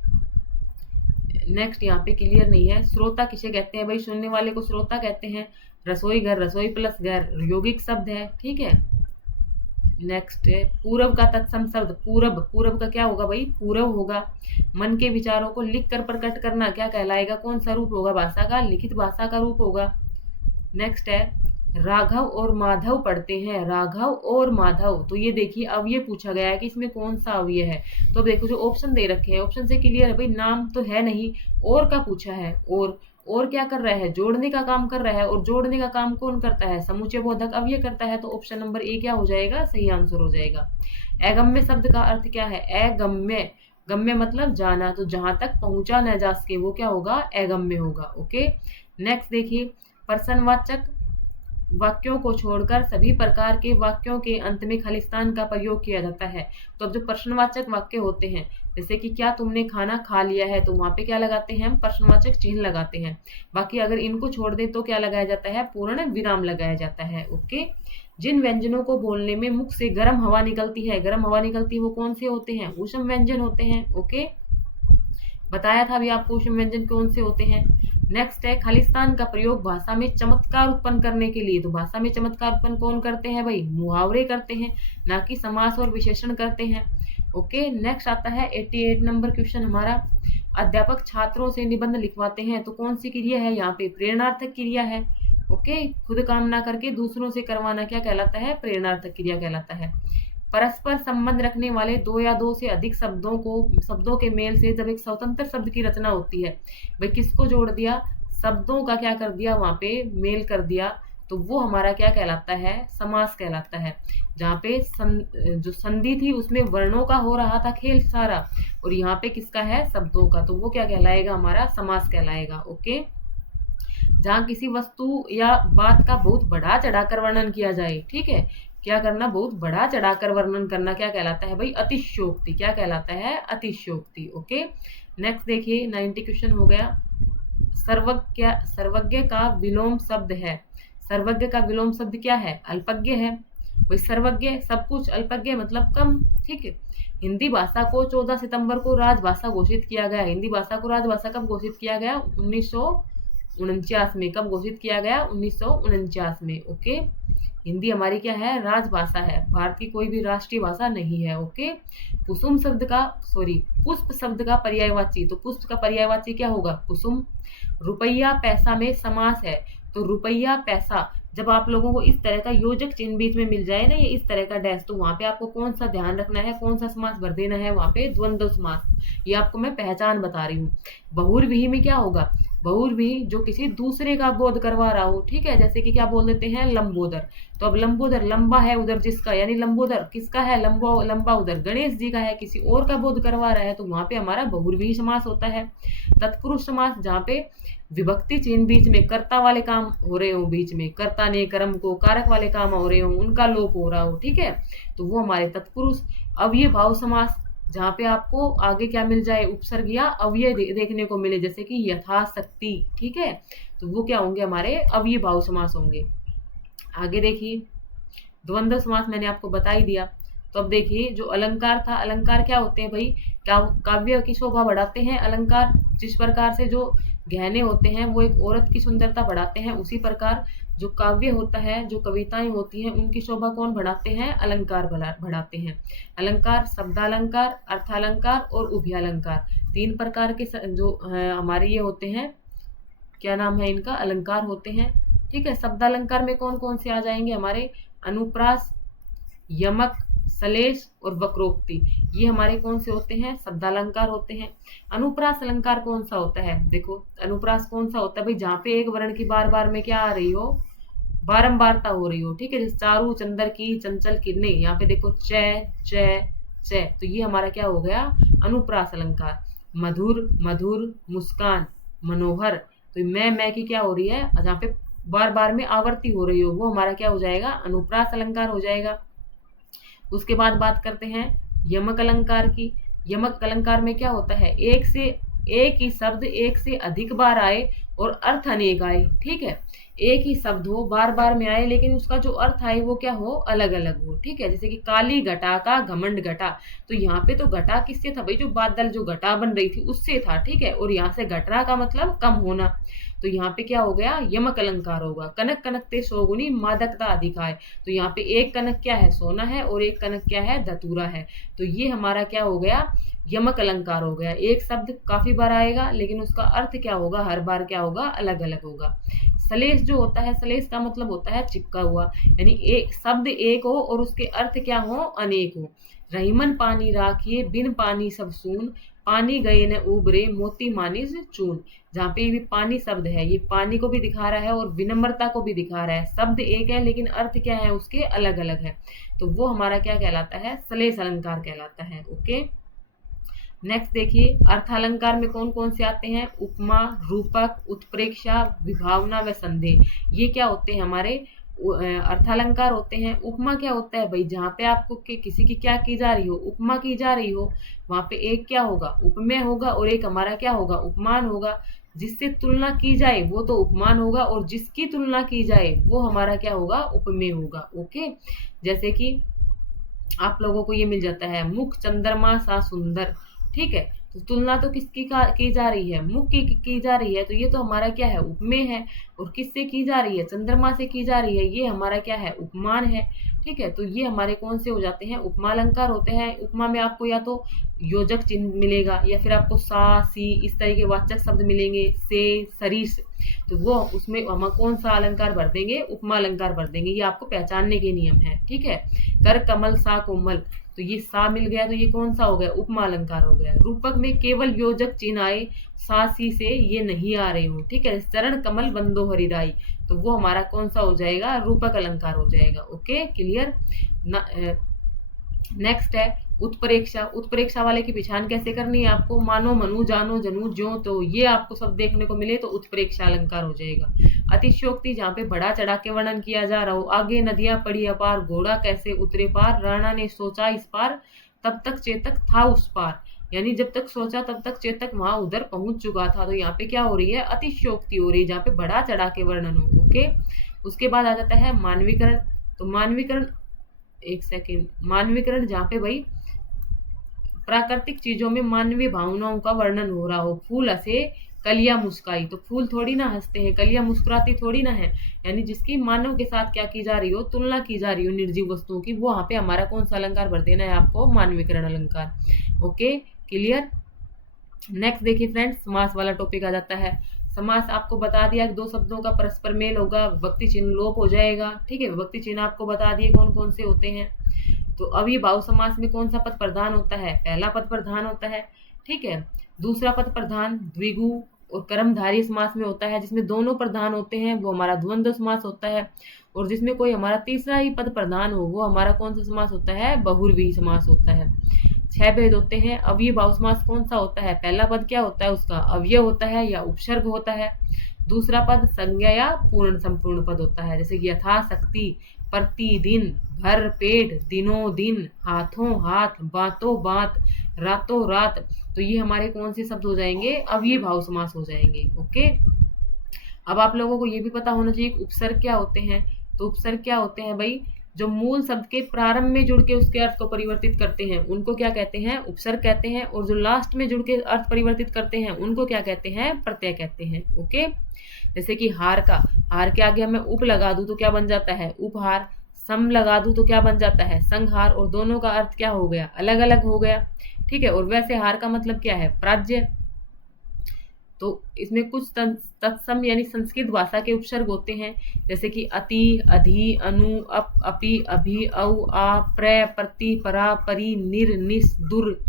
नेक्स्ट यहाँ पे क्लियर नहीं है। श्रोता किसे कहते हैं भाई? सुनने वाले को श्रोता कहते हैं। रसोई घर, रसोई प्लस घर यौगिक शब्द है। ठीक है, नेक्स्ट है पूरब का तत्सम शब्द। पूरब, पूरब का क्या होगा भाई? पूरब होगा। मन के विचारों को लिख कर प्रकट करना क्या कहलाएगा? कौन सा रूप होगा? भाषा का लिखित भाषा का रूप होगा। नेक्स्ट है राघव और माधव पढ़ते हैं। राघव और माधव, तो ये देखिए अब ये पूछा गया है कि इसमें कौन सा अवयव है। तो देखो जो ऑप्शन दे रखे हैं, ऑप्शन से क्लियर है भाई, नाम तो है नहीं, और का पूछा है। और क्या कर रहा है? जोड़ने का काम कर रहा है, और जोड़ने का काम कौन करता है? समुच्चय बोधक अवयव करता है। तो ऑप्शन नंबर ए क्या हो जाएगा? सही आंसर हो जाएगा। अगम्य शब्द का अर्थ क्या है? अगम्य, गम्य मतलब जाना, तो जहां तक पहुंचा न जा सके वो क्या होगा? अगम्य होगा। ओके, नेक्स्ट देखिए, प्रश्नवाचक वाक्यों को छोड़कर सभी प्रकार के वाक्यों के अंत में खालिस्तान का प्रयोग किया जाता है। तो अब जो प्रश्नवाचक वाक्य होते हैं, जैसे कि क्या तुमने खाना खा लिया है, तो वहां पे क्या लगाते हैं? हम प्रश्नवाचक चिन्ह लगाते हैं। बाकी अगर इनको छोड़ दें तो क्या लगाया जाता है? पूर्ण विराम लगाया जाता है। ओके, जिन व्यंजनों को बोलने में मुख से गर्म हवा निकलती है, गर्म हवा निकलती है, वो कौन से होते हैं? ऊष्म व्यंजन होते हैं। ओके, बताया था अभी आपको ऊष्म व्यंजन कौन से होते हैं। नेक्स्ट है खालिस्तान का प्रयोग भाषा में चमत्कार उत्पन्न करने के लिए। तो भाषा में चमत्कार उत्पन्न कौन करते हैं भाई? मुहावरे करते हैं, ना कि समास और विशेषण करते हैं। ओके, नेक्स्ट आता है 88 नंबर क्वेश्चन हमारा। अध्यापक छात्रों से निबंध लिखवाते हैं, तो कौन सी क्रिया है यहाँ पे? प्रेरणार्थक क्रिया है। ओके, खुद काम ना करके दूसरों से करवाना क्या कहलाता है? प्रेरणार्थक क्रिया कहलाता है। परस्पर संबंध रखने वाले दो या दो से अधिक शब्दों के मेल से जब एक स्वतंत्र शब्द की रचना होती है, भाई किसको जोड़ दिया? शब्दों का क्या कर दिया? वहां पे मेल कर दिया, तो वो हमारा क्या कहलाता है? समास कहलाता है। जहाँ पे जो संधि थी उसमें वर्णों का हो रहा था खेल सारा, और यहाँ पे किसका है? शब्दों का, तो वो क्या कहलाएगा? हमारा समास कहलाएगा। ओके, जहाँ किसी वस्तु या बात का बहुत बढ़ा चढ़ाकर वर्णन किया जाए। ठीक है, क्या करना? बहुत बढ़ा चढ़ाकर वर्णन करना क्या कहलाता है भाई? अतिशयोक्ति। क्या कहलाता है? अतिशयोक्ति। ओके, नेक्स्ट देखिए 90 क्वेश्चन हो गया। सर्वज्ञ का विलोम शब्द है। सर्वज्ञ का विलोम शब्द क्या है? अल्पज्ञ है। भाई सर्वज्ञ सब कुछ, अल्पज्ञ मतलब कम। ठीक है, हिंदी भाषा को 14 सितंबर को राजभाषा घोषित किया गया। हिंदी भाषा को राजभाषा कब घोषित किया गया? 1949 में। कब घोषित किया गया? 1949 में। ओके, हिंदी हमारी क्या है? राजभाषा है, भारत की कोई भी राष्ट्रीय भाषा नहीं है। ओके, कुसुम शब्द का पुष्प शब्द का पर्यायवाची, तो पुष्प का पर्यायवाची क्या होगा? कुसुम। रुपया पैसा में समास है, तो रुपया पैसा, जब आप लोगों को इस तरह का योजक चिन्ह बीच में मिल जाए ना, ये इस तरह का डैश, तो वहां पे आपको कौन सा ध्यान रखना है? कौन सा समास भर देना है? वहां पे द्वंद्व समास। ये आपको मैं पहचान बता रही हूँ। बहुव्रीहि में क्या होगा? बहुव्रीहि जो किसी दूसरे का बोध करवा रहा हो। ठीक है, जैसे कि क्या बोल देते हैं? लंबोदर। तो अब लंबोदर, लंबा है उधर जिसका, यानी लंबोदर किसका है? लंबा उधर गणेश जी का है, किसी और का बोध करवा रहा है, तो वहां पे हमारा बहुव्रीहि समास होता है। तत्पुरुष समास, जहाँ पे विभक्ति चिन्ह बीच में, कर्ता वाले काम हो रहे हो, बीच में कर्ता ने कर्म को कारक वाले काम हो रहे हो, उनका लोप हो रहा हो। ठीक है, तो वो हमारे तत्पुरुष। अब ये भाव समास, जहाँ पे आपको आगे क्या मिल जाए, उपसर्ग या अव्यय देखने को मिले, जैसे कि यथाशक्ति। ठीक है, तो वो क्या होंगे, हमारे अव्ययीभाव समास होंगे। आगे देखिए, द्वंद्व समास मैंने आपको बता ही दिया। तो अब देखिए, जो अलंकार था, अलंकार क्या होते हैं भाई, काव्य की शोभा बढ़ाते हैं अलंकार। जिस प्रकार से जो गहने होते हैं वो एक औरत की सुंदरता बढ़ाते हैं, उसी प्रकार जो काव्य होता है, जो कविताएं होती हैं, उनकी शोभा कौन बढ़ाते हैं, अलंकार बढ़ाते हैं। अलंकार शब्दालंकार, अर्थालंकार और उभयालंकार, तीन प्रकार के जो हमारे ये होते हैं, क्या नाम है इनका, अलंकार होते हैं। ठीक है, शब्दालंकार में कौन कौन से आ जाएंगे हमारे, अनुप्रास, यमक, सलेश और वक्रोक्ति, ये हमारे कौन से होते हैं, शब्दालंकार होते हैं। अनुप्रास अलंकार कौन सा होता है, देखो अनुप्रास कौन सा होता है भाई, जहाँ पे एक वर्ण की बार बार में क्या आ रही हो, बारंबारता हो रही हो। ठीक है, जैसे चारू चंद्र की चंचल किरणें, यहाँ पे देखो च च च, तो ये हमारा क्या हो गया, अनुप्रास अलंकार। मधुर, मधुर, मुस्कान, मनोहर, तो मैं की क्या हो रही है, जहाँ पे बार बार में आवर्ती हो रही हो, वो हमारा क्या हो जाएगा, अनुप्रास अलंकार हो जाएगा। उसके बाद बात करते हैं यमक अलंकार की। यमक अलंकार में क्या होता है, एक ही शब्द एक से अधिक बार आए और अर्थ अनेक आए। ठीक है, एक ही शब्द हो, बार बार में आए, लेकिन उसका जो अर्थ आए वो क्या हो, अलग अलग हो। ठीक है, जैसे कि काली घटा का घमंड घटा, तो यहाँ पे तो घटा किससे था भाई, जो बादल जो घटा बन रही थी उससे था। ठीक है, और यहाँ से घटना का मतलब कम होना, तो यहाँ पे क्या हो गया, यमक अलंकार होगा। कनक कनकते सोगुनी मादकता अधिक है, तो यहाँ पे एक कनक क्या है, सोना है, और एक कनक क्या है, धतूरा है, तो ये हमारा क्या हो गया, यमक अलंकार हो गया। एक शब्द काफी बार आएगा, लेकिन उसका अर्थ क्या होगा, हर बार क्या होगा, अलग अलग होगा। सलेश जो होता है, सलेश का मतलब होता है चिपका हुआ, यानी एक शब्द एक हो और उसके अर्थ क्या हो, अनेक हो। रहीमन पानी राखिए बिन पानी सब सून, पानी गए न उबरे मोती मानिस चून। जहाँ पे भी पानी शब्द है, ये पानी को भी दिखा रहा है और विनम्रता को भी दिखा रहा है। शब्द एक है लेकिन अर्थ क्या है, उसके अलग अलग है, तो वो हमारा क्या कहलाता है, सलेश अलंकार कहलाता है। ओके, नेक्स्ट देखिए, अर्थालंकार में कौन कौन से आते हैं, उपमा, रूपक, उत्प्रेक्षा, विभावना व संदेह, ये क्या होते हैं हमारे अर्थालंकार होते हैं। उपमा क्या होता है भाई, जहाँ पे आपको किसी की क्या की जा रही हो, उपमा की जा रही हो, वहां पे एक क्या होगा, उपमेय होगा, और एक हमारा क्या होगा, उपमान होगा। जिससे तुलना की जाए वो तो उपमान होगा, और जिसकी तुलना की जाए वो हमारा क्या होगा, उपमेय होगा। ओके, जैसे कि आप लोगों को ये मिल जाता है, मुख चंद्रमा सा सुंदर। ठीक है, तो तुलना तो किसकी की जा रही है, मुख की जा रही है, तो ये तो हमारा क्या है, उपमेय है। और किससे की जा रही है, चंद्रमा से की जा रही है, ये हमारा क्या है, उपमान है। ठीक है, तो ये हमारे कौन से हो जाते हैं, उपमा अलंकार होते हैं। उपमा में आपको या तो योजक चिन्ह मिलेगा, या फिर आपको सा सी इस तरह के वाचक शब्द मिलेंगे, से, सरीस, तो वो उसमें हम कौन सा अलंकार भर देंगे, उपमा अलंकार भर देंगे। ये आपको पहचानने के नियम है। ठीक है, कर कमल सा कोमल, तो ये सा मिल गया, तो ये कौन सा हो गया, उपमा अलंकार हो गया। रूपक में केवल योजक चिन्ह आए, सा सी से ये नहीं आ रहे हो। ठीक है, चरण कमल बंदो हरिराई, तो वो हमारा कौन सा हो जाएगा, रूपक अलंकार हो जाएगा। Okay, clear. नेक्स्ट है उत्प्रेक्षा। उत्प्रेक्षा वाले की पहचान कैसे करनी है आपको, मानो मनु जानो जनु ज्यो, तो ये आपको सब देखने को मिले तो उत्प्रेक्षा अलंकार हो जाएगा। अतिशयोक्ति, जहाँ पे बढ़ा चढ़ा के वर्णन किया जा रहा हो, आगे नदियां पड़ी अपार, घोड़ा कैसे उतरे पार, राणा ने सोचा इस पार, तब तक चेतक था उस पार, यानी जब तक सोचा तब तक चेतक वहां उधर पहुंच चुका था। तो यहाँ पे क्या हो रही है, अतिशयोक्ति हो रही है, जहाँ पे बढ़ा चढ़ा के वर्णन हो। ओके, उसके बाद आ जाता है मानवीकरण। तो मानवीकरण, एक सेकेंड, मानवीकरण जहाँ पे भाई प्राकृतिक चीजों में मानवीय भावनाओं का वर्णन हो रहा हो। फूल हंसे कलियां मुस्काई, तो फूल थोड़ी ना हंसते हैं, कलियां मुस्कुराती थोड़ी ना है, यानी जिसकी मानव के साथ क्या की जा रही हो, तुलना की जा रही हो निर्जीव वस्तुओं की, वो वहां पे हमारा कौन सा अलंकार भर देना है आपको, मानवीकरण अलंकार। Okay, clear. नेक्स्ट देखिए फ्रेंड्स, समास वाला टॉपिक आ जाता है। समास आपको बता दिया कि दो शब्दों का परस्पर मेल होगा, विभक्ति चिन्ह लोप हो जाएगा। ठीक है, विभक्ति चिन्ह आपको बता दिए कौन कौन से होते हैं। तो अब ये भाव समास में कौन सा पद प्रधान होता है, पहला पद प्रधान होता है। ठीक है, दूसरा पद प्रधान द्विगु और कर्मधारय समास में होता है, जिसमें दोनों प्रधान होते हैं वो हमारा द्वंद्व समास होता है। और जिसमें कोई हमारा तीसरा ही पद प्रधान हो वो हमारा कौन सा समास होता है, बहुव्रीहि समास होता है। 6 भेद होते हैं। अव्ययी भाव समास कौन सा होता है, पहला पद क्या होता है उसका, अव्यय होता है या उपसर्ग होता है। दूसरा पद संज्ञा या पूर्ण संपूर्ण पद होता है, जैसे कि यथाशक्ति, प्रतिदिन, भर पेट, दिनों दिन, हाथों हाथ, बातों बात, रातों रात। तो ये हमारे कौन से शब्द हो जाएंगे, अब ये भाव समास हो जाएंगे। ओके, अब आप लोगों को ये भी पता होना चाहिए कि उपसर्ग क्या होते हैं। तो उपसर्ग क्या होते हैं भाई, जो मूल शब्द के प्रारंभ में जुड़ के उसके अर्थ को परिवर्तित करते हैं उनको क्या कहते हैं, उपसर्ग कहते हैं। और जो लास्ट में जुड़ के अर्थ परिवर्तित करते हैं उनको क्या कहते हैं, प्रत्यय कहते हैं। ओके, जैसे कि हार का, हार के आगे हमें उप लगा दूं तो क्या बन जाता है, उपहार। सम लगा दूं तो क्या बन जाता है, संहार। और दोनों का अर्थ क्या हो गया, अलग अलग हो गया। ठीक है, और वैसे हार का मतलब क्या है, प्राज्य। तो इसमें कुछ तत्सम यानी संस्कृत भाषा के उपसर्ग होते हैं, जैसे कि अति, अधि, अनु, अप, अपि, अभि, औ, आ, प्र, प्रति, परा, परि, निर, निस, दुर,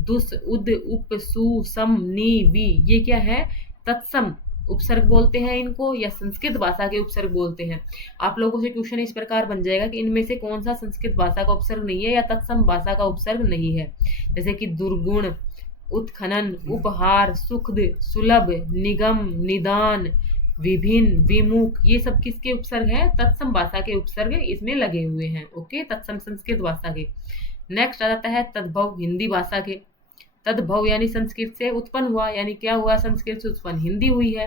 दुस, उद, उप, सु, सम, नि, वि। ये क्या है, तत्सम उपसर्ग बोलते हैं इनको, या संस्कृत भाषा के उपसर्ग बोलते हैं। आप लोगों से क्वेश्चन इस प्रकार बन जाएगा कि इनमें से कौन सा संस्कृत भाषा का उपसर्ग नहीं है या तत्सम भाषा का उपसर्ग नहीं है। जैसे कि दुर्गुण, उत्खनन, उपहार, सुखद, सुलभ, निगम, निदान, विभिन्न, विमुख, ये सब किसके उपसर्ग हैं, तत्सम भाषा के उपसर्ग इसमें लगे हुए हैं। ओके, तत्सम संस्कृत भाषा के। नेक्स्ट आ जाता है तद्भव, हिंदी भाषा के। तद्भव यानी संस्कृत से उत्पन्न हुआ, यानी क्या हुआ, संस्कृत से उत्पन्न हिंदी हुई है।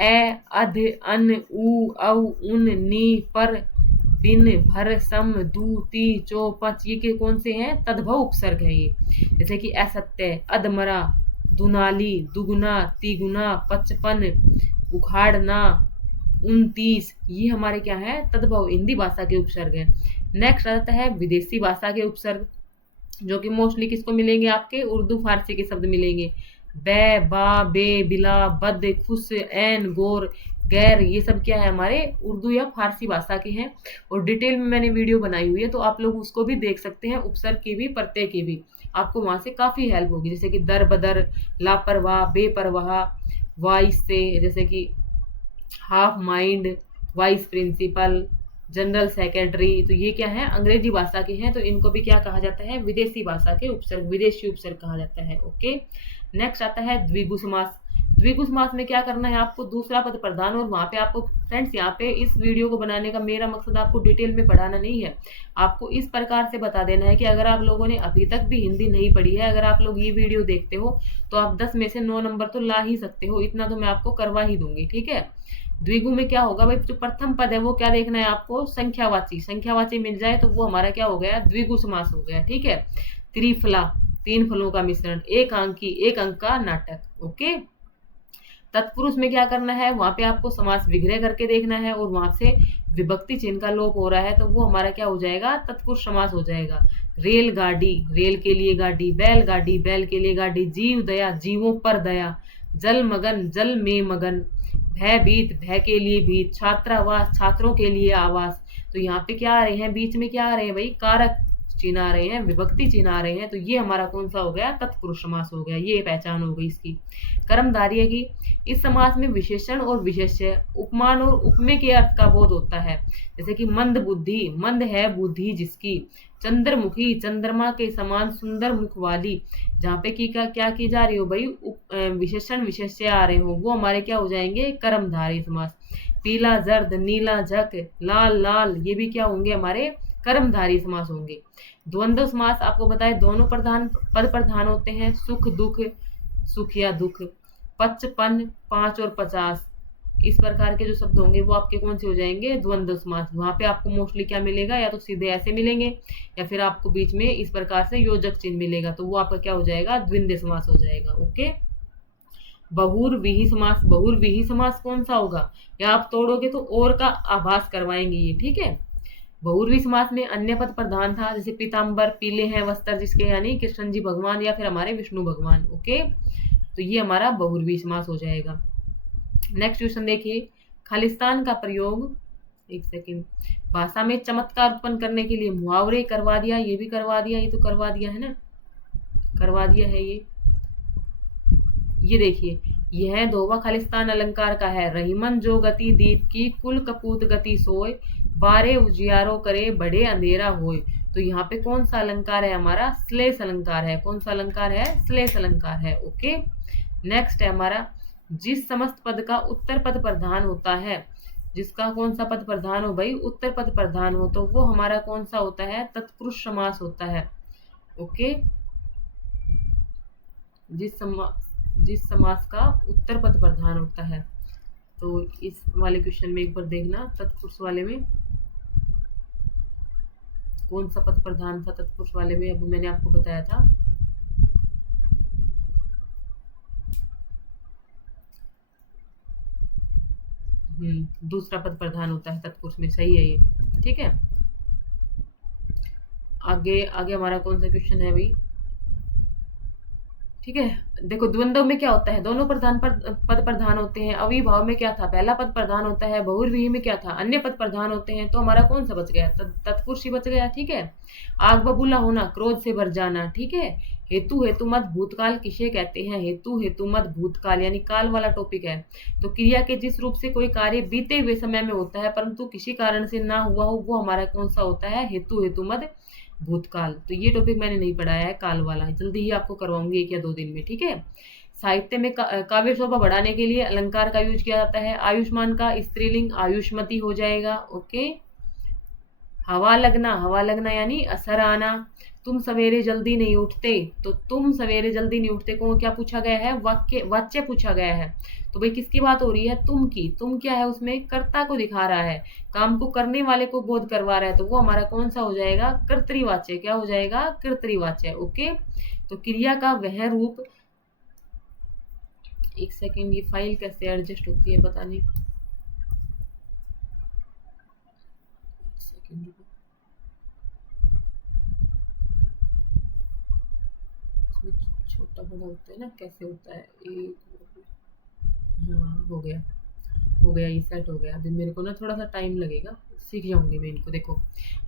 ए, अध, अन, उ, औ, उन, नि, पर, बिन, भर, सम, दू, ती, चो, पच, ये के कौन से हैं, तद्भव उपसर्ग है ये। जैसे कि असत्य, अधमरा, दुनाली, दुगुना, तिगुना, पचपन, उखाड़ना, 29, ये हमारे क्या है, तद्भव हिंदी भाषा के उपसर्ग है। नेक्स्ट आता है विदेशी भाषा के उपसर्ग, जो कि मोस्टली किसको मिलेंगे, आपके उर्दू फारसी के शब्द मिलेंगे। बे, बा, बे, बिला, बद, खुश, ऐन, गोर, गैर, ये सब क्या है, हमारे उर्दू या फारसी भाषा के हैं। और डिटेल में मैंने वीडियो बनाई हुई है, तो आप लोग उसको भी देख सकते हैं, उपसर्ग की भी, प्रत्यय की भी, आपको वहां से काफी हेल्प होगी। जैसे कि दर बदर, लापरवाह, बेपरवाह, वाइस से, जैसे कि half mind, vice principal, general secretary, तो ये क्या है, अंग्रेजी भाषा के हैं। तो इनको भी क्या कहा जाता है, विदेशी भाषा के उपसर्ग, विदेशी उपसर्ग कहा जाता है। ओके, नेक्स्ट आता है द्विगु समास। द्विगु समास में क्या करना है आपको, दूसरा पद प्रधान। और वहां पे आपको फ्रेंड्स, यहाँ पे इस वीडियो को बनाने का मेरा मकसद आपको डिटेल में पढ़ाना नहीं है, आपको इस प्रकार से बता देना है कि अगर आप लोगों ने अभी तक भी हिंदी नहीं पढ़ी है, अगर आप लोग ये वीडियो देखते हो तो आप 10 में से 9 नंबर तो ला ही सकते हो, इतना तो मैं आपको करवा ही दूंगी। ठीक है, द्विगु में क्या होगा भाई, जो प्रथम पद है वो क्या देखना है आपको, संख्यावाची। संख्यावाची मिल जाए तो वो हमारा क्या हो गया, द्विगु समास हो गया। ठीक है, त्रिफला, 3 फलों का मिश्रण, एक अंकी, 1 अंक का नाटक। ओके, तत्पुरुष में क्या करना है, वहां पे आपको समास विग्रह करके देखना है, और वहां से विभक्ति चिन्ह का लोप हो रहा है तो वो हमारा क्या हो जाएगा, तत्पुरुष समास हो जाएगा। रेलगाड़ी, रेल के लिए गाड़ी, बैलगाड़ी, बैल के लिए गाड़ी, जीव दया, जीवों पर दया, जल मगन, जल में मगन, भयभीत, भय के लिए भीत, छात्रावास, छात्रों के लिए आवास। तो यहाँ पे क्या आ रहे हैं, बीच में क्या आ रहे हैं भाई, कारक चिन्ह आ रहे हैं, विभक्ति चिन्ह आ रहे हैं। तो ये हमारा कौन सा हो गया, तत्पुरुष समास हो गया, ये पहचान हो गई इसकी। कर्मधारय की, इस समास में विशेषण और विशेष्य, उपमान और उपमेय के अर्थ का बोध होता है। जैसे कि मंद बुद्धि, मंद है बुद्धि जिसकी, चंद्रमुखी, चंद्रमा के समान सुंदर मुख वाली। जहाँ पे की क्या की जा रही हो भाई, विशेषण विशेष्य आ रहे हो, वो हमारे क्या हो जाएंगे, कर्मधारय समास। पीला जर्द, नीला झक, लाल लाल, ये भी क्या होंगे, हमारे कर्मधारय समास होंगे। द्वंद्व समास आपको बताए, दोनों पद प्रधान होते हैं, सुख दुख, सुख या दुख। 55, 5 और 50, इस प्रकार के जो शब्द होंगे वो आपके कौन से हो जाएंगे, द्वंद्व समास। वहां पे आपको मोस्टली क्या मिलेगा, या तो सीधे ऐसे मिलेंगे या फिर आपको बीच में इस प्रकार से योजक चिन्ह मिलेगा, तो वो आपका क्या हो जाएगा, द्वंद्व समास हो जाएगा। ओके, बहुव्रीहि समास। बहुव्रीहि समास कौन सा होगा, या आप तोड़ोगे तो और का आभास करवाएंगे ये। ठीक है, बहुव्रीहि समास में अन्य पद प्रधान था, जैसे पीताम्बर, पीले हैं वस्त्र जिसके, यानी कृष्ण जी भगवान या फिर हमारे विष्णु भगवान। ओके, तो ये हमारा बहुव्रीहि समास हो जाएगा। नेक्स्ट क्वेश्चन देखिए, खालिस्तान का प्रयोग, एक सेकेंड, भाषा में चमत्कार उत्पन्न करने के लिए मुहावरे करवा दिया, ये भी करवा दिया, ये तो करवा दिया है ना, करवा दिया है ये देखिए, यह दोवा खालिस्तान अलंकार का है। रहीमन जो गति दीप की, कुल कपूत गति सोय, बारे उजियारो करे, बड़े अंधेरा होय। तो यहाँ पे कौन सा अलंकार है हमारा, श्लेष अलंकार है। कौन सा अलंकार है, श्लेष अलंकार है। ओके, नेक्स्ट है हमारा जिस समस्त पद का उत्तर पद प्रधान होता है, जिसका कौन सा पद प्रधान हो भाई, उत्तर पद प्रधान हो, तो वो हमारा कौन सा होता है, तत्पुरुष समास होता है। ओके, जिस समास का उत्तर पद प्रधान होता है। तो इस वाले क्वेश्चन में एक बार देखना, तत्पुरुष वाले में कौन सा पद प्रधान था, तत्पुरुष वाले में अभी मैंने आपको बताया था। दूसरा पद प्रधान होता है तत्पुरुष में, सही है ये, ठीक है। आगे आगे हमारा कौन सा क्वेश्चन है भाई, ठीक है। देखो द्वंद्व में क्या होता है, दोनों पद प्रधान होते हैं। अविभाव में क्या था, पहला पद प्रधान होता है। बहुव्रीहि में क्या था, अन्य पद प्रधान होते हैं। तो हमारा कौन सा बच गया, तत्पुरुष ही बच गया, ठीक है। आग बबूला होना, क्रोध से भर जाना, ठीक है। हेतु हेतु मत भूतकाल किसे कहते हैं, हेतु हेतु मत भूतकाल यानी काल वाला टॉपिक है। तो क्रिया के जिस रूप से कोई कार्य बीते हुए समय में होता है परंतु किसी कारण से ना हुआ हो, वो हमारा कौन सा होता है, हेतु हेतु मत भूतकाल। तो ये टॉपिक मैंने नहीं पढ़ाया है, काल वाला, जल्दी ही आपको करवाऊंगी 1 या 2 दिन में, ठीक है। साहित्य में काव्य शोभा बढ़ाने के लिए अलंकार का यूज किया जाता है। आयुष्मान का स्त्रीलिंग आयुष्मती हो जाएगा। ओके, हवा लगना यानी असर आना। तुम सवेरे जल्दी नहीं उठते, तो तुम सवेरे जल्दी नहीं उठते को क्या पूछा गया है, वाच्य पूछा गया है। तो भाई किसकी बात हो रही है, तुम की। तुम क्या है, उसमें कर्ता को दिखा रहा है, काम को करने वाले को बोध करवा रहा है, तो वो हमारा कौन सा हो जाएगा, कर्तृवाच्य। क्या हो जाएगा, कर्तृवाच्य। ओके, तो क्रिया का वह रूप, एक सेकेंड, ये फाइल कैसे एडजस्ट होती है पता नहीं, छोटा बड़ा होता है ना, कैसे होता है, एक, हाँ हो गया, ये सेट हो गया। अभी मेरे को ना थोड़ा सा टाइम लगेगा, सीख जाऊंगी मैं इनको। देखो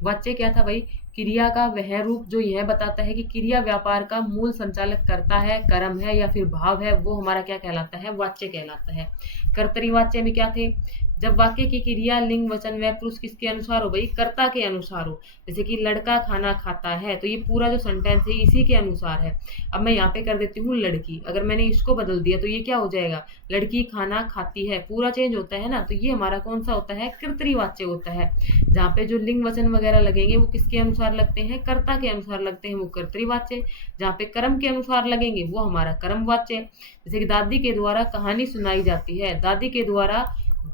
वाच्य क्या था भाई, क्रिया का वह रूप जो यह बताता है कि क्रिया व्यापार का मूल संचालक करता है, कर्म है या फिर भाव है, वो हमारा क्या कहलाता है, वाच्य कहलाता है। कर्तरीवाच्य में क्या थे, जब वाक्य की क्रिया लिंग वचन व पुरुष किसके अनुसार हो भाई, कर्ता के अनुसार हो। जैसे कि लड़का खाना खाता है, तो ये पूरा जो सेंटेंस है इसी के अनुसार है। अब मैं यहाँ पे कर देती हूँ लड़की, अगर मैंने इसको बदल दिया तो ये क्या हो जाएगा, लड़की खाना खाती है, पूरा चेंज होता है ना। तो ये हमारा कौन सा होता है, कर्तरीवाच्य होता है। जहाँ पे जो लिंग वचन वगैरह लगेंगे वो किसके अनुसार लगते हैं, कर्ता के अनुसार लगते हैं, वो कर्तरीवाच्य। जहाँ पे कर्म के अनुसार लगेंगे वो हमारा कर्मवाच्य। जैसे कि दादी के द्वारा कहानी सुनाई जाती है, दादी के द्वारा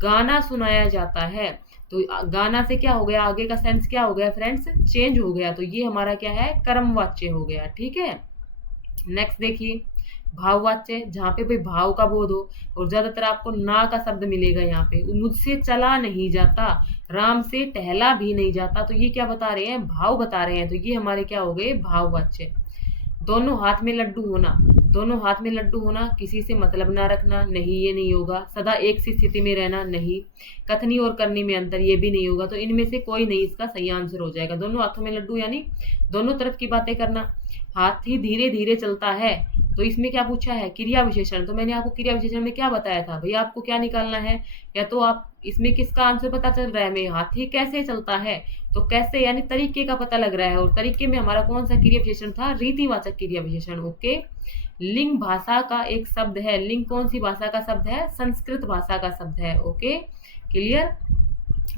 गाना सुनाया जाता है, तो गाना से क्या हो गया, आगे का सेंस क्या हो गया फ्रेंड्स, चेंज हो गया। तो ये हमारा क्या है, कर्मवाच्य हो गया, ठीक है। नेक्स्ट देखिए भाववाच्य, जहाँ पे भाई भाव का बोध हो, और ज्यादातर आपको ना का शब्द मिलेगा यहाँ पे। मुझसे चला नहीं जाता, राम से टहला भी नहीं जाता, तो ये क्या बता रहे हैं, भाव बता रहे हैं। तो ये हमारे क्या हो गए, भाववाच्य। दोनों हाथ में लड्डू होना, दोनों हाथ में लड्डू होना, किसी से मतलब ना रखना, नहीं ये नहीं होगा। सदा एक सी स्थिति में रहना, नहीं। कथनी और करनी में अंतर, ये भी नहीं होगा। तो इनमें से कोई नहीं इसका सही आंसर हो जाएगा। दोनों हाथों में लड्डू यानी दोनों तरफ की बातें करना। हाथी धीरे धीरे चलता है, तो इसमें क्या पूछा है, क्रिया विशेषण। तो मैंने आपको क्रिया विशेषण में क्या बताया था भैया, आपको क्या निकालना है, या तो आप इसमें किसका आंसर पता चल रहा है हमें, हाथी कैसे चलता है, तो कैसे यानी तरीके का पता लग रहा है, और तरीके में हमारा कौन सा क्रिया विशेषण था, रीतिवाचक क्रिया विशेषण। ओके, लिंग भाषा का एक शब्द है, लिंग कौन सी भाषा का शब्द है, संस्कृत भाषा का शब्द है। Okay, clear.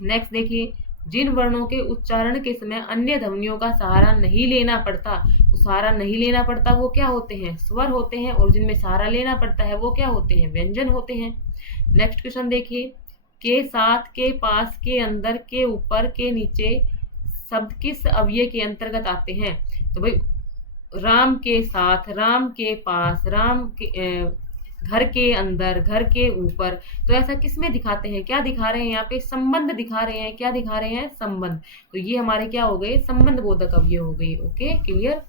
नेक्स्ट देखिए, जिन वर्णों के उच्चारण के समय अन्य ध्वनियों का सहारा नहीं लेना पड़ता, तो सहारा नहीं लेना पड़ता वो क्या होते हैं, स्वर होते हैं, और जिनमें सहारा लेना पड़ता है वो क्या होते हैं, व्यंजन होते हैं। नेक्स्ट क्वेश्चन देखिए, के साथ, के पास, के अंदर, के ऊपर, के नीचे शब्द किस अव्यय के अंतर्गत आते हैं। तो भाई राम के साथ, राम के पास, राम के घर के अंदर, घर के ऊपर, तो ऐसा किसमें दिखाते हैं, क्या दिखा रहे हैं यहाँ पे, संबंध दिखा रहे हैं। क्या दिखा रहे हैं, संबंध। तो ये हमारे क्या हो गए, संबंध बोधक अवयव हो गए। Okay, clear.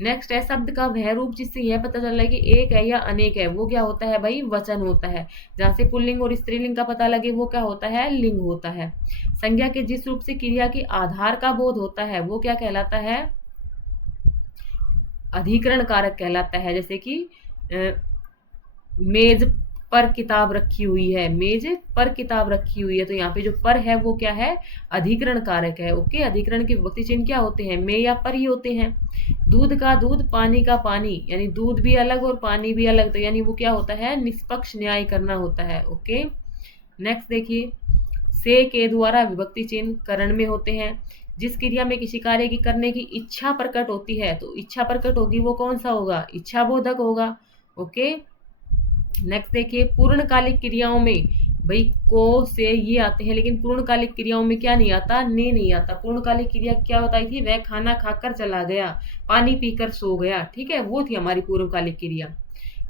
नेक्स्ट है शब्द का वह रूप जिससे यह पता चल रहा है कि एक है या अनेक है, वो क्या होता है भाई, वचन होता है। जहां से पुल्लिंग और स्त्रीलिंग का पता लगे वो क्या होता है, लिंग होता है। संज्ञा के जिस रूप से क्रिया के आधार का बोध होता है वो क्या कहलाता है, अधिकरण कारक कहलाता है। जैसे कि मेज पर किताब रखी हुई है, मेज पर किताब रखी हुई है। तो यहाँ पे जो पर है वो क्या है, अधिकरण कारक है। ओके, अधिकरण के विभक्ति चिन्ह क्या होते हैं, में या पर ही होते हैं। दूध का दूध, पानी का पानी, यानी दूध भी अलग और पानी भी अलग, तो यानी वो क्या होता है, निष्पक्ष न्याय करना होता है। ओके, नेक्स्ट देखिए, से के द्वारा विभक्ति चिन्ह करण में होते हैं। जिस क्रिया में किसी कार्य की करने की इच्छा प्रकट होती है, तो इच्छा प्रकट होगी वो कौन सा होगा, इच्छा बोधक होगा। ओके, नेक्स्ट देखिए, पूर्णकालिक क्रियाओं में भाई को से ये आते हैं, लेकिन पूर्णकालिक क्रियाओं में क्या नहीं आता, ने नहीं आता। पूर्णकालिक क्रिया क्या बताई थी, वह खाना खाकर चला गया, पानी पीकर सो गया, ठीक है, वो थी हमारी पूर्णकालिक क्रिया।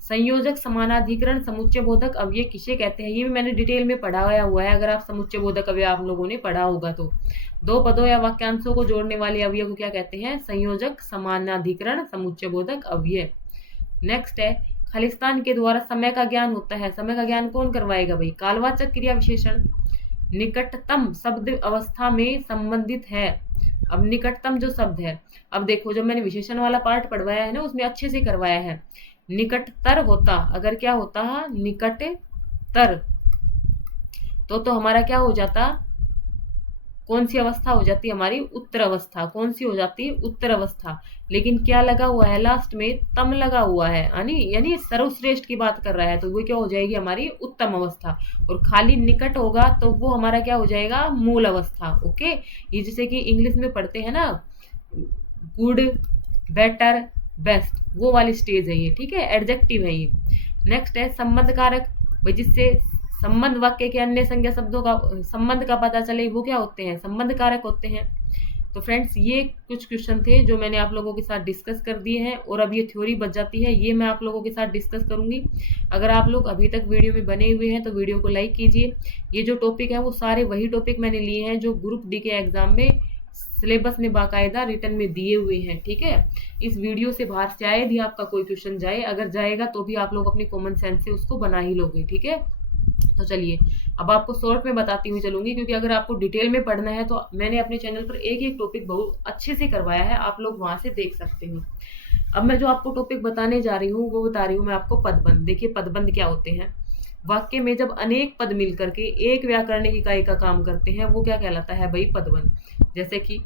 संयोजक, समानाधिकरण, समुच्चय बोधक अव्यय किसे कहते हैं, ये भी मैंने डिटेल में पढ़ाया हुआ है, अगर आप समुच्चय बोधक अव्यय आप लोगों ने पढ़ा होगा तो। दो पदों या वाक्यांशों को जोड़ने वाले अव्यय को क्या कहते हैं, संयोजक, समानाधिकरण, समुच्चय बोधक अव्यय। नेक्स्ट है, खालिस्तान के द्वारा समय का ज्ञान होता है। समय का ज्ञान कौन करवाएगा भाई, कालवाचक क्रिया विशेषण। निकटतम शब्द अवस्था में संबंधित है। अब निकटतम जो शब्द है, अब देखो जब मैंने विशेषण वाला पार्ट पढ़वाया है ना, उसमें अच्छे से करवाया है। निकटतर होता, अगर क्या होता निकटतर, तो हमारा क्या हो जाता, कौन सी अवस्था हो जाती है हमारी, उत्तर अवस्था। कौन सी हो जाती है, उत्तर अवस्था। लेकिन क्या लगा हुआ है लास्ट में, तम लगा हुआ है, यानी सर्वश्रेष्ठ की बात कर रहा है, तो वो क्या हो जाएगी हमारी उत्तम अवस्था। और खाली निकट होगा तो वो हमारा क्या हो जाएगा, मूल अवस्था। ओके, ये जैसे कि इंग्लिश में पढ़ते हैं ना, गुड, बेटर, बेस्ट, वो वाली स्टेज है ये, ठीक है, एडजेक्टिव है ये। नेक्स्ट है संबंध कारक, भाई जिससे संबंध वाक्य के अन्य संज्ञा शब्दों का संबंध का पता चले, वो क्या होते हैं, संबंध कारक होते हैं। तो फ्रेंड्स ये कुछ क्वेश्चन थे जो मैंने आप लोगों के साथ डिस्कस कर दिए हैं, और अब ये थ्योरी बच जाती है, ये मैं आप लोगों के साथ डिस्कस करूंगी। अगर आप लोग अभी तक वीडियो में बने हुए हैं तो वीडियो को लाइक कीजिए। ये जो टॉपिक है वो सारे वही टॉपिक मैंने लिए हैं जो ग्रुप डी के एग्जाम में सिलेबस में बाकायदा रिटर्न में दिए हुए हैं, ठीक है। इस वीडियो से बाहर शायद ही आपका कोई क्वेश्चन जाए, अगर जाएगा तो भी आप लोग अपनी कॉमन सेंस से उसको बना ही लोगे, ठीक है। तो चलिए अब आपको शॉर्ट में बताती हुई चलूंगी, क्योंकि अगर आपको डिटेल में पढ़ना है तो मैंने अपने चैनल पर एक एक टॉपिक बहुत अच्छे से करवाया है, आप लोग वहां से देख सकते हो। अब मैं जो आपको टॉपिक बताने जा रही हूँ वो बता रही हूँ मैं आपको पदबंध। देखिए पदबंध क्या होते हैं, वाक्य में जब अनेक पद मिलकर के एक व्याकरणिक इकाई का काम करते हैं वो क्या कहलाता है भाई, पदबंध। जैसे कि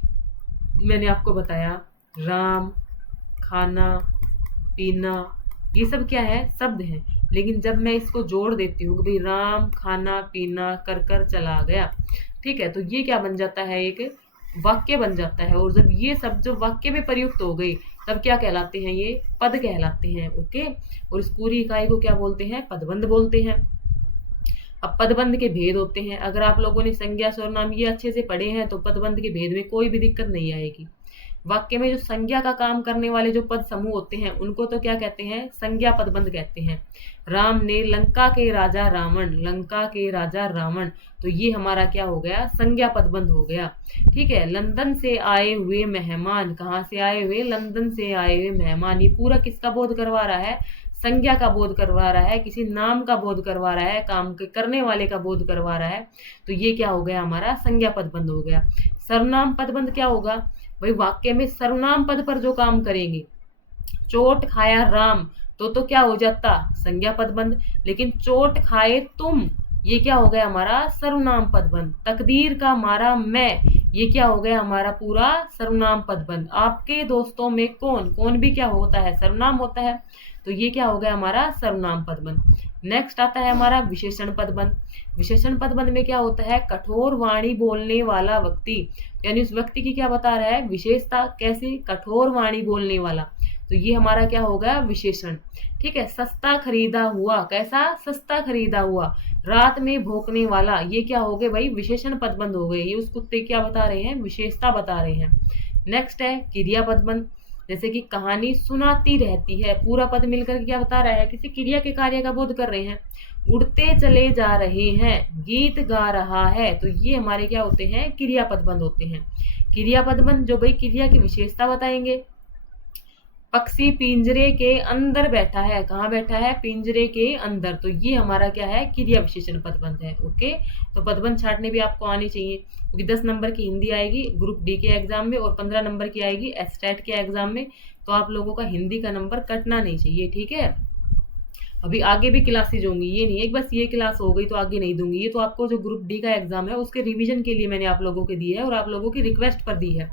मैंने आपको बताया राम, खाना, पीना, ये सब क्या है, शब्द हैं, लेकिन जब मैं इसको जोड़ देती हूँ कि भाई राम खाना पीना कर कर चला गया, ठीक है, तो ये क्या बन जाता है, एक वाक्य बन जाता है। और जब ये सब जो वाक्य में प्रयुक्त हो गई तब क्या कहलाते हैं, ये पद कहलाते हैं। ओके, और इस पूरी इकाई को क्या बोलते हैं, पदबंध बोलते हैं। अब पदबंध के भेद होते हैं, अगर आप लोगों ने संज्ञा सर्वनाम ये अच्छे से पढ़े हैं तो पदबंध के भेद में कोई भी दिक्कत नहीं आएगी। वाक्य में जो संज्ञा का काम करने वाले जो पद समूह होते हैं उनको तो क्या कहते हैं, संज्ञा पदबंध कहते हैं। राम ने लंका के राजा रावण, लंका के राजा रावण, तो ये हमारा क्या हो गया, संज्ञा पदबंध हो गया, ठीक है। लंदन से आए हुए मेहमान, कहाँ से आए हुए, लंदन से आए हुए मेहमान, ये पूरा किसका बोध करवा रहा है, संज्ञा का बोध करवा रहा है, किसी नाम का बोध करवा रहा है, काम के करने वाले का बोध करवा रहा है, तो ये क्या हो गया हमारा, संज्ञा पदबंध हो गया। सर्वनाम पदबंध क्या होगा भाई, वाक्य में सर्वनाम पद पर जो काम करेंगे, चोट खाया राम, तो क्या हो जाता, संज्ञा पदबंध। लेकिन चोट खाए तुम, ये क्या हो गया हमारा, सर्वनाम पदबंध। तकदीर का मारा मैं, ये क्या हो गया हमारा पूरा सर्वनाम पदबंध। आपके दोस्तों में कौन, कौन भी क्या होता है, सर्वनाम होता है, तो ये क्या हो गया हमारा सर्वनाम पदबंध। नेक्स्ट आता है हमारा विशेषण पदबंध। विशेषण पदबंध में क्या होता है, कठोर वाणी बोलने वाला व्यक्ति, यानी उस व्यक्ति की क्या बता रहा है, विशेषता, कैसी, कठोर वाणी बोलने वाला, तो ये हमारा क्या होगा, विशेषण, ठीक है। सस्ता खरीदा हुआ, कैसा, सस्ता खरीदा हुआ। रात में भौंकने वाला, ये क्या हो गए भाई, विशेषण पदबंध हो गए, ये उस कुत्ते क्या बता रहे हैं, विशेषता बता रहे हैं। नेक्स्ट है क्रिया पदबंध, जैसे कि कहानी सुनाती रहती है, पूरा पद मिलकर क्या बता रहा है, किसी क्रिया के कार्य का बोध कर रहे हैं। उड़ते चले जा रहे हैं, गीत गा रहा है, तो ये हमारे क्या होते हैं, क्रिया पदबंध होते हैं। क्रिया पदबंध जो भाई क्रिया की विशेषता बताएंगे। पक्षी पिंजरे के अंदर बैठा है, कहाँ बैठा है, पिंजरे के अंदर, तो ये हमारा क्या है, क्रिया विशेषण पदबंध है। ओके, तो पदबंध छाटने भी आपको आनी चाहिए, क्योंकि 10 नंबर की हिंदी आएगी ग्रुप डी के एग्जाम में और 15 नंबर की आएगी एस्टेट के एग्जाम में, तो आप लोगों का हिंदी का नंबर कटना नहीं चाहिए, ठीक है। अभी आगे भी क्लासेज होंगी, ये नहीं है कि बस ये क्लास हो गई तो आगे नहीं दूंगी। ये तो आपको जो ग्रुप डी का एग्जाम है उसके रिवीजन के लिए मैंने आप लोगों को दी है और आप लोगों की रिक्वेस्ट पर दी है।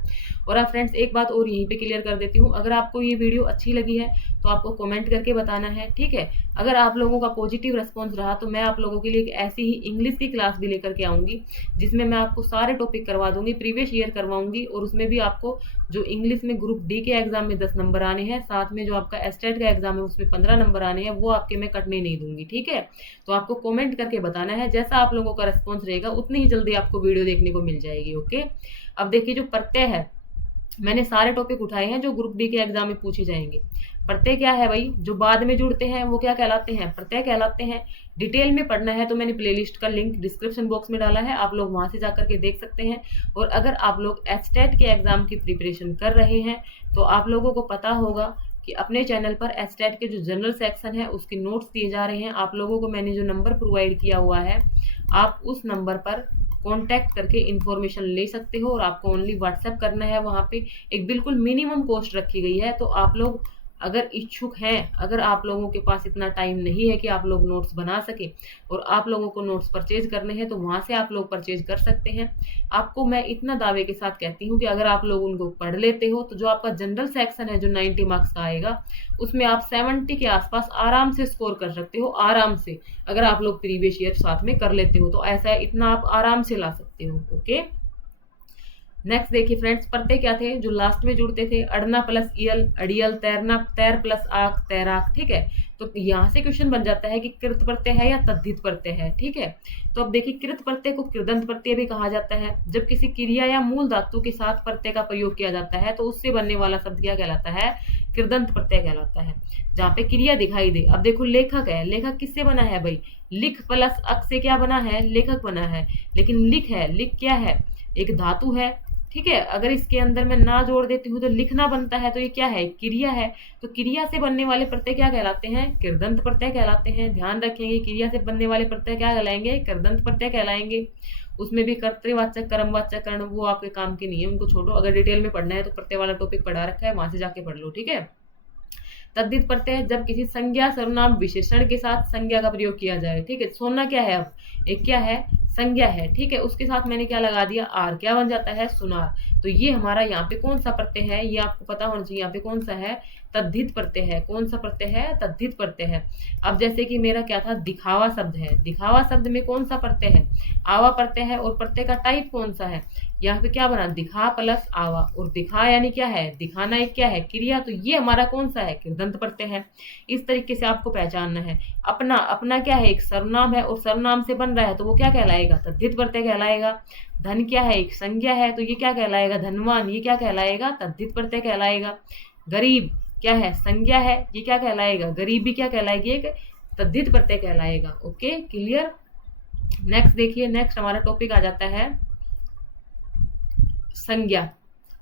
और आप फ्रेंड्स एक बात और यहीं पे क्लियर कर देती हूँ, अगर आपको ये वीडियो अच्छी लगी है तो आपको कमेंट करके बताना है, ठीक है। अगर आप लोगों का पॉजिटिव रिस्पॉन्स रहा तो मैं आप लोगों के लिए एक ऐसी ही इंग्लिश की क्लास भी लेकर के आऊंगी जिसमें मैं आपको सारे टॉपिक करवा दूंगी, प्रीवियस ईयर करवाऊंगी, और उसमें भी आपको जो इंग्लिश में ग्रुप डी के एग्जाम में 10 नंबर आने हैं, साथ में जो आपका एस्टेट का एग्जाम है उसमें 15 नंबर आने हैं, वो आपके मैं कटने नहीं दूंगी, ठीक है। तो आपको कमेंट करके बताना है, जैसा आप लोगों का रिस्पॉन्स रहेगा उतनी ही जल्दी आपको वीडियो देखने को मिल जाएगी, ओके। अब देखिए जो प्रत्यय है, मैंने सारे टॉपिक उठाए हैं जो ग्रुप डी के एग्जाम में पूछे जाएंगे। प्रत्यय क्या है भाई, जो बाद में जुड़ते हैं वो क्या कहलाते हैं, प्रत्यय कहलाते हैं। डिटेल में पढ़ना है तो मैंने प्लेलिस्ट का लिंक डिस्क्रिप्शन बॉक्स में डाला है, आप लोग वहां से जाकर के देख सकते हैं। और अगर आप लोग एस्टेट के एग्जाम की प्रिपरेशन कर रहे हैं तो आप लोगों को पता होगा कि अपने चैनल पर एस्टेट के जो जनरल सेक्शन है उसके नोट्स दिए जा रहे हैं। आप लोगों को मैंने जो नंबर प्रोवाइड किया हुआ है, आप उस नंबर पर कांटेक्ट करके इन्फॉर्मेशन ले सकते हो, और आपको ओनली व्हाट्सएप करना है। वहाँ पे एक बिल्कुल मिनिमम कॉस्ट रखी गई है, तो आप लोग अगर इच्छुक हैं, अगर आप लोगों के पास इतना टाइम नहीं है कि आप लोग नोट्स बना सके और आप लोगों को नोट्स परचेज करने हैं, तो वहाँ से आप लोग परचेज कर सकते हैं। आपको मैं इतना दावे के साथ कहती हूँ कि अगर आप लोग उनको पढ़ लेते हो तो जो आपका जनरल सेक्शन है जो 90 मार्क्स का आएगा उसमें आप 70 के आसपास आराम से स्कोर कर सकते हो, आराम से। अगर आप लोग प्रीवियस ईयर साथ में कर लेते हो तो ऐसा इतना आप आराम से ला सकते हो, ओके। नेक्स्ट देखिए फ्रेंड्स, प्रत्यय क्या थे जो लास्ट में जुड़ते थे, अड़ना प्लस इयल, अड़ियल, तैरना, तैर प्लस आख, तैराक, ठीक है। तो यहाँ से क्वेश्चन बन जाता है कि कृत प्रत्यय है या तद्धित प्रत्यय है, ठीक है। तो अब देखिए कृत प्रत्यय को कृदंत प्रत्यय भी कहा जाता है। जब किसी क्रिया या मूल धातु के साथ प्रत्यय का प्रयोग किया जाता है तो उससे बनने वाला शब्द क्या कहलाता है, कृदंत प्रत्यय कहलाता है। जहाँ पे क्रिया दिखाई दे, अब देखो लेखक है, लेखक किससे बना है भाई, लिख प्लस अक से क्या बना है, लेखक बना है। लेकिन लिख है, लिख क्या है, एक धातु है, ठीक है। अगर इसके अंदर मैं ना जोड़ देती हूँ तो लिखना बनता है, तो ये क्या है, क्रिया है। तो क्रिया से बनने वाले प्रत्यय क्या कहलाते हैं, कृदंत प्रत्यय कहलाते हैं। ध्यान रखेंगे, क्रिया से बनने वाले प्रत्यय क्या कहलाएंगे, कृदंत प्रत्यय कहलाएंगे। उसमें भी कर्तृवाचक, कर्मवाचक, कर्ण वो आपके काम के नहीं है, उनको छोड़ो। अगर डिटेल में पढ़ना है तो प्रत्यय वाला टॉपिक पढ़ा रखा है, वहां से जाके पढ़ लो, ठीक है। तद्धित प्रत्यय जब किसी संज्ञा, सर्वनाम, विशेषण के साथ संज्ञा का प्रयोग किया जाए, ठीक है। सोना क्या है, अब एक क्या है, संज्ञा है, ठीक है। उसके साथ मैंने क्या लगा दिया, आर, क्या बन जाता है, सुनार। तो ये हमारा यहाँ पे कौन सा प्रत्यय है, ये आपको पता होना चाहिए। यहाँ पे कौन सा है, तद्धित प्रत्यय है। कौन सा प्रत्यय है, तद्धित प्रत्यय है। अब जैसे कि मेरा क्या था, दिखावा शब्द है, दिखावा शब्द में कौन सा प्रत्यय है, आवा प्रत्यय है। और प्रत्यय का टाइप कौन सा है, यहाँ पे क्या बना, दिखा प्लस आवा। और दिखा यानी क्या है, दिखाना एक क्या है, क्रिया। तो ये हमारा कौन सा है, कृदंत प्रत्यय है। इस तरीके से आपको पहचानना है। अपना, अपना क्या है, एक सर्वनाम है और सर्वनाम से बन रहा है तो वो क्या कहलाएगा, तद्धित प्रत्यय कहलाएगा। धन क्या है, एक संज्ञा है, तो ये क्या कहलाएगा, धनवान, ये क्या कहलाएगा, तद्धित प्रत्यय कहलाएगा। गरीब क्या है, संज्ञा है, ये क्या कहलाएगा, गरीबी क्या कहलाएगी, एक तद्धित प्रत्यय कहलाएगा, ओके, क्लियर। नेक्स्ट देखिए, नेक्स्ट हमारा टॉपिक आ जाता है संज्ञा।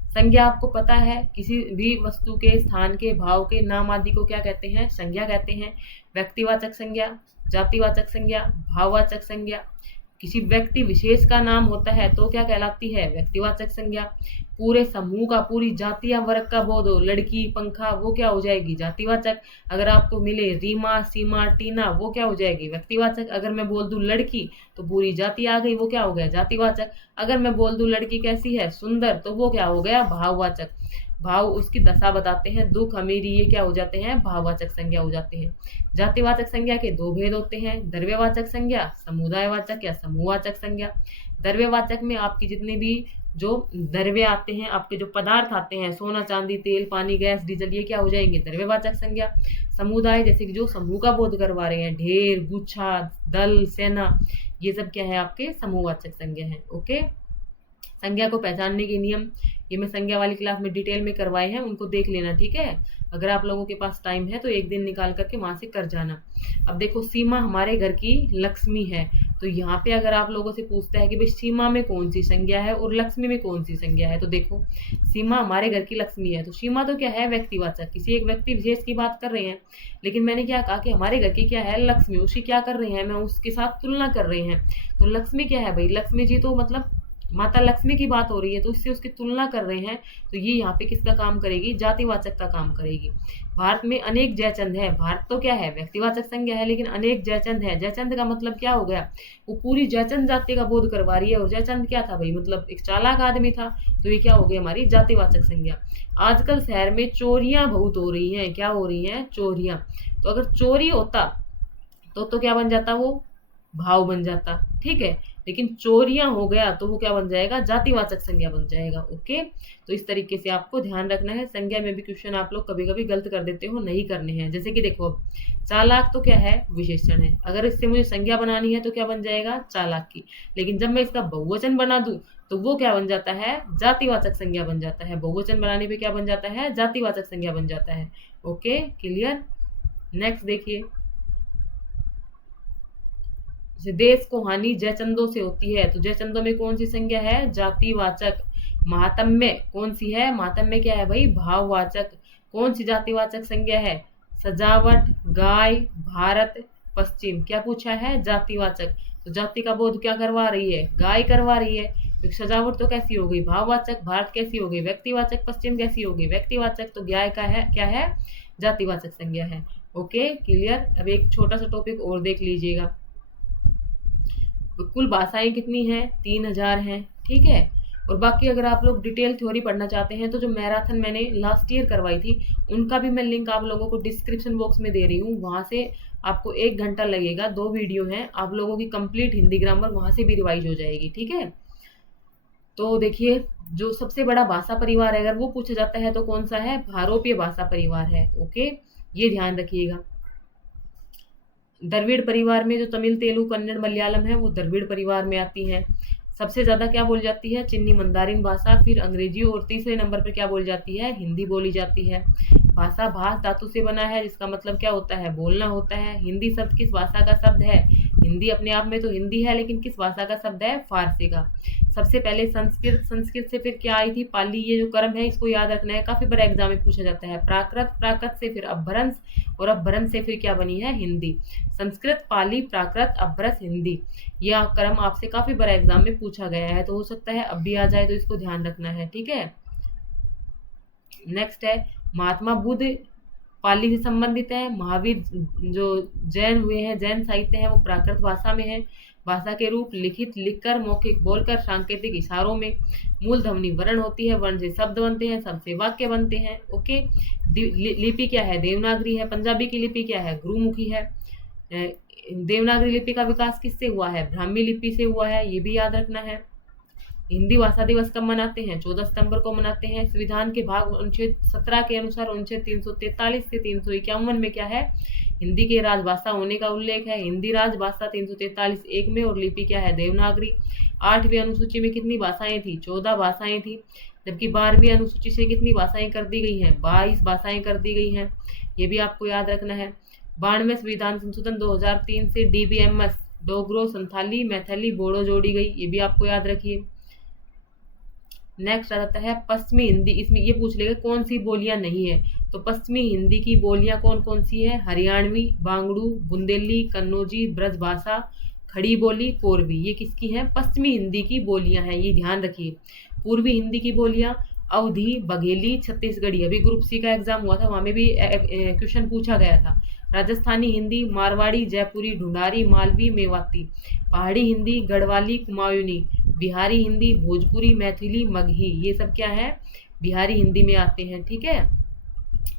संज्ञा आपको पता है, किसी भी वस्तु के, स्थान के, भाव के, नाम आदि को क्या कहते हैं, संज्ञा कहते हैं। व्यक्तिवाचक संज्ञा, जातिवाचक संज्ञा, भाववाचक संज्ञा। किसी व्यक्ति विशेष का नाम होता है तो क्या कहलाती है, व्यक्तिवाचक संज्ञा। पूरे समूह का, पूरी जाति या वर्ग का बोध हो, लड़की, पंखा, वो क्या हो जाएगी, जातिवाचक। अगर आपको मिले रीमा, सीमा, टीना, वो क्या हो जाएगी, व्यक्तिवाचक। अगर मैं बोल दूं लड़की तो पूरी जाति आ गई, वो क्या हो गया, जातिवाचक। अगर मैं बोल दूं लड़की कैसी है, सुंदर, तो वो क्या हो गया, भाववाचक। भाव उसकी दशा बताते हैं, दुख, अमीरी, ये क्या हो जाते हैं, भाववाचक संज्ञा हो जाते हैं। जातिवाचक संज्ञा के दो भेद होते हैं, द्रव्यवाचक संज्ञा, समुदायवाचक या समूहवाचक संज्ञा। द्रव्यवाचक में आपकी जितने भी जो द्रव्य आते हैं, आपके जो पदार्थ आते हैं, सोना, चांदी, तेल, पानी, गैस, डीजल, ये क्या हो जाएंगे, द्रव्यवाचक संज्ञा। समुदाय जैसे कि जो समूह का बोध करवा रहे हैं, ढेर, गुच्छा, दल, सेना, ये सब क्या है, आपके समूहवाचक संज्ञा है, ओके। संज्ञा को पहचानने के नियम, ये मैं संज्ञा वाली क्लास में डिटेल में करवाए हैं, उनको देख लेना, ठीक है। अगर आप लोगों के पास टाइम है तो एक दिन निकाल करके वहां से कर जाना। अब देखो, सीमा हमारे घर की लक्ष्मी है, तो यहाँ पे अगर आप लोगों से पूछता है कि भाई सीमा में कौन सी संज्ञा है और लक्ष्मी में कौन सी संज्ञा है, तो देखो सीमा हमारे घर की लक्ष्मी है, तो सीमा तो क्या है, व्यक्तिवाचक, किसी एक व्यक्ति विशेष की बात कर रहे हैं। लेकिन मैंने क्या कहा कि हमारे घर की क्या है, लक्ष्मी, उसकी क्या कर रहे हैं, मैं उसके साथ तुलना कर रहे हैं। तो लक्ष्मी क्या है भाई, लक्ष्मी जी तो मतलब माता लक्ष्मी की बात हो रही है तो इससे उसकी तुलना कर रहे हैं, तो ये यहाँ पे किसका काम करेगी, जातिवाचक का काम करेगी। भारत में अनेक जयचंद है, भारत तो क्या है व्यक्तिवाचक संज्ञा है, लेकिन अनेक जयचंद है, जयचंद का मतलब क्या हो गया, वो पूरी जयचंद जाति का बोध करवा रही है। और जयचंद क्या था भाई, मतलब एक चालाक आदमी था, तो ये क्या हो गई हमारी जातिवाचक संज्ञा। आजकल शहर में चोरियां बहुत हो रही हैं, क्या हो रही हैं, चोरियां। तो अगर चोरी होता तो क्या बन जाता, वो भाव बन जाता, ठीक है। लेकिन चोरियां हो गया तो वो क्या बन जाएगा, जातिवाचक संज्ञा बन जाएगा। ओके, तो इस तरीके से आपको ध्यान रखना है। संज्ञा में भी क्वेश्चन आप लोग कभी कभी गलत कर देते हो, नहीं करने हैं। जैसे कि देखो, अब चालाक तो क्या है, विशेषण है, अगर इससे मुझे संज्ञा बनानी है तो क्या बन जाएगा, चालाक की। लेकिन जब मैं इसका बहुवचन बना दूं तो वो क्या बन जाता है, जातिवाचक संज्ञा बन जाता है। बहुवचन बनाने पे क्या बन जाता है, जातिवाचक संज्ञा बन जाता है। Okay, clear. नेक्स्ट देखिए, देश को हानि जयचंदों से होती है, तो जयचंदों में कौन सी संज्ञा है, जातिवाचक। महात्म्य कौन सी है, महात्म्य क्या है भाई, भाववाचक। कौन सी जातिवाचक संज्ञा है, सजावट, गाय, भारत, पश्चिम। क्या पूछा है, जातिवाचक। तो जाति का बोध क्या करवा रही है, गाय करवा रही है। तो सजावट तो कैसी हो गई, भाववाचक। भारत कैसी हो गई, व्यक्तिवाचक। पश्चिम कैसी हो गई, व्यक्तिवाचक। तो गाय का है क्या है, जातिवाचक संज्ञा है। Okay, clear. अब एक छोटा सा टॉपिक और देख लीजिएगा। कुल भाषाएं कितनी हैं, 3000 हैं, ठीक है। और बाकी अगर आप लोग डिटेल थ्योरी पढ़ना चाहते हैं तो जो मैराथन मैंने लास्ट ईयर करवाई थी उनका भी मैं लिंक आप लोगों को डिस्क्रिप्शन बॉक्स में दे रही हूँ। वहां से आपको 1 घंटा लगेगा, 2 वीडियो हैं, आप लोगों की कंप्लीट हिंदी ग्रामर वहां से भी रिवाइज हो जाएगी, ठीक है। तो देखिए, जो सबसे बड़ा भाषा परिवार है अगर वो पूछा जाता है तो कौन सा है, भारोपीय भाषा परिवार है। ओके, ये ध्यान रखिएगा। द्रविड़ परिवार में जो तमिल, तेलुगु, कन्नड़, मलयालम है वो द्रविड़ परिवार में आती हैं। सबसे ज्यादा क्या बोली जाती है, चिन्नी मंदारिन भाषा, फिर अंग्रेजी, और तीसरे नंबर पर क्या बोली जाती है, हिंदी बोली जाती है। भाषा भाष धातु से बना है, जिसका मतलब क्या होता है, बोलना होता है। हिंदी शब्द किस भाषा का शब्द है, हिंदी अपने आप में तो हिंदी है, लेकिन किस भाषा का शब्द है, फारसी का। सबसे पहले संस्कृत, संस्कृत से फिर क्या आई थी, पाली। ये जो क्रम है इसको याद रखना है, काफी बार एग्जाम में पूछा जाता है। प्राकृत, प्राकृत से फिर अपभ्रंश, और अपभ्रंश से फिर क्या बनी है, हिंदी। संस्कृत, पाली, प्राकृत, अपभ्रंश, हिंदी। यह क्रम आपसे काफी बार एग्जाम में पूछा गया है, तो हो सकता है अब भी आ जाए, तो इसको ध्यान रखना है, ठीक है। नेक्स्ट है महात्मा बुद्ध, पाली से संबंधित है। महावीर जो जैन हुए हैं, जैन साहित्य है वो प्राकृत भाषा में है। भाषा के रूप लिखित, लिखकर, मौखिक बोलकर, सांकेतिक इशारों में। मूल ध्वनि वर्ण होती है, वर्ण से शब्द बनते हैं, शब्द से वाक्य बनते हैं। ओके, लिपि क्या है, देवनागरी है। पंजाबी की लिपि क्या है, गुरुमुखी है। देवनागरी लिपि का विकास किससे हुआ है, ब्राह्मी लिपि से हुआ है, ये भी याद रखना है। हिंदी भाषा दिवस कब मनाते हैं, 14 सितंबर को मनाते हैं। संविधान के भाग अनुच्छेद 17 के अनुसार अनुच्छेद 343 से 351 में क्या है, हिंदी के राजभाषा होने का उल्लेख है। हिंदी राजभाषा 343(1) में, और लिपि क्या है, देवनागरी। 8वीं अनुसूची में कितनी भाषाएं थी, 14 भाषाएं थी। जबकि 12वीं अनुसूची से कितनी भाषाएं कर दी गई हैं, 22 भाषाएं कर दी गई हैं। ये भी आपको याद रखना है। 92वें संविधान संशोधन 2003 से DBMS, डोगरो, संथाली, मैथिली, बोडो जोड़ी गई, ये भी आपको याद रखिए। नेक्स्ट आ जाता है पश्चिमी हिंदी। इसमें ये पूछ लेगा कौन सी बोलियां नहीं है, तो पश्चिमी हिंदी की बोलियां कौन कौन सी है, हरियाणवी, बांगड़ू, बुंदेली, कन्नौजी, ब्रजभाषा, खड़ी बोली, कोरवी। ये किसकी है, पश्चिमी हिंदी की बोलियां हैं, ये ध्यान रखिए। पूर्वी हिंदी की बोलियां अवधी, बघेली, छत्तीसगढ़ी। अभी ग्रुप सी का एग्जाम हुआ था, वहां में भी क्वेश्चन पूछा गया था। राजस्थानी हिंदी मारवाड़ी, जयपुरी, ढूंढारी, मालवी, मेवाती। पहाड़ी हिंदी गढ़वाली, कुमायूनी। बिहारी हिंदी भोजपुरी, मैथिली, मगही। ये सब क्या है, बिहारी हिंदी में आते हैं, ठीक है।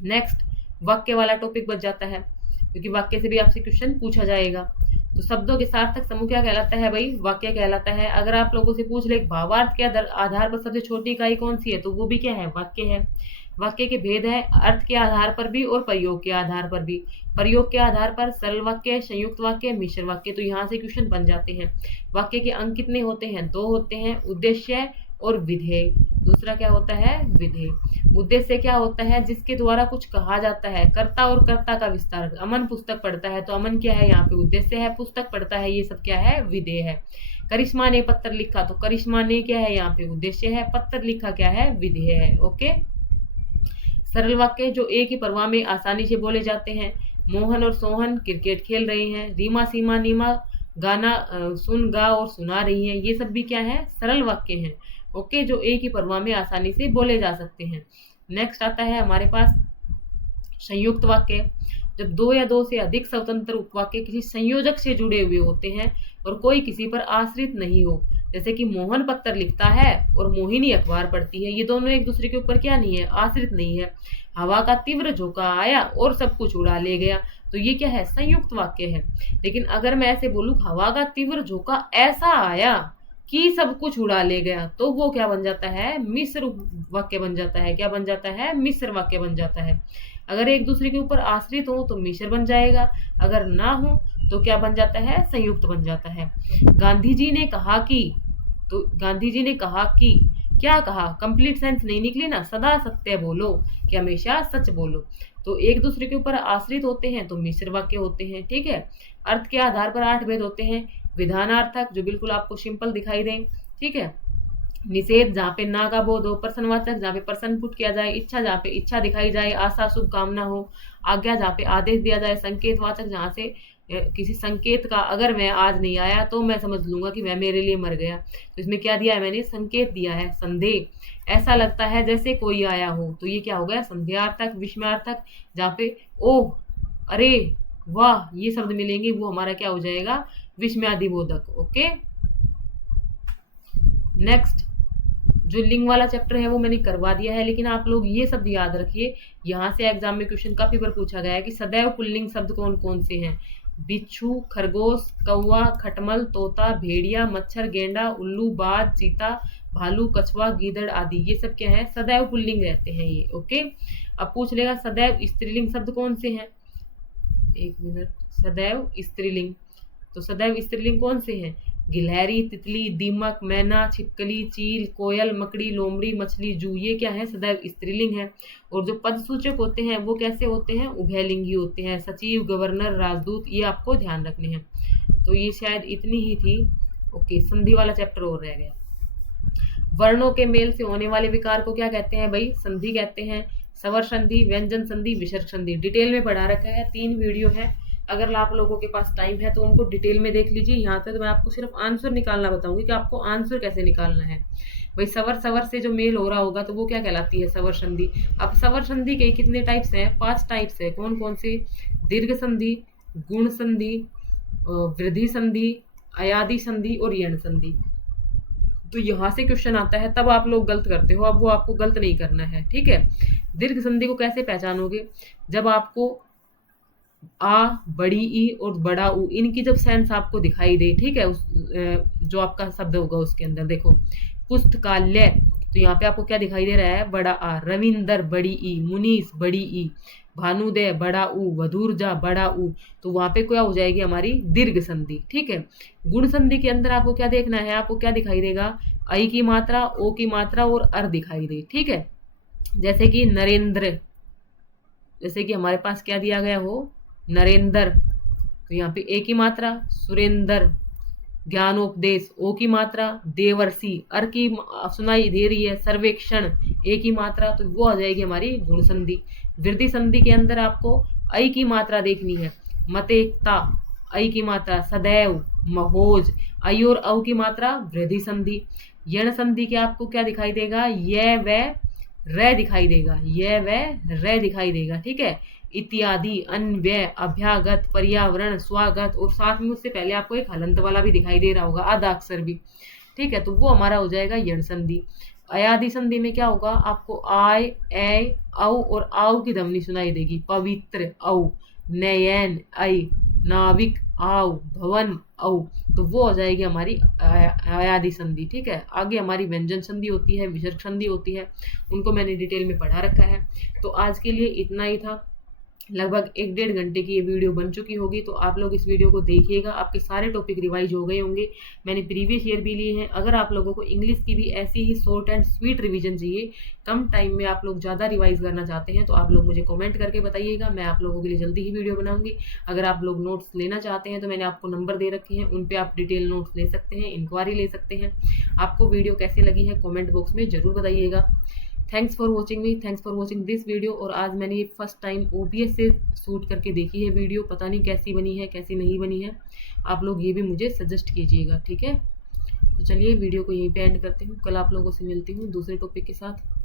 नेक्स्ट वाक्य वाला टॉपिक बच जाता है, क्योंकि वाक्य से भी आपसे क्वेश्चन पूछा जाएगा। तो शब्दों के सार्थक समूह क्या कहलाता है भाई, वाक्य कहलाता है। अगर आप लोगों से पूछ ले भावार्थ के आधार पर सबसे छोटी इकाई कौन सी है, तो वो भी क्या है, वाक्य है। वाक्य के भेद है अर्थ के आधार पर भी और प्रयोग के आधार पर भी। प्रयोग के आधार पर सरल वाक्य, संयुक्त वाक्य, मिश्र वाक्य। तो यहाँ से क्वेश्चन बन जाते हैं। वाक्य के अंक कितने होते हैं, 2 होते हैं, उद्देश्य और विधेय। दूसरा क्या होता है, विधेय। उद्देश्य क्या होता है, जिसके द्वारा कुछ कहा जाता है, कर्ता और कर्ता का विस्तार। अमन पुस्तक पढ़ता है, तो अमन क्या है, यहाँ पे उद्देश्य है। पुस्तक पढ़ता है, ये सब क्या है, विधेय है। करिश्मा ने पत्र लिखा, तो करिश्मा ने क्या है, यहाँ पे उद्देश्य है। पत्र लिखा क्या है, विधेय है। ओके, सरल वाक्य जो एक ही प्रवाह में आसानी से बोले जाते हैं। मोहन और सोहन क्रिकेट खेल रहे हैं। रीमा, सीमा, नीमा गाना सुन, गा और सुना रही हैं, ये सब भी क्या है, सरल वाक्य हैं। ओके, जो एक ही प्रवाह में आसानी से बोले जा सकते हैं। नेक्स्ट आता है हमारे पास संयुक्त वाक्य। जब दो या दो से अधिक स्वतंत्र उपवाक्य किसी संयोजक से जुड़े हुए होते हैं और कोई किसी पर आश्रित नहीं हो, जैसे कि मोहन पत्र लिखता है और मोहिनी अखबार पढ़ती है, ये दोनों एक दूसरे के ऊपर क्या नहीं है, आश्रित नहीं है। हवा का तीव्र झोंका आया और सब कुछ उड़ा ले गया, तो ये क्या है, संयुक्त वाक्य है। लेकिन अगर मैं ऐसे बोलूं, हवा का तीव्र झोंका ऐसा आया कि सब कुछ उड़ा ले गया, तो वो क्या बन जाता है, मिश्र वाक्य बन जाता है। क्या बन जाता है, मिश्र वाक्य बन जाता है। अगर एक दूसरे के ऊपर आश्रित हो तो मिश्र बन जाएगा, अगर ना हो तो क्या बन जाता है, संयुक्त बन जाता है। गांधी जी ने कहा कि, तो गांधी जी ने कहा कि, क्या कहा, कंप्लीट सेंस नहीं निकली ना, सदा सत्य बोलो, कि हमेशा सच बोलो। तो एक दूसरे के ऊपर आश्रित होते हैं तो मिश्र वाक्य होते हैं। ठीक है, अर्थ के आधार पर 8 भेद होते हैं। विधानार्थक, जो बिल्कुल आपको सिंपल दिखाई दे। ठीक है, निषेध, जहाँ पे ना का बोध हो। प्रश्नवाचक, जहाँ पे प्रश्न पुट किया जाए। इच्छा, जहाँ पे इच्छा दिखाई जाए, आशा शुभ कामना हो। आज्ञा, जहाँ पे आदेश दिया जाए। संकेतवाचक, जहाँ से किसी संकेत का, अगर मैं आज नहीं आया तो मैं समझ लूंगा कि वह मेरे लिए मर गया, तो इसमें क्या दिया है, मैंने संकेत दिया है। संदेह, ऐसा लगता है जैसे कोई आया हो, तो ये क्या हो गया, संदेहार्थक। विस्मयार्थक, जहाँ पे ओह, अरे, वाह, ये शब्द मिलेंगे, वो हमारा क्या हो जाएगा, विस्मयादिबोधक। ओके, नेक्स्ट, जो लिंग वाला चैप्टर है वो मैंने करवा दिया है, लेकिन आप लोग ये शब्द याद रखिए, यहाँ से एग्जाम में क्वेश्चन काफी बार पूछा गया है कि सदैव पुल्लिंग शब्द कौन कौन से हैं। बिच्छू, खरगोश, कौवा, खटमल, तोता, भेड़िया, मच्छर, गेंडा, उल्लू, बाज, चीता, भालू, कछुआ, गीदड़ आदि, ये सब क्या है, सदैव पुल्लिंग रहते हैं ये। ओके, अब पूछ लेगा सदैव स्त्रीलिंग शब्द कौन से हैं। एक मिनट, सदैव स्त्रीलिंग, तो सदैव स्त्रीलिंग कौन से हैं, गिलहरी, तितली, दीमक, मैना, छिपकली, चील, कोयल, मकड़ी, लोमड़ी, मछली, जू, ये क्या है, सदैव स्त्रीलिंग है। और जो पद सूचक होते हैं वो कैसे होते हैं, उभयलिंगी होते हैं। सचिव, गवर्नर, राजदूत, ये आपको ध्यान रखने हैं। तो ये शायद इतनी ही थी। ओके, संधि वाला चैप्टर और रह गया। वर्णों के मेल से होने वाले विकार को क्या कहते हैं भाई, संधि कहते हैं। स्वर संधि, व्यंजन संधि, विसर्ग संधि, डिटेल में पढ़ा रखा है, 3 वीडियो है। अगर आप लोगों के पास टाइम है तो उनको डिटेल में देख लीजिए। यहाँ तक मैं आपको सिर्फ आंसर निकालना बताऊंगी कि आपको आंसर कैसे निकालना है। भाई सवर सवर से जो मेल हो रहा होगा तो वो क्या कहलाती है, सवर संधि। अब सवर संधि के कितने टाइप्स हैं, 5 टाइप्स है। कौन कौन से, दीर्घ संधि, गुण संधि, वृद्धि संधि, अयादि संधि और यण संधि। तो यहाँ से क्वेश्चन आता है तब आप लोग गलत करते हो, अब वो आपको गलत नहीं करना है। ठीक है, दीर्घ संधि को कैसे पहचानोगे, जब आपको आ, बड़ी ई और बड़ा ऊ, इनकी जब सेंस आपको दिखाई दे। ठीक है, जो आपका शब्द होगा उसके अंदर देखो, पुस्तकालय, तो यहाँ पे आपको क्या दिखाई दे रहा है, बड़ा आ। रविंदर, बड़ी ई। मुनीस, बड़ी ई। भानुदय, बड़ा ऊ। वधूरजा, बड़ा ऊ, तो वहां पे क्या हो जाएगी हमारी दीर्घ संधि। ठीक है, गुण संधि के अंदर आपको क्या देखना है, आपको क्या दिखाई देगा, आई की मात्रा, ओ की मात्रा और अर दिखाई दे। ठीक है, जैसे कि नरेंद्र, जैसे कि हमारे पास क्या दिया गया हो, नरेंद्र, तो यहाँ पे ए की मात्रा। सुरेंद्र, ज्ञानोपदेश, ओ की मात्रा। देवर्षि, अर की सुनाई दे रही है। सर्वेक्षण, ए की मात्रा, तो वो आ जाएगी हमारी गुण संधि। वृद्धि संधि के अंदर आपको ऐ की मात्रा देखनी है। मतेकता, ऐ की मात्रा। सदैव, महोज, ऐ और औ की मात्रा वृद्धि संधि। यण संधि के आपको क्या दिखाई देगा, य व रे दिखाई देगा, य व रे दिखाई देगा। ठीक है, इत्यादि, अन्वय, अभ्यागत, पर्यावरण, स्वागत, और साथ में उससे पहले आपको एक हलंत वाला भी दिखाई दे रहा होगा, आधा अक्षर भी। ठीक है, तो वो हमारा हो जाएगा यण संधि। अयादि संधि में क्या होगा, आपको आय, ए, औ और आओ की ध्वनि सुनाई देगी। पवित्र, औ। नयन, ऐ। नाविक, आओ। भवन, औ, तो वो हो जाएगी हमारी अयादि संधि। ठीक है, आगे हमारी व्यंजन संधि होती है, विसर्ग संधि होती है, उनको मैंने डिटेल में पढ़ा रखा है। तो आज के लिए इतना ही था। लगभग 1-1.5 घंटे की ये वीडियो बन चुकी होगी, तो आप लोग इस वीडियो को देखिएगा, आपके सारे टॉपिक रिवाइज हो गए होंगे। मैंने प्रीवियस ईयर भी लिए हैं। अगर आप लोगों को इंग्लिश की भी ऐसी ही शॉर्ट एंड स्वीट रिवीजन चाहिए, कम टाइम में आप लोग ज़्यादा रिवाइज करना चाहते हैं, तो आप लोग मुझे कमेंट करके बताइएगा, मैं आप लोगों के लिए जल्दी ही वीडियो बनाऊंगी। अगर आप लोग नोट्स लेना चाहते हैं तो मैंने आपको नंबर दे रखे हैं, उन पर आप डिटेल नोट्स ले सकते हैं, इंक्वायरी ले सकते हैं। आपको वीडियो कैसे लगी है कॉमेंट बॉक्स में ज़रूर बताइएगा। Thanks for watching me, thanks for watching this video. और आज मैंने ये फर्स्ट टाइम OBS से शूट करके देखी है वीडियो, पता नहीं कैसी बनी है कैसी नहीं बनी है। आप लोग ये भी मुझे सजेस्ट कीजिएगा, ठीक है। तो चलिए वीडियो को यहीं पे एंड करती हूँ, कल आप लोगों से मिलती हूँ दूसरे टॉपिक के साथ।